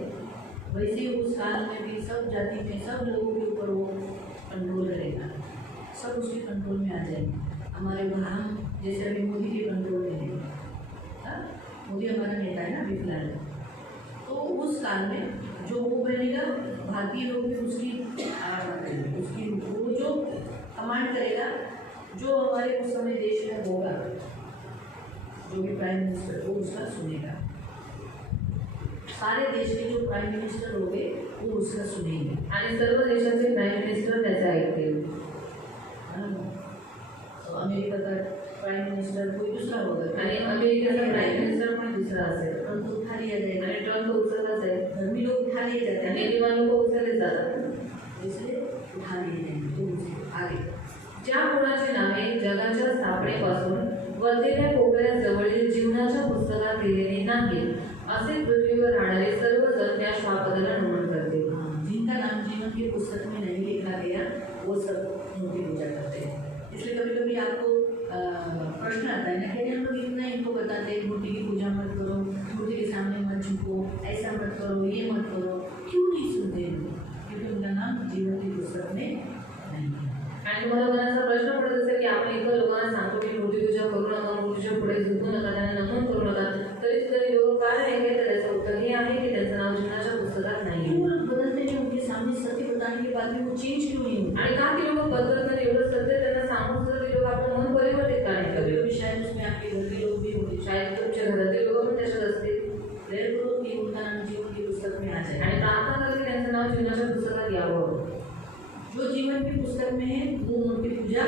वैसे ही उस काल में भी सब जाति में सब लोगों के ऊपर वो कंट्रोल करेगा, सब उसके कंट्रोल में आ जाएंगे। हमारे वहाँ जैसे अभी मोदी के कंट्रोल में है, मोदी हमारा नेता है ना अभी फिलहाल, तो उस काल में जो वो बनेगा, भारतीय लोग भी उसकी वो जो कमांड करेगा, जो हमारे उस समय देश में होगा, जो भी प्राइम मिनिस्टर वो उसका सुनेगा। सारे देश के जो प्राइम मिनिस्टर होंगे वो उसका सुनेंगे आणि सर्व देशाचे प्राईम मिनिस्टर त्याचे ऐकतील। तो अमेरिका का प्राइम मिनिस्टर कोई दूसरा होगा आणि अमेरिकेचा प्राईम मिनिस्टर पण दुसरा असेल, परंतु उठा लिया जाएगा। आणि ट्रम्प उचललाच आहे, धर्मी लोग उठा लिए जाते हैं, गैरवान लोक उचलले जातात, इसलिए उठा लिए जाएंगे। तो उनसे आगे ज्या कोणाची नावे जगाच्या स्थापनेपासून वरलेल्या कोपऱ्याजवळील जीवनाच्या पुस्तकात लिहिलेली नाहीत, असे पृथ्वीवर राहणारे सर्वजण त्या श्वापदाला नमन करते। जिनका नाम जीवन की पुस्तक में नहीं लिखा गया वो सब मूर्ति पूजा करते हैं। इसलिए कभी कभी आपको प्रश्न आता है ना कि हम लोग इतना इनको बताते हैं मूर्ति की पूजा मत करो, मूर्ति के सामने मत झुको, ऐसा मत करो, ये मत करो, क्यों नहीं सुनते हैं? क्योंकि उनका नाम जीवन की पुस्तक में नहीं है। आणि तुम्हाला मनाचा प्रश्न पडत असेल की आपण इतर लोकांना सांगतो की मूर्तिपूजा करू नका, मूर्तीच्या पुढे झुकू नका, त्यांना नमन करू नका, तरी सुद्धा लोक काय नाही, तर त्याचं उत्तर हे आहे की त्यांचं नाव जीवनाच्या पुस्तकात नाही। बदलते नहीं, उनके सामने सत्य बताने के बाद भी वो चेंज क्यों नहीं होते? आणि का ती लोक बदलत नाही? एवढं सत्य त्यांना सांगून सुद्धा ते लोक आपलं मन परिवर्तित का नाही कभी करत? कभी शायद उसमें आपके घर के लोग भी होते, शायद तुमच्या घरातील लोक पण त्याच्यात असतील, प्रेयर करो कि उनका नाम जीवन की पुस्तक में आ जाए। आणि प्रार्थना करते त्यांचं नाव जीवनाच्या पुस्तकात यावं। जो जीवन की पुस्तक में है वो मूर्ति पूजा,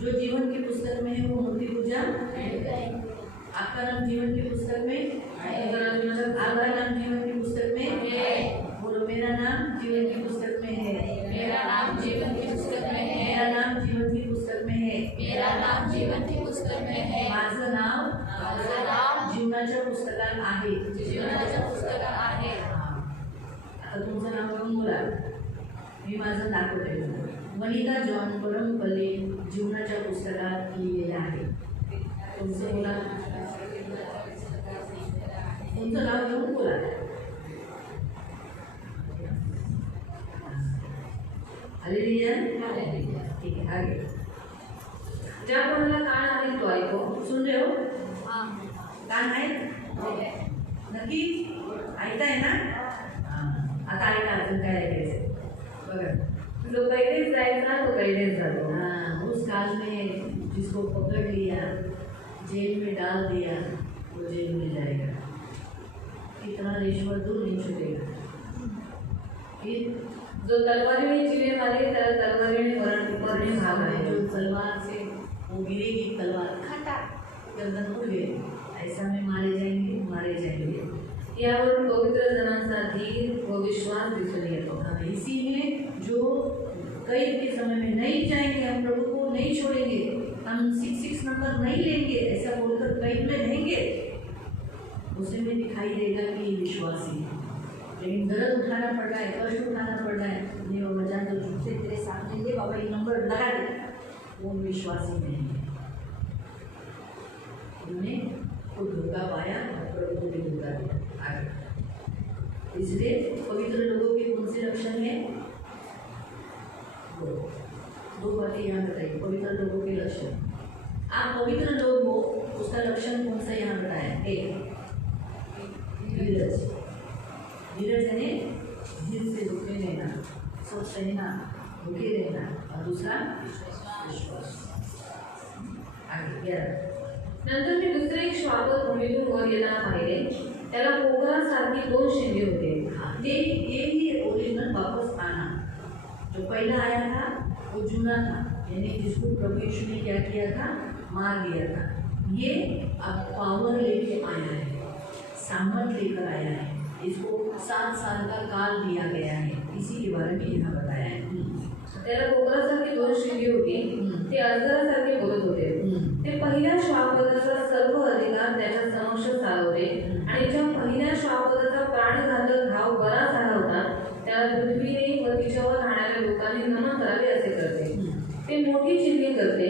जो जीवन की पुस्तक में है वो मूर्ति पूजा। आपका नाम जीवन की पुस्तक में, आपका नाम जीवन की पुस्तक में, बोलो मेरा नाम जीवन की पुस्तक में है, मेरा नाम जीवन की पुस्तक में है, मेरा नाम जीवन की पुस्तक में है, मेरा नाम जीवन की पुस्तक में है, माझं नाव माझं नाव जीवनाच्या पुस्तकात आहे। जीवनाच्या पुस्तकात आहे। आता तुमचं नाव घेऊन बोला, मी माझं दाखवते। वनिता जॉन परमपल्ले जीवनाच्या पुस्तकात लिहिलेलं आहे। तुमचं बोला, तुमचं नाव घेऊन बोला। हालेलुया, ठीक है आगे। ज्या कोणाला कान आहे तो ऐको। सुन रहे हो? हाँ, कान आहे नक्की? ऐकताय ना? आता ऐका अजून काय ऐकायचं बघा। जो कैदेत जायचा तो कैदेत जातो। उस काल में जिसको पकड़ लिया, जेल में डाल दिया, वो जेल में जाएगा। कितना रिश्वत दूर नहीं छूटेगा। फिर जो तलवारीने जीवे मारे त्याला तलवारीने मरणे भाग आहे। जो तलवार से वो गिरेगी, तलवार खटा गर्दन उड़ गई, ऐसा में मारे जाएंगे। यावरून पवित्र जनांचा धीर व विश्वास दिसून येतो। इसीलिए जो कैद के समय में नहीं जाएंगे, हम प्रभु को नहीं छोड़ेंगे, हम 6 नंबर नहीं लेंगे, ऐसा बोलकर कैद में रहेंगे, उसे में दिखाई देगा कि विश्वासी है। लेकिन दर्द उठाना पड़ रहा है, कष्ट उठाना पड़ रहा है, नहीं बाबा जान तो झूठ से तेरे सामने ले बाबा ये नंबर लगा दे, वो विश्वासी नहीं है। उन्होंने खुद धोखा पाया और प्रभु को भी धोखा दिया। आगे इसलिए पवित्र लोगों के कौन से लक्षण है? दो बातें यहाँ बताइए, पवित्र लोगों के लक्षण। आप पवित्र लोग हो, उसका लक्षण कौन सा यहाँ बताया? एक धीरज, धीरज यानी धीर से रुके रहना, सोच रहना, रुके रहना, और दूसरा विश्वास। आगे 11 नंतर मी दुसरे एक श्वापद भूमीतून वर येताना पाहिले, त्याला कोकरासारखी 2 शिंगे होते। ये ही ओरिजिनल वापस आना। जो पहला आया था वो जूना था, यानी जिसको प्रभु यीशु ने क्या किया था? मार दिया था। ये अब पावर लेके आया है, सामर्थ लेकर आया है, इसको 7 साल का काल दिया गया है, इसी के बारे में यहाँ बताया है। त्याला कोकरासारखी 2 शिंगे होती, ते अजगरासारखे बोलत होते। ते पहिल्या श्वापदाचा सर्व अधिकार त्याच्या समक्ष चालवते आणि ज्या पहिल्या श्वापदाचा प्राणघातक घाव बरा झाला होता त्याला पृथ्वीने व तिच्यावर राहणाऱ्या लोकांनी नमन करावे असे करते. ते मोठी चिन्हे करते.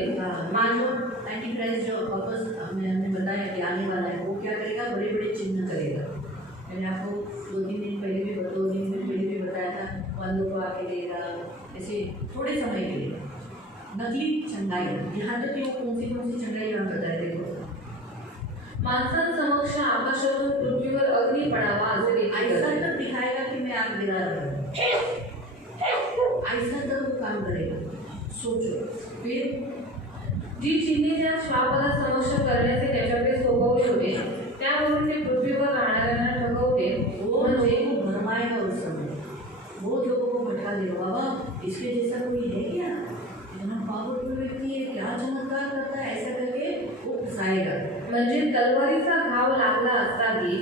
मानो एंटी क्राइस्ट जो वापस हमने बताया कि आने वाला है, वो क्या करेगा, बड़े बड़े चिन्ह करेगा. मैंने आपको 2-3 दिन पहले भी बताया था, बंदों को आके देगा, ऐसे थोड़े समय के लिए नकली चंगाई. यहाँ तक कि वो कौन सी चंगाई यहाँ बताया, देखो. माणसांसमक्ष आकाशातून पृथ्वीवर अग्नी पडावा असे देखील ऐसा करते. तक दिखाएगा कि मैं आग गिरा रहा हूँ, ऐसा तक वो काम करेगा. सोचो. फिर जी चिन्हे त्या श्वापाला समक्ष करण्याचे त्याच्याकडे सोपवले होते त्यावरून ते पृथ्वीवर राहणाऱ्यांना ठगवते. वो म्हणजे लोगों को भरमाएगा उस समय. वो लोगों को भटका देगा. बाबा इसके जैसा कोई है क्या, इतना पावरफुल व्यक्ति है, क्या चमत्कार करता है, ऐसा करके वो फसाएगा. म्हणजे तलवारीचा घाव लागला असता की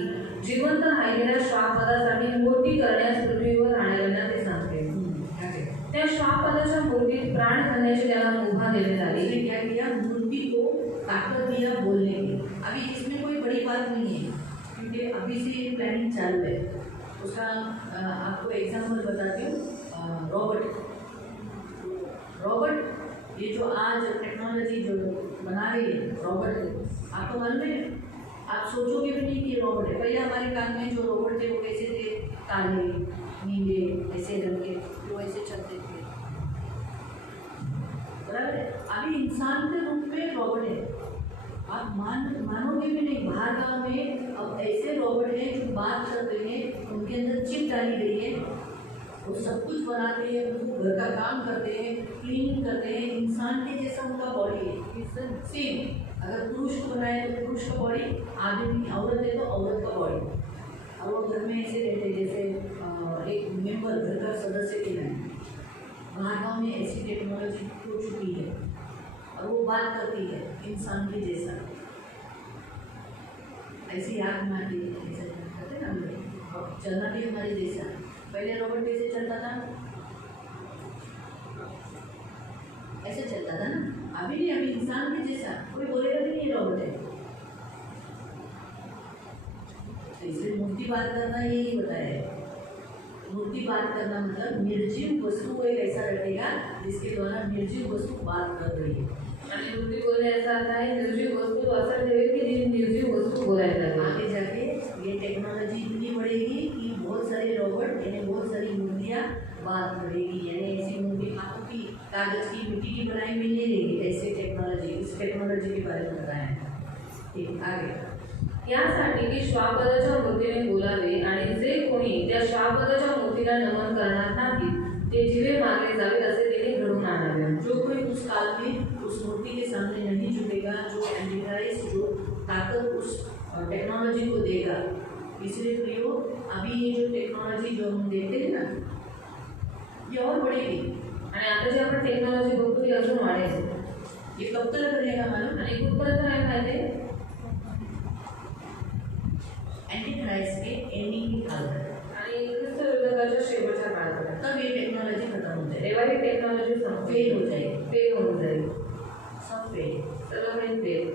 जिवंत राहिलेल्या श्वापदासाठी मूर्ती करण्यास पृथ्वीवर राहणाऱ्यांना ते सांगते. क्या करेगा. त्या श्वापदाच्या मूर्तीत प्राण घालण्याची त्याला मुभा देण्यात आली. इसने क्या किया, मूर्ति को ताकत दिया बोलने की. अभी इसमें कोई बड़ी बात नहीं है, क्योंकि अभी से ये प्लानिंग चालू है. उसका आपको एग्जाम्पल बताती हूँ. रॉबर्ट ये जो आज टेक्नोलॉजी जो बना रही है, रॉबर्ट आपको मालूम है, आप सोचोगे भी नहीं कि रॉबर्ट है. पहले हमारे कान में जो रॉबर्ट थे वो कैसे थे, काले नीले ऐसे रंग के, वो ऐसे चलते थे, बराबर है. अभी इंसान के रूप में रॉबर्ट है. आप मानोगे भी नहीं, बाहर गाँव में अब ऐसे रॉबर्ट हैं जो बात करते हैं, उनके अंदर चिप डाली गई है, वो सब कुछ बनाते हैं, वो घर का काम करते हैं, क्लीनिंग करते हैं. इंसान के जैसा उनका बॉडी है, सेम. अगर पुरुष को बनाए तो पुरुष का बॉडी, आदमी औरत है तो औरत का बॉडी. और वो घर में ऐसे रहते हैं जैसे एक मेंबर, घर का सदस्य के हैं. बाहर गाँव में ऐसी टेक्नोलॉजी हो चुकी है और वो बात करती है इंसान के जैसा, ऐसी आँख मारती है, ऐसा करते ना हम लोग, चलना भी हमारे जैसा. पहले रॉबर्ट कैसे चलता था, ऐसे चलता था ना. अभी नहीं, अभी इंसान के जैसा. कोई बोलेगा नहीं ये रॉबर्ट है. तो इसलिए मूर्ति बात करना यही बताया है. मूर्ति बात करना मतलब निर्जीव वस्तु को एक ऐसा रखेगा जिसके द्वारा निर्जीव वस्तु बात कर रही है. आणि मूर्ती बोलणे याचा अर्थ आहे निर्जीव वस्तू असा ठेवेल की जी निर्जीव वस्तू बोलायला लागेल. आगे जाके ये टेक्नोलॉजी इतनी बढ़ेगी कि बहुत सारे रॉबोट यानी बहुत सारी मूर्तियाँ बात करेगी. यानी ऐसी मूर्ति हाथों की, कागज की, मिट्टी की बनाई हुई नहीं रहेगी. ऐसी टेक्नोलॉजी, इस टेक्नोलॉजी के बारे में बताया है. ठीक, आगे. यासाठी की श्वापदाच्या मूर्तीने बोलावे आणि जे कोणी त्या श्वापदाच्या मूर्तीला नमन करणार नाही ते जीवे मारले जावे असे तिने घडवून आणावे. जो कोई उस काल में उस मूर्ति के सामने नहीं झुकेगा, जो एंटीक्राइस्ट जो ताकत उस टेक्नोलॉजी को देगा. इसलिए प्रियो, अभी ये जो टेक्नोलॉजी जो हम देखते हैं ना, ये और बढ़ेगी. आणि आता जी आपण टेक्नॉलॉजी बघतो ती अजून वाढेल. ये कब तक करेगा मालूम. आणि कुठपर्यंत नाही माहिती, एंटीक्राइस्ट के एंडिंग की काल है, आणि ख्रिस्त विरोधाच्या शेवटच्या काळापर्यंत तब ये टेक्नोलॉजी खत्म हो जाएगी, तेव्हा ही टेक्नॉलॉजी फेल हो जाएगी. फेल होऊन जाईल. सब फेल. सर्व काही फेल.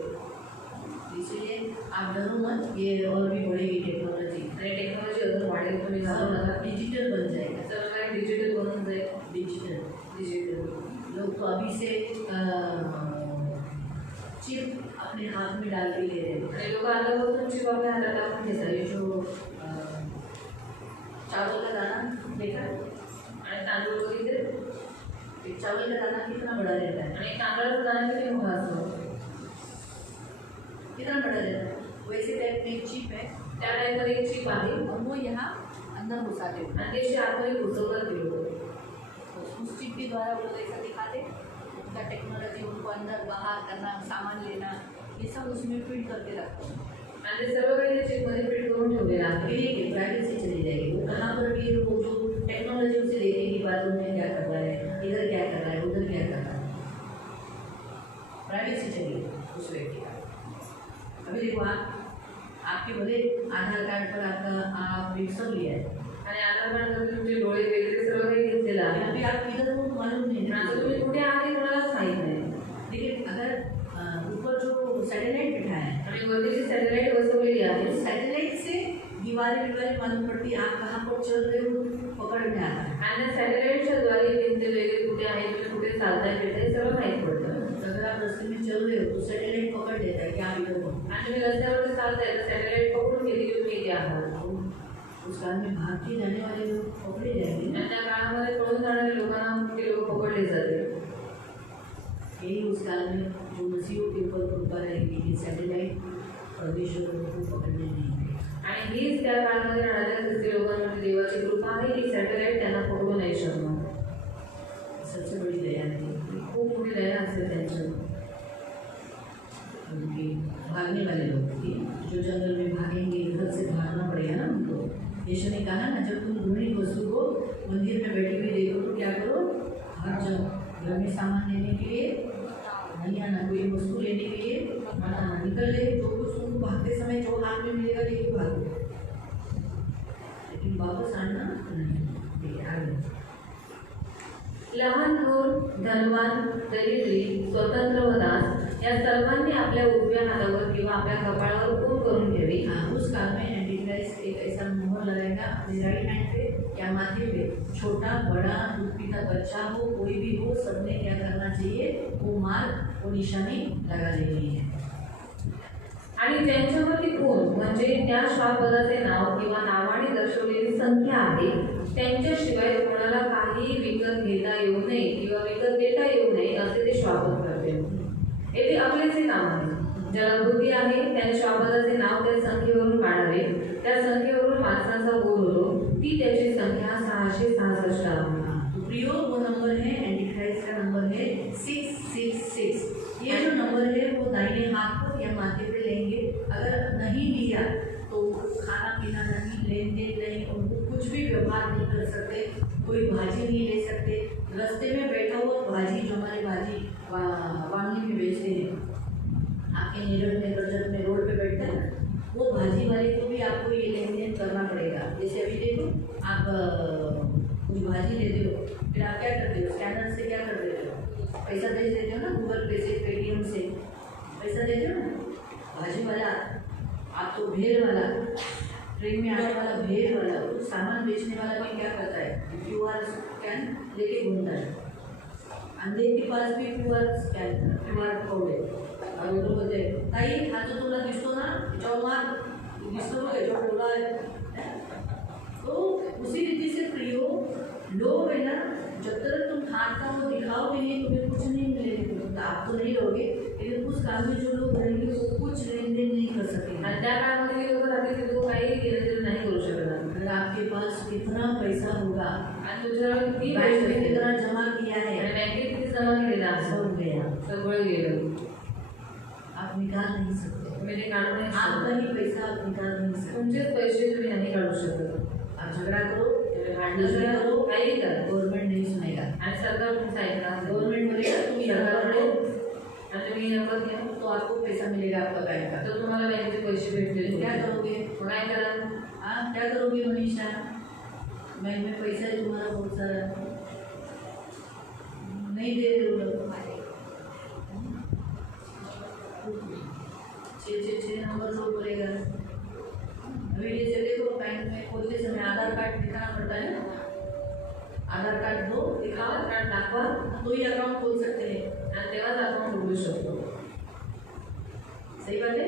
इसलिए आप डरो मत, ये और भी बढ़ेगी टेक्नोलॉजी. आणि टेक्नॉलॉजी अजून वाढेल. तुम्ही घालू नका. डिजिटल बन जाएगा. सर्व काही डिजिटल बनून जाईल. डिजिटल लोग तो अभी से चिप अपने हाथ में डाल के ले रहे हैं. आणि लोक आल्यापासून चिप आपल्या हातात टाकून घेतात. ये जो चावल का दाना देखा, आणि तांदूळ बघितले, ये चावल का दाना कितना बड़ा रहता है, आणि तांदळाचा दाणा किती मोठा असतो, कितना बड़ा रहता है. वैसे टाइप में एक चिप है त्या टाईपमध्ये एक चिप आहे और वो यहाँ अंदर घुसाते हैं. आणि ते आतमध्ये घुसवलं गेलो. उस चिप के द्वारा वो लोग ऐसा दिखाते, उनका टेक्नोलॉजी उनको अंदर बाहर करना, सामान लेना, ये सब उसमें फिट करके रखते हैं. आणि ते सर्व काही त्या चिपमध्ये फिट करून ठेवलेलं आहे. फिर एक प्राइवेसी चली जाएगी. वो कहाँ पर भी वो जो टेक्नोलॉजी उसे देखेगी, बाथरूम में क्या कर रहा है, इधर क्या कर रहा है, उधर क्या कर रहा है. प्राइवेसी चली उस व्यक्ति का. अभी देखो आपके भले आधार कार्ड पर आपका आप सब लिया है, आणि आधार कार्ड तुमचे डोळे वगैरे सर्व काही घेतलेलं आहे. अभी आप किधर हो मालूम नहीं. आता तुम्ही कुठे आहात कोणालाच माहीत नाही. लेकिन अगर ऊपर जो सैटेलाइट बिठा है, आणि वरती जी सॅटेलाइट बसवलेली आहे सैटेलाइट से दीवारें मालूम पड़ती आप कहाँ पर चल रहे हो पकड़ में आता है। आणि सॅटेलाइटच्या द्वारे भिंत वगैरे कुठे आहे तुम्ही कुठे चालताय फिरताय सगळं माहीत पडतं. अगर आप रास्ते में चल रहे हो तो सैटेलाइट पकड़ लेता है कि आप इधर हो। आणि तुम्ही रस्त्यावरती चालताय तर सॅटेलाइट पकडून घेते की तुम्ही इथे आहात. उस काल में भाग के जाने वाले लोग पकड़े जाएंगे। आणि त्या काळामध्ये पळून जाणारे लोकांना ते लोक पकडले जाते. यही उस काल में जो मसीहों के ऊपर कृपा रहेगी कि सैटेलाइट परमेश्वर को पकड़ने नहीं देगा। आणि हीच त्या काळामध्ये राहणाऱ्या ख्रिस्ती लोकांमध्ये देवाची कृपा आहे की सॅटेलाइट त्यांना पकडू नाही शकणार. सबसे बड़ी दया थी खूप मोठी दया असते त्यांच्यावर. उनके भागने वाले लोग थे जो जंगल में भागेंगे, घर से भागना पड़ेगा ना उनको। यीशु ने कहा ना जब तुम घृणित वस्तु को मंदिर में बैठी हुई देखो तो क्या करो, हर जगह घर में सामान लेने के लिए नहीं आना, कोई वस्तु लेने के लिए मत आना। निकल गए तो कुछ तुमको भागते समय जो हाथ में मिलेगा लेके भागो, लेकिन वापस आना नहीं। आगे लहान थोर, धनवान, दरिद्री, स्वतंत्र व दास या सर्वांनी आपल्या उजव्या हातावर किंवा आपल्या कपाळावर खून करून घ्यावी. उस काल में एंटीक्राइस्ट एक ऐसा मोहर लगाएगा अपने राइट हैंड पे या माथे पे, छोटा बड़ा दूध पीता बच्चा हो कोई भी हो, सबने क्या करना चाहिए, वो मार्क वो निशानी लगा लेनी है। आणि ज्यांच्यावरती खून म्हणजे त्या श्वापदाचे नाव किंवा नावाने दर्शवलेली संख्या आहे त्यांच्याशिवाय कोणाला काही विकत घेता येऊ नये किंवा विकत देता येऊ नये असे ते श्वापद करते. येथे आपलेच नाव आहे. ज्याला बुद्धी आहे त्याने श्वापदाचे नाव त्या संख्येवरून काढावे. त्या संख्येवरून माणसांचा बोल होतो. ती त्याची संख्या 666 आहे. तो प्रियो वो नंबर है, एंटीक्राइस्ट का नंबर है 666। ये जो नंबर है वो दाहिने हाथ को या माथे पे लेंगे। अगर नहीं लिया तो खाना पीना नहीं, लेन देन नहीं, उनको कुछ भी व्यवहार नहीं कर सकते, कोई भाजी नहीं ले सकते। रास्ते में बैठा हुआ भाजी जो हमारे भाजी वांगी में बेचते हैं, आपके नेरल में गजत में रोड पे बैठता है ना, वो भाजी वाले को भी आपको ये लेन देन करना पड़ेगा। जैसे अभी देखो आप कोई भाजी लेते हो, फिर आप क्या करते हो, स्कैनर से क्या कर देते हो, पैसा भेज देते हो ना, गूगल पे से, पेटीएम से पैसा देते हो ना। भाजी वाला आप तो भेड़ वाला, ट्रेन में आने वाला भेड़ वाला, तो सामान बेचने वाला भी क्या करता है, QR स्कैन लेके घूमता है। अंधे के पास भी QR स्कैन, QR कोड है, और वो तो बोलते हैं ताई हा तो तुला दिसतो ना, जाओ मार दिसतो बघ जो बोला है। तो उसी रीति से प्रियो लोग है ना, जब तक तुम हाथ का वो दिखाओगे नहीं तुम्हें कुछ नहीं मिलेगा। तो आप तो नहीं रहोगे, लेकिन उस काल में जो लोग रहेंगे वो कुछ लेन देन नहीं कर सकेंगे। आणि त्या काळामध्ये लोक राहते ते लोक काही घेणं नाही करू शकणार. अगर आपके पास कितना पैसा होगा, आणि तुझ्यावर किती बैंक में पैसे कितना जमा किया आणि है, बँकेत किती जमा केलेला आहे सब गया, सगळं गेलं. आप निकाल नहीं सकते। तुम्ही ते काढू नाही आपका शकत. ही पैसा आप निकाल नहीं सकते। तुमचेच पैसे तुम्ही नाही काढू शकत. आप झगड़ा करो, तुम्ही भांडण करो काही करा गवर्नमेंट नहीं सुनेगा। आणि सरकार तुमचं ऐकणार नाही. गवर्नमेंट बोलेगा तुम ये सरकार करो आणि तुम्ही नफत घ्या तो आपको पैसा मिलेगा आपका बैंक का। तर तुम्हाला बँकेचे पैसे भेटतील. क्या करोगे, मग काय करा, हाँ क्या करोगे मनीषा, बैंक में पैसा है तुम्हारा बहुत सारा, नहीं दे रहे हो लोग। 666 नंबर लो बोलेगा। अभी जैसे देखो बैंक में खोलते समय आधार कार्ड दिखाना पड़ता है ना, आधार कार्ड दो दिखाओ, आधार कार्ड दाखवा तो ही अकाउंट खोल सकते हैं। आणि तेव्हाच अकाउंट उघडू शकतो. सही बात है।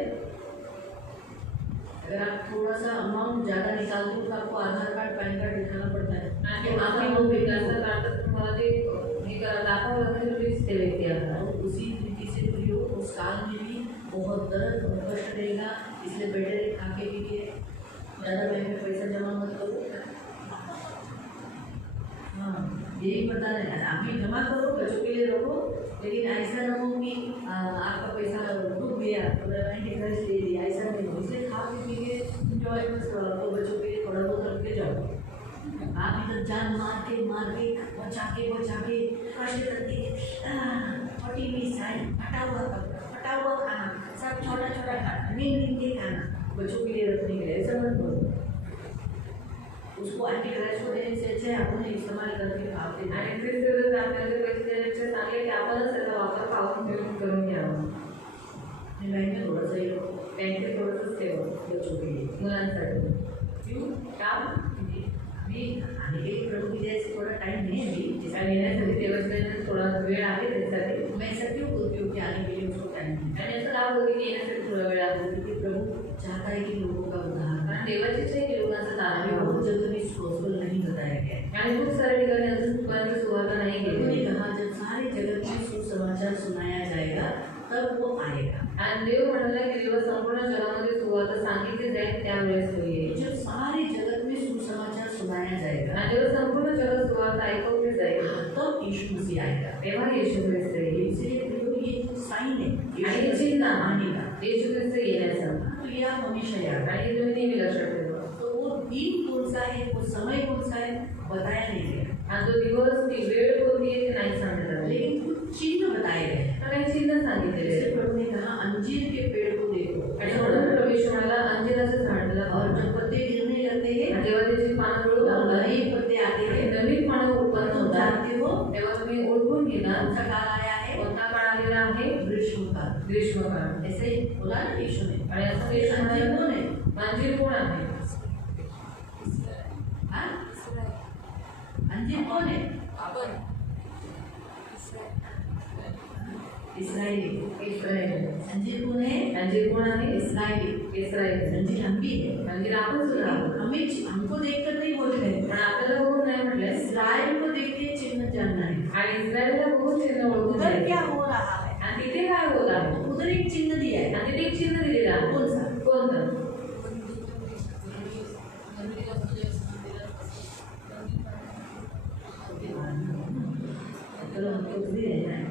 अगर आप थोड़ा सा अमाउंट ज़्यादा निकालते हो तो आपको आधार कार्ड पैन कार्ड दिखाना पड़ता है। आणि बाकी लोक विकासाचं कार्ड तुम्हाला ते हे करा दाखवावं लागेल तुम्हीच ते व्यक्ती आहात. और उसी रीति से प्रियो उस काल में भी बहुत दर्द और कष्ट रहेगा, इसलिए बेटर है खाके पी के ज़्यादा बैंक में पैसा जमा मत करो। हाँ यही बता रहे हैं, आप भी जमा करो, बच्चों के लिए रखो, लेकिन ऐसा ना हो कि आपका पैसा डूब गया तो एंटीक्राइस्ट दे दिया, ऐसा नहीं हो। इसलिए खा पी के इंजॉयमेंट करो, बच्चों के लिए थोड़ा बहुत रख के जाओ। आप इधर जान मार के बचा के कष्ट करके फटी हुई साड़ी, फटा हुआ खाना, सब छोटा छोटा खाना, नींद के खाना बच्चों के लिए रखने के लिए, ऐसा मत करो। उसको एंटीक्राइस्ट को देने से अच्छा है आपण इस्तेमाल करके खाते हैं। आणि ख्रिस्त आपल्याला पैसे देण्याचे चांगले की आपणच त्याचा वापर पाहून घेऊन करून घ्यावा. बैंक में थोड़ा सा ही बँकेत थोडंसं ठेवा बच्चों के लिए। मुलांसाठी. क्यों? काम अभी आने के लिए प्रभु की दया से थोड़ा टाइम है अभी, जैसा आणि येण्यासाठी देवस्थानात थोडा वेळ आहे त्यासाठी मैं ऐसा क्यों बोलती हूँ कि आने के लिए उसको टाइम है, आणि असं का बोलते की येण्यासाठी थोडा वेळ आहे क्योंकि प्रभु चाहता है कि लोगों का उद्धार हो। कारण देवाची इच्छा आहे की लोकांचं अभी तारण बहुत व्हावं. जगह में इस gospel नहीं बताया गया है। आणि खूप साऱ्या ठिकाणी अजून पर्यंत सुरुवात नाही प्रभु ने केली कहा जब सारे जगत में सुसमाचार सुनाया जाएगा तब वो आएगा। आणि देव म्हणाला की जेव्हा संपूर्ण जगामध्ये सुरुवात सांगितली जाईल त्यावेळेस तो येईल. जब सारे जगत में सुसमाचार सुनाया जाएगा आणि जेव्हा संपूर्ण जगात सुरुवात ऐकवली जाईल तब यीशु मसीह आएगा। तेव्हा येशू ख्रिस्त येईल. इसलिए प्रभु ये साइन है आणि हे चिन्ह आने का, आहे येशू ख्रिस्त येण्याचा. तो ये आप हमेशा याद रखें। आणि तुम्ही नेहमी लक्षात ठेवा. तो वो दिन कौन सा है, वो समय कौन सा है, बताया नहीं गया, आणि तो दिवस ती वेळ कोणती आहे ते नाही सांगितलं आहे. लेकिन कुछ चिन्ह बताए गए हैं। तर काही चिन्ह सांगितलेले जैसे आहे. प्रभु ने कहा अंजीर के पेड़ को देखो, आणि म्हणून प्रवेश म्हणाला अंजिराचं झाडाला और पाहा. जब पत्ते गिरने लगते हैं आणि जेव्हा त्याची पानं गळून तब लागतात, नए पत्ते आते आणि हैं, नवीन पानं उत्पन्न तुम होतात, जानते हो तेव्हा तुम्ही ओळखून घेणार कौन सा काल आया है, कोणता काळ आलेला आहे. ग्रीष्म काल। ग्रीष्मकाळ. ऐसे ही बोला ना यीशु ने। आणि असं येशू अंजीर म्हणाला, कौन है? अंजीर कोण आहे? हाँ? अंजीर कौन है? आपण इस्राएली। इस्रायल. अंजीर कौन है? अंजीर कोण आहे? इस्राएली। इस्रायल. अंजीर हम भी है। अंजीर आपण सुद्धा आहोत. हमें हमको देखकर नहीं बोल रहे हैं, पण आपल्याला बघून नाही म्हटलंय. इस्राएल को देख के चिन्ह जानना है। आणि इस्रायलला बघून चिन्ह ओळखून उधर घ्यायचं. क्या हो रहा है? आणि तिथे काय होत आहे? उधर एक चिन्ह दिया है। आणि तिथे एक चिन्ह दिलेलं आहे. कोणतं? कोणतं? चलो हमको भी रहना है।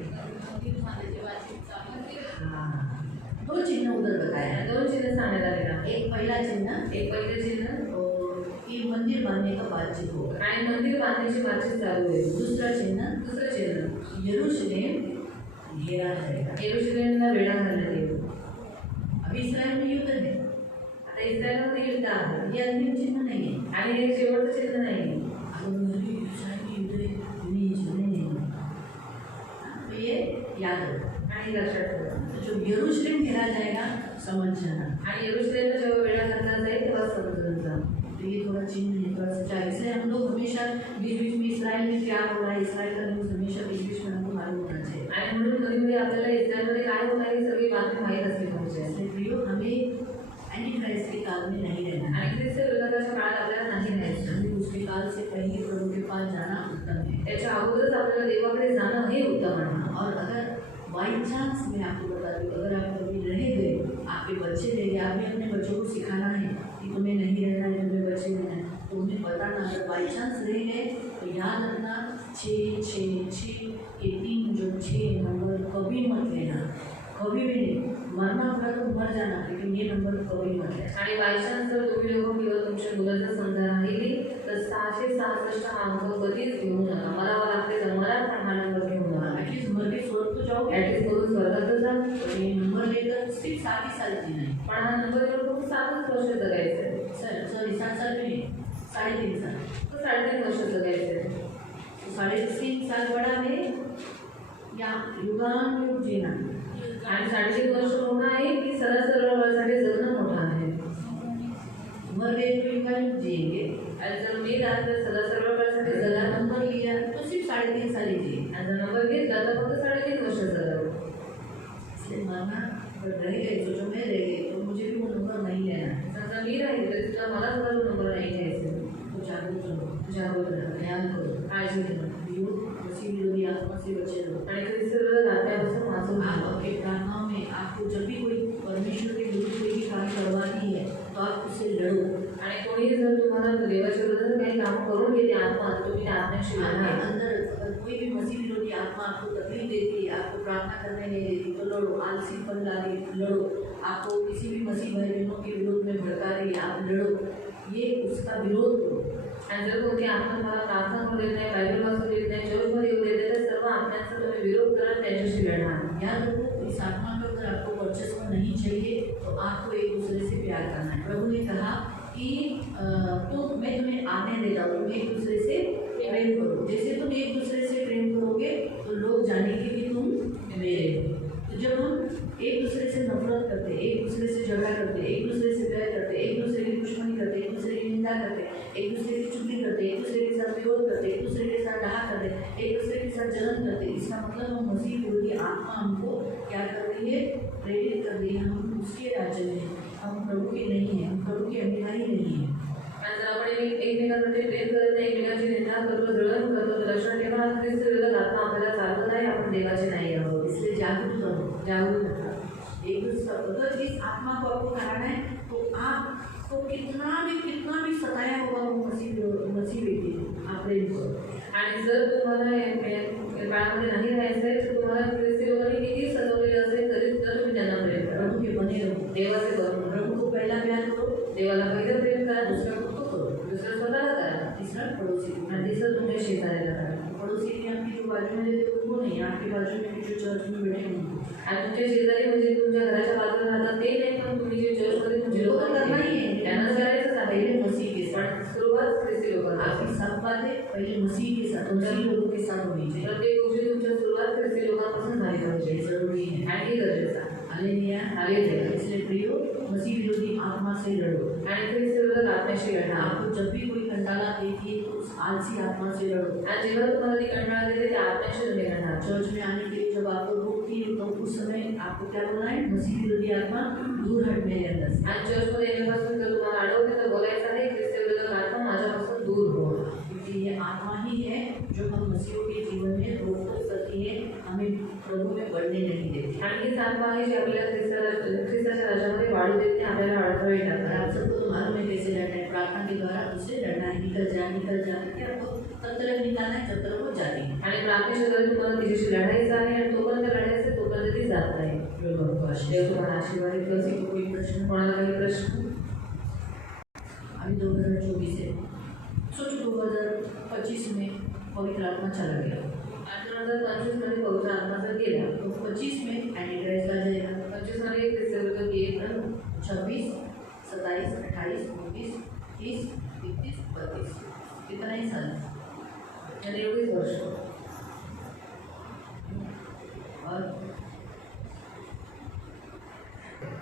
हाँ, दो चिन्ह उधर बताया है। दोन चिन्ह सांगण्यात आलेलं आहे. एक पहला चिन्ह एक पहिलं चिन्ह और ये मंदिर बनने का बातचीत होगा। आणि मंदिर बांधण्याची बातचीत चालू आहे. दूसरा चिन्ह दुसरं चिन्ह यरूशलेम घेरा जाएगा। येरुशलेमला वेढा घालण्यात येईल. अभी इस्राएल में युद्ध है, आता इस्रायलमध्ये युद्ध आहे ये अंतिम चिन्ह नहीं है। आणि हे शेवटचं चिन्ह नाही. अब अभी इस्राएल में युद्ध है, नहीं झगड़े नहीं होंगे। तो ये याद रखो। आणि लक्षात ठेवा. तो जो यरूशलेम घेरा जाएगा समझ जाना। आणि येरुशलेमला जेव्हा वेढा घालला जाईल तेव्हा समजून जा. तो ये थोड़ा चिन्ह है, थोड़ा सच्चाई। इसलिए हम लोग हमेशा बीच बीच में इस्राएल में क्या हो रहा है, इस्राएल का न्यूज़ हमेशा बीच बीच में हमको मालूम होना चाहिए। आणि म्हणून कधी कधी आपल्याला इस्रायलमध्ये काय होत आहे ही सगळी बातमी माहीत असली पाहिजे. इसलिए प्रियो हमें एंटी क्राइस्ट के काल में नहीं रहना है। आणि ख्रिस्त विरोधाच्या काळात आपल्याला नाही राहायचं. हमें उसके काल से पहले प्रभु के पास जाना उत्तम है। त्याच्या अगोदरच आपल्याला देवाकडे जाणं हे उत्तम आहे. और अगर बाई चांस मैं आपको बता दूँ, अगर आप कभी रह गए, आपके बच्चे रह गए, आपने अपने बच्चों को सिखाना है कि तुम्हें नहीं रहना है, तुम्हें बच्चे रहना है, तो उन्हें बताना। अगर बाई चांस रह गए तो याद रखना 6 6 6 ये 3 जो 6 नंबर कभी मत लेना, कभी भी नहीं। मरना पड़ा तो मर जाना, लेकिन ये नंबर कभी मत लेना। आणि बायचान्स जर तुम्ही लोक किंवा तुमच्या मुलांना समजा राहिली तर 666 हा अंक कधीच घेऊ नका. मरावा लागते तर मरा, पण हा नंबर घेऊ नका. एटलीस्ट मर के स्वर्ग तो जाओगे, ॲटलीस्ट करून स्वर्गात जा. तो ये नंबर लेकर सिर्फ 7 ही साल जीना है। पण हा नंबर घेऊन फक्त 7च वर्ष जगायचं आहे. सॉरी 7 साल भी नहीं, 3.5 साल। फक्त 3.5 वर्ष जगायचं आहे. तो 3.5 साल बड़ा है या युगान युग जीना। आणि 3.5 वर्ष मोठं आहे की सरळ जगणं मोठं आहे. मर गए तो युगान युग जिएंगे, आणि जर मी रात्र सरळ जगा नंबर लिया तो सिर्फ 3.5 साल ही जिए। आणि जर नंबर घेतला तर फक्त 3.5 वर्ष जगावं. इसलिए मरना अगर रह गए, जो मैं रह गई, तो मुझे भी वो नंबर नहीं लेना है। समजा मी राहिली तरी तुला मला सुद्धा तो नंबर नाही घ्यायचा. तो जागरूक रहो, जागरूक राहा, ध्यान करो, काळजी घ्या. विरोध मसीह विरोधी आत्मा से बचे रहो। आणि ख्रिस्त विरोधात आत्म्यापासून वाचून आप घ्या. अपने प्रार्थनाओं में आपको जब भी कोई परमेश्वर के विरुद्ध कोई भी काम करवानी है तो आप उससे लड़ो। आणि कोणी जर तुम्हाला देवाच्या विरोधात काही काम करून घेते आत्मा, तुम्ही त्या आत्म्याशी लढा. आपके अंदर अगर कोई भी मसीह विरोधी आत्मा आपको तकलीफ देती है, आपको प्रार्थना करने नहीं देती, तो लड़ो। आलसीपन डाली, लड़ो। आपको किसी भी मसीह भाई बहनों के विरोध में भड़का रही है, आप लड़ो। ये उसका विरोध करो। आणि जर कोणती आत्मा तुम्हाला प्रार्थना करू देत नाही, बायबल वाचू देत नाही, चर्चमध्ये येऊ देत नाही, तर सर्व आत्म्यांचा तुम्ही विरोध करा, त्यांच्याशी लढा. याद रखो, इस आत्मा का अगर आपको वर्चस्व नहीं चाहिए तो आपको एक दूसरे से प्यार करना है। प्रभु ने कहा कि तो मैं तुम्हें आज्ञा देता हूँ, तुम एक दूसरे से प्रेम करो। जैसे तुम एक दूसरे से प्रेम करोगे तो लोग जानेंगे कि तुम मेरे हो। तो जब हम एक दूसरे से नफरत करते, एक दूसरे से झगड़ा करते, एक दूसरे से प्यार करते, एक दूसरे की दुश्मनी करते, एक दूसरे की निंदा जलन करते हैं। इसका मतलब हम मसीह विरोधी आत्मा हमको क्या कर रही है, प्रेरित कर रही है। हम उसके राज्य में हैं, हम प्रभु के नहीं हैं, हम प्रभु के अनुयायी नहीं हैं। आणि जर आपण एकमेकांमध्ये प्रेम करत नाही, एकमेकांची निंदा करतो, जळण करतो, तर लक्षात ठेवा ख्रिस्त विरोधी आत्मा आपल्याला चालवत आहे, आपण देवाचे नाही आहोत. इसलिए जागरूक रहो, जागरूक रहा. एक दूसरा अगर जिस आत्मा को आपको कराना है तो आपको कितना भी सताया होगा वो मसीह व्यक्ति आप प्रेम करो. आणि जर तुम्हाला या काळामध्ये नाही राहायचं आहे, तर तुम्हाला ख्रिस्ती लोकांनी किती सजवलेलं असेल तरी सुद्धा तुम्ही त्यांना प्रेम करा. प्रभु के बने रहो, देवाचे करून प्रभु को पहला प्यार करो, देवाला पहिलं प्रेम करा, दूसरा खुद को करो, दुसरं स्वतःला करा, तीसरा पड़ोसी को. आणि तिसरं तुमच्या शेजाऱ्याला करा. पड़ोसी की आपकी जो बाजू में रहते हैं वो नहीं, आपके बाजू में जो चर्च में बैठे हैं आणि तुमच्या शेजारी म्हणजे तुमच्या घराच्या बाजूला राहतात ते नाही, पण तुम्ही जे चर्चमध्ये तुमचे लोक करना ही है, त्यांना करायचंच आहे. पहले मसीह के साथ. पण सुरुवात ख्रिस्ती लोकांना. आपकी सब बातें पहले मसीह के साथ, मसीह लोगों के साथ होनी चाहिए. प्रत्येक गोष्टी तुमच्या सुरुवात ख्रिस्ती लोकांपासून झाली पाहिजे. ये जरूरी है. आणि हे गरजेचं आहे. हालेलुया. हालेलुया. इसलिए प्रियो, मसीह विरोधी आत्मा से लड़ो. आणि ख्रिस्ती विरोधात आत्म्याशी लढा. आपको जब भी कोई कंटाला देती है तो उस आलसी आत्मा से लड़ो. आणि जेव्हा तुम्हाला ती कंटाळा देते त्या आत्म्याशी तुम्ही लढा. चर्च में आने के लिए जब आपको रोकती है तो उस समय आपको क्या बोलना है, मसीह विरोधी आत्मा दूर हट मेरे अंदर से. आणि चर्चमध्ये येण्यापासून जर तुम्हाला अडवते तर बोलायचं आहे ख्रिस्ती विरोधात आत्मा माझ्यापासून दूर हो. क्योंकि ये आत्मा ही है जो हम मसीहों के जीवन में रोक टोक करती है, हमें प्रभु में बढ़ने नहीं देती. आणि हीच आत्मा आहे जी आपल्याला ख्रिस्ताच्या राज्यामध्ये वाढू देते, आपल्याला अडथळे और टाकतात. आप सबको तो मालूम है कैसे लड़ना है, प्रार्थना के द्वारा उससे लड़ना है. निकल जा करके आपको तब तक निकालना है जब तक वो जाती है. आणि प्रार्थनेच्या द्वारे तुम्हाला तिच्याशी लढायचं आहे आणि तोपर्यंत लढायचं तोपर्यंत ती जात नाही. देव तुम्हाला आशीर्वाद देतो. किसी को कोई प्रश्न, कोणाला काही प्रश्न? अभी 2024 है, सोचो 2025 में पवित्र आत्मा चला गया, 2025 मध्ये पवित्र आत्मा जर गेला तो 25 में एंटीक्राइस्ट आ जाएगा. 25 मध्ये ख्रिस्ती विरोधात येईल तर 26, 27, 28, 29, 30, 31, 32 कितना ही साल. आणि एवढीच वर्ष. और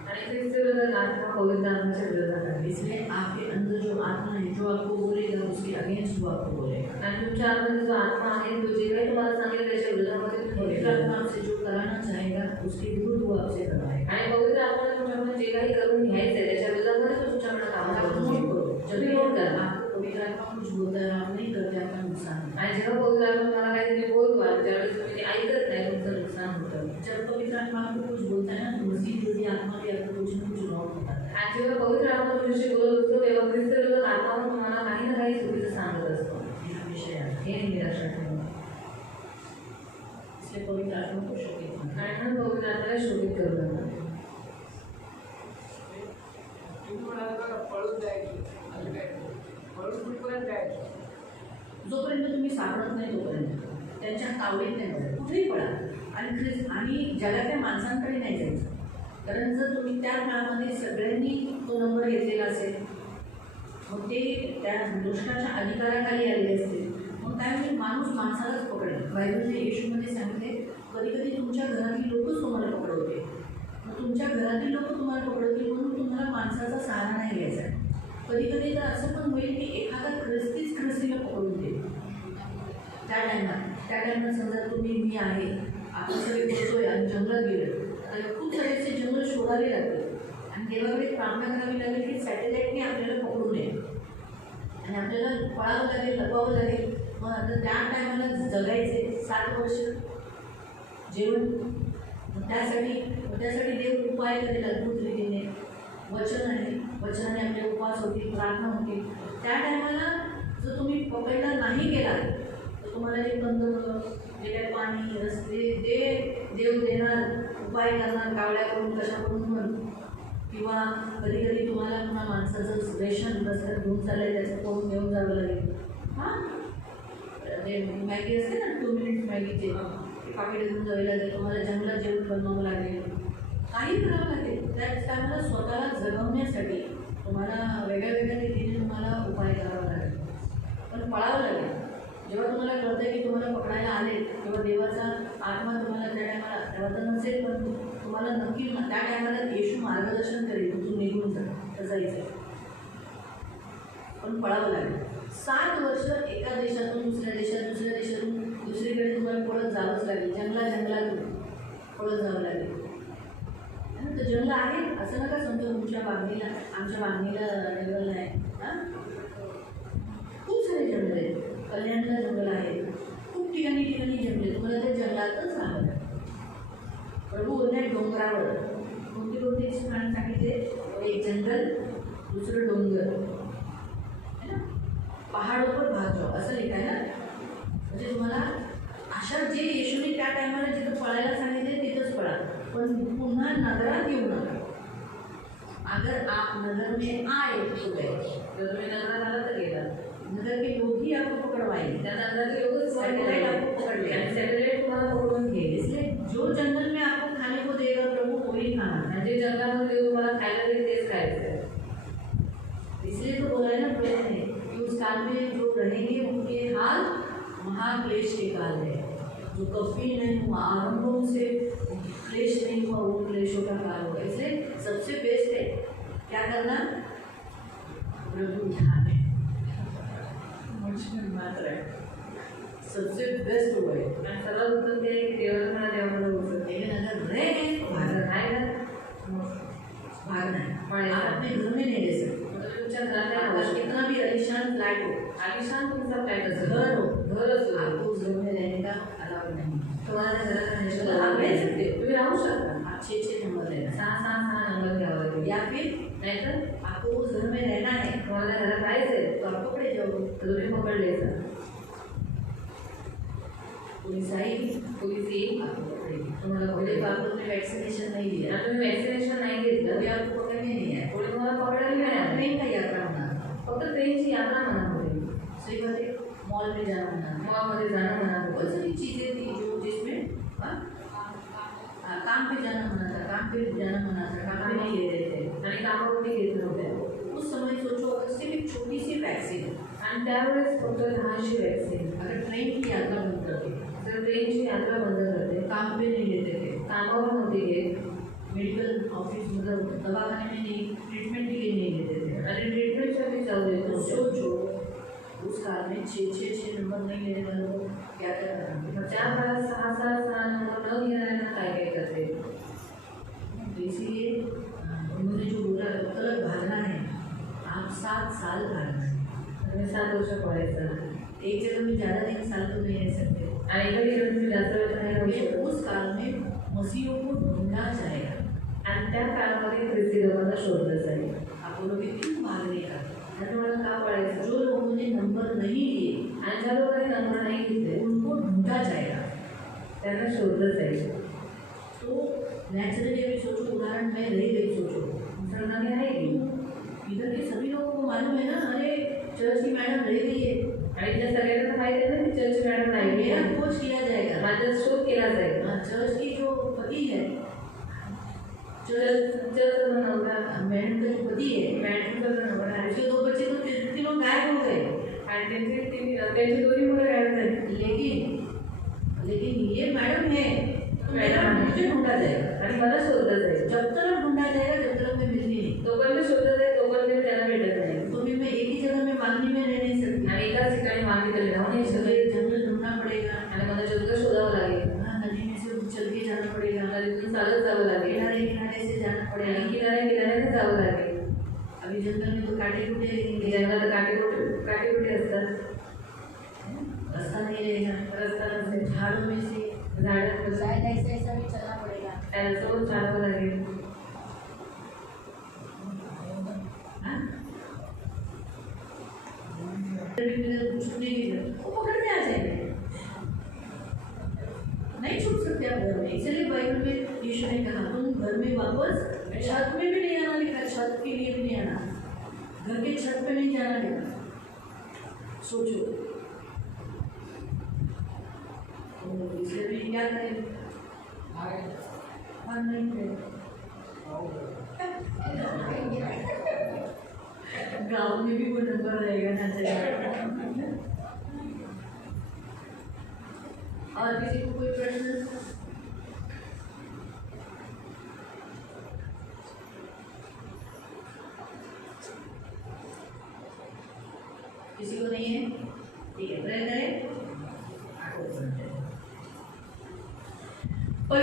आणि ख्रिस्ती विरोधात आत्मा पवित्र आत्म्याच्या विरोधात आहे. इसलिए आपके अंदर जो आत्मा है जो आपको बोलेगा उसके अगेंस्ट वो आपको बोलेगा. आणि तुमच्या आतमध्ये जो आत्मा आहे तो जे काही तुम्हाला सांगेल त्याच्या विरोधामध्ये तुम्ही पवित्र बोलायचं. आत्मा आपसे जो कराना चाहेगा उसके विरुद्ध वो आपसे करवाएगा. आणि पवित्र आत्म्याने तुमच्याकडून जे काही करून घ्यायचंय त्याच्या विरोधामध्ये तो तुमच्याकडे काम आप करतो. नोट करो, जब तुम्ही भी नोट करा. आपको पवित्र आत्मा कुछ बोलता है आप नहीं करते, आपका नुकसान है. आणि जेव्हा पवित्र आत्मा तुम्हाला काहीतरी बोलतो आणि त्यावेळेस तुम्ही ते ऐकत नाही तुमचं नुकसान होतं. जब पवित्र आत्मा आपको कुछ बोलता है ना तो मसीह विरोधी आत्मा भी आपको कुछ न कुछ रॉन्ग बताता है. आणि जेव्हा पवित्र आत्मा तुमच्याशी बोलत असतो तेव्हा ख्रिस्त विरोधात आत्मा पण तुम्हाला काही ना काही चुकीचं सांगत असतो. ये हमेशा याद रखना. हे नेहमी लक्षात ठेवा. इसलिए पवित्र आत्मा को शोकित मत आणि म्हणून पवित्र आत्म्याला शोधित करू नका. तुम्ही म्हणाल बघा पळून जायचं असं काय पळून कुठपर्यंत जायचं. जोपर्यंत तुम्ही सापडत नाही तोपर्यंत त्यांच्या तावडीत नाही पडत, कुठेही पडा. आणि जगातल्या माणसांकडे नाही जायचं. कारण जर तुम्ही त्या काळामध्ये सगळ्यांनी तो नंबर घेतलेला असेल मग ते त्या दुष्टाच्या अधिकाराखाली आलेले असतील, मग त्यावेळी माणूस माणसालाच पकडेल. बायबलने येशूमध्ये सांगितले कधी कधी तुमच्या घरातली लोकच तुम्हाला पकडवते. मग तुमच्या घरातील लोक तुम्हाला पकडवतील म्हणून तुम्हाला माणसाचा सहारा नाही घ्यायचा आहे. कधी कधी तर असं पण होईल की एखादा ख्रिस्तीला पकडून देईल. त्या टायमात समजा तुम्ही मी आहे आपण सगळे बोलतोय आणि जंगलात गेलो तर खूप सारे जंगल शोधावे लागतील आणि देवाकडे प्रार्थना करावी लागेल की सॅटेलाईटने आपल्याला पकडू नये आणि आपल्याला पळावं लागेल, लपवावं लागेल. मग आता त्या टायमाला जगायचे 7 वर्ष जेवण. त्यासाठी देव उपाय करेल अद्भुत रीतीने. वचन आहे, वचनाने आपले उपवास होतील, प्रार्थना होतील. त्या टायमाला जर तुम्ही पकडला नाही गेला तर तुम्हाला जे कंदमुळं जे काही पाणी रस्ते ते देव देणार, उपाय करणार, कावड्याकडून कशाकडून पण. किंवा कधी कधी तुम्हाला पुन्हा माणसाचं रेशन रस्त्यात घेऊन चाललंय त्याचं करून घेऊन जावं लागेल. हां ते मॅगी असते ना 2 मिनिट मॅगीचे पाकिट घेऊन जावे लागेल. तुम्हाला जंगलात जेवण बनवावं लागेल, काही करावं लागेल. त्याच टायमाला स्वतःला जगवण्यासाठी तुम्हाला वेगळ्या रीतीने तुम्हाला उपाय करावा लागेल. पण पळावं लागेल. जेव्हा तुम्हाला कळतं की तुम्हाला पकडायला आले तेव्हा देवाचा आत्मा तुम्हाला त्या टायमाला तेव्हा तर नसेल पण तुम्हाला नक्की त्या टायमाला येशू मार्गदर्शन करेल तू निघून जा जायचं. पण पळावं लागेल. 7 वर्ष एका देशातून दुसऱ्या देशातून दुसरीकडे तुम्हाला पळत जावंच लागेल, जंगलात पळत जावं लागेल. तर जंगल आहे असं नका समजू तुमच्या बांधणीला, आमच्या बांधणीला जंगल नाही. हां, खूप सारे जंगल आहेत. कल्याणला जंगल आहे, खूप ठिकाणी जंगल. तुम्हाला त्या जंगलातच राहावं लागेल. प्रभू बोलले डोंगरावर कोणती ठिकाण सांगितले? एक जंगल, दुसरं डोंगर, है ना. पहाडों पर भाग जाओ असं लिखाय ना. म्हणजे तुम्हाला अशा जे येशूने त्या टायमाला जिथं पळायला सांगितले तिथंच पळा, पण पुन्हा नगरात येऊ नका. अगर आप नगर में आए तो गए, जर तुम्ही नगरात आला तर गेला. नगर के लोग ही आपको पकड़वाएंगे, त्या नगरातले लोकच सैटेलाइट आपको पकड़ आणि लेगा. सॅटेलाइट तुम्हाला पकडून घेईल. इसलिए जो जंगल में आपको खाने को देगा प्रभु वही खाना. म्हणजे जंगलामध्ये तुम्हाला खायला देईल तेच खायचं आहे. इसलिए तो बोला है ना प्रभु ने कि उस काल में जो रहेंगे उनके हाल महाक्लेश के काल है. जो कभी नहीं हुआ, आरंभों से क्लेश नहीं हुआ, वो क्लेशों का काल होगा. इसलिए सबसे बेस्ट है क्या करना? प्रभु ध्यान है, मुझे मात्र है. सबसे बेस्ट वो है. आणि सर्वात उत्तम ते आहे की देवाला देवाला बोलतो. लेकिन अगर रहे तो माझं भागना नाही ना भागना है. भागना. आप अपने घर में नहीं रह सकते. तुमच्या घरात आपका नाही कितना भी आलीशान फ्लैट हो, आलिशान तुमचा फ्लॅट असेल, घर हो, घर असो, आपको उस घर में रहने का अलाउ नहीं. तुम्हाला त्या घरात राहण्याची आप रह सकते हो, तुम्ही राहू शकता. आप 6 नंबर लेना है. 6 नंबर घ्यावा लागेल. या फिर नाहीतर आपको उस घर में रहना है तुम्हाला त्या घरात राहायचंय तो आप पकड़े जाओ. तर तुम्ही पकडले जा. पुलिस आएगी, पोलीस येईल आपको पकड़ेगी. तुम्हाला बोले तो पकडेल. आपने वैक्सीनेशन नहीं लिया, आणि तुम्ही वॅक्सिनेशन नाही घेतलं अभी आपको पकड़ने नहीं है. कोणी तुम्हाला पकडायला नाही आलं. ट्रेन का यात्रा होना, फक्त ट्रेनची यात्रा मनामध्ये, सही बात है. मॉल में जाना होना, मॉलमध्ये जाणं बहुत मनामध्ये, सारी चीजें थी जो जिसमें काम पे जाना मना था, काम पे जाना मना था, काम पे नहीं ले रहे थे. आणि कामावरती घेत नव्हत्या. उस समय सोचो अगर सिर्फ एक छोटी सी वैक्सीन, आणि त्यावेळेस फक्त 10ची वॅक्सिन. अगर ट्रेन की यात्रा बंद कर दी, जर ट्रेनची यात्रा बंद करते, काम पे नहीं लेते थे, कामावर नव्हती घेत मेडिकल ऑफिस मतलब दवाखाने में नहीं, ट्रीटमेंट के लिए नहीं लेते थे. आणि ट्रीटमेंटसाठी जाऊ देत तो नव्हते. सोचो उस काल में 6 नंबर नहीं लेने वालों को क्या क्या करना. मग त्या काळात 6 नंबर न घेणाऱ्यांना काय काय करते. तो इसीलिए उन्होंने जो बोला तलब भागना है, आप 7 साल भागना है. तुम्ही 7 वर्ष पळायचं एक जगह में ज़्यादा दिन साल तो नहीं रह सकते. आणि एका ठिकाणी तुम्ही जास्त वेळ नाही राहू फिर शकत. उस काल में मसीहों को ढूंढा जाएगा. आणि त्या काळामध्ये ख्रिस्ती लोकांना शोधलं जाईल. आप बोलोगे क्यों भागने का? आणि तुम्हाला का पळायचं. जो लोगों ने नंबर नहीं लिए आणि ज्या लोकांनी नंबर नाही घेतले उनको ढूंढा जाएगा. त्यांना शोधलं जाईल. तो नेचुरली अभी सोचो, उदाहरण मैं रह गई, सोचो मुसलमानी आहे की इधर के सभी लोगों को मालूम है ना, अरे चर्च की मैडम रह गई है, आणि त्या सगळ्यांना माहिती आहे ना की चर्च मॅडम नाही मेरा आहे. खोज किया जाएगा. माझा शोध केला जाईल. चर्च की जो पति है, चर्च नवरा मैडम का जो पति है, मॅडमचा जो नवरा आहे उसके 2 बच्चे तो तीनों गायब हो गए. आणि त्यांची दोन्ही मुलं गायब झाली. लेकिन ये मैडम है, तो मैडम है. मुझे ढूंढा जाएगा. आणि मला शोधलं जाईल. जब तक ढूंढा जाएगा जब तक मैं मिलनी नहीं. तोपर्यंत शोधलं जाईल तोपर्यंत त्याला भेटत नाही. तो भी मैं एक ही जगह में मांगनी में रह नहीं सकती. आणि एकाच ठिकाणी मागे तरी राहू नाही मुझे शकत. जंगल ढूंढना पड़ेगा. आणि मला जंगल शोधावं लागेल. हाँ, नदी में से चल के जाना पड़ेगा. मला तिथून चालत जावं लागेल. किनारे किनारे से जाना आणि पड़ेगा. किनाऱ्याने जावं लागेल. अभी जंगल में तो काटे कुटे रहेंगे, जंगलात काटेकुटे असतात. रास्ता नहीं रहेगा. रस्ता नसेल. झाड़ों में से झाडात शायद ऐसा ऐसा भी चलना पड़ेगा. त्याला सोबत चालावं लागेल. हाँ? छूटने की वो पकड़ में आ जाएंगे. नहीं छूट सकते आप घर में. इसलिए बाइबल में यीशु ने कहा तुम घर में वापस छत में भी नहीं आना लिखा, छत के लिए भी नहीं आना, घर के छत पे नहीं जाना लिखा. सोचो तो इसलिए क्या करें? हाँ, नहीं करें. गाँव में भी वो नंबर रहेगा ना चलेगा. और किसी को कोई प्रश्न? किसी को नहीं है? ठीक है, प्रेयर करें.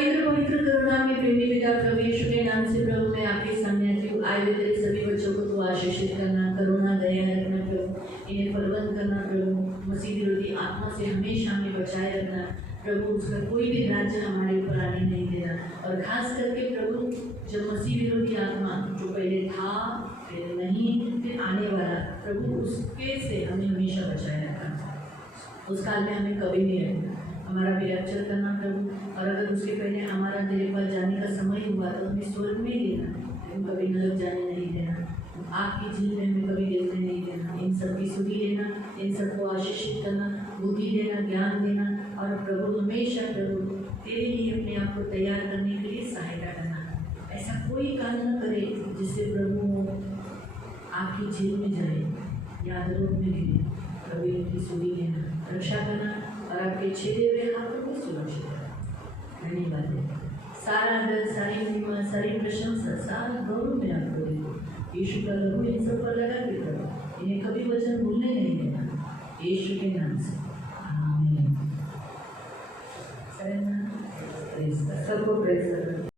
पवित्र पवित्र करुणा में प्रेमी पिता प्रभु यीशु के नाम से प्रभु मैं आपके सामने आती हूँ। आए हुए तेरे सभी बच्चों को तू आशीषित करना, करुणा दया रखना प्रभु, इन्हें फलवंत करना प्रभु, मसीह विरोधी आत्मा से हमेशा हमें बचाए रखना प्रभु। उसका कोई भी राज्य हमारे ऊपर आने नहीं देना। और खास करके प्रभु जब मसीह विरोधी आत्मा जो पहले था फिर नहीं फिर आने वाला प्रभु, उसके से हमें हमेशा बचाए रखना। उस काल में हमें कभी नहीं रहना, हमारा भी रैप्चर करना प्रभु। और अगर उसके पहले हमारा तेरे पास जाने का समय हुआ तो हमें स्वर्ग में ही लेना, हम कभी नरक जाने नहीं देना, आपकी झील में हमें कभी देखने नहीं देना। इन सब की सुधि लेना, इन सबको आशीषित करना, बुद्धि देना, ज्ञान देना। और प्रभु हमेशा प्रभु तेरे लिए अपने आप को तैयार करने के लिए सहायता करना। ऐसा कोई काम न करे जिससे प्रभु आपकी झील में जाए या आदरों में गिरे। प्रभु इनकी सुधि लेना, रक्षा करना और आपके छेदे हुए हाथों को सुरक्षित करना। धन्यवाद है। सारा आदर, सारी महिमा, सारी प्रशंसा, सारा गौरव में आपको देखो। यीशु का लहू इन सब पर लगा के करो, इन्हें कभी वचन भूलने नहीं देना। यीशु के नाम से आमीन। सबको प्रेस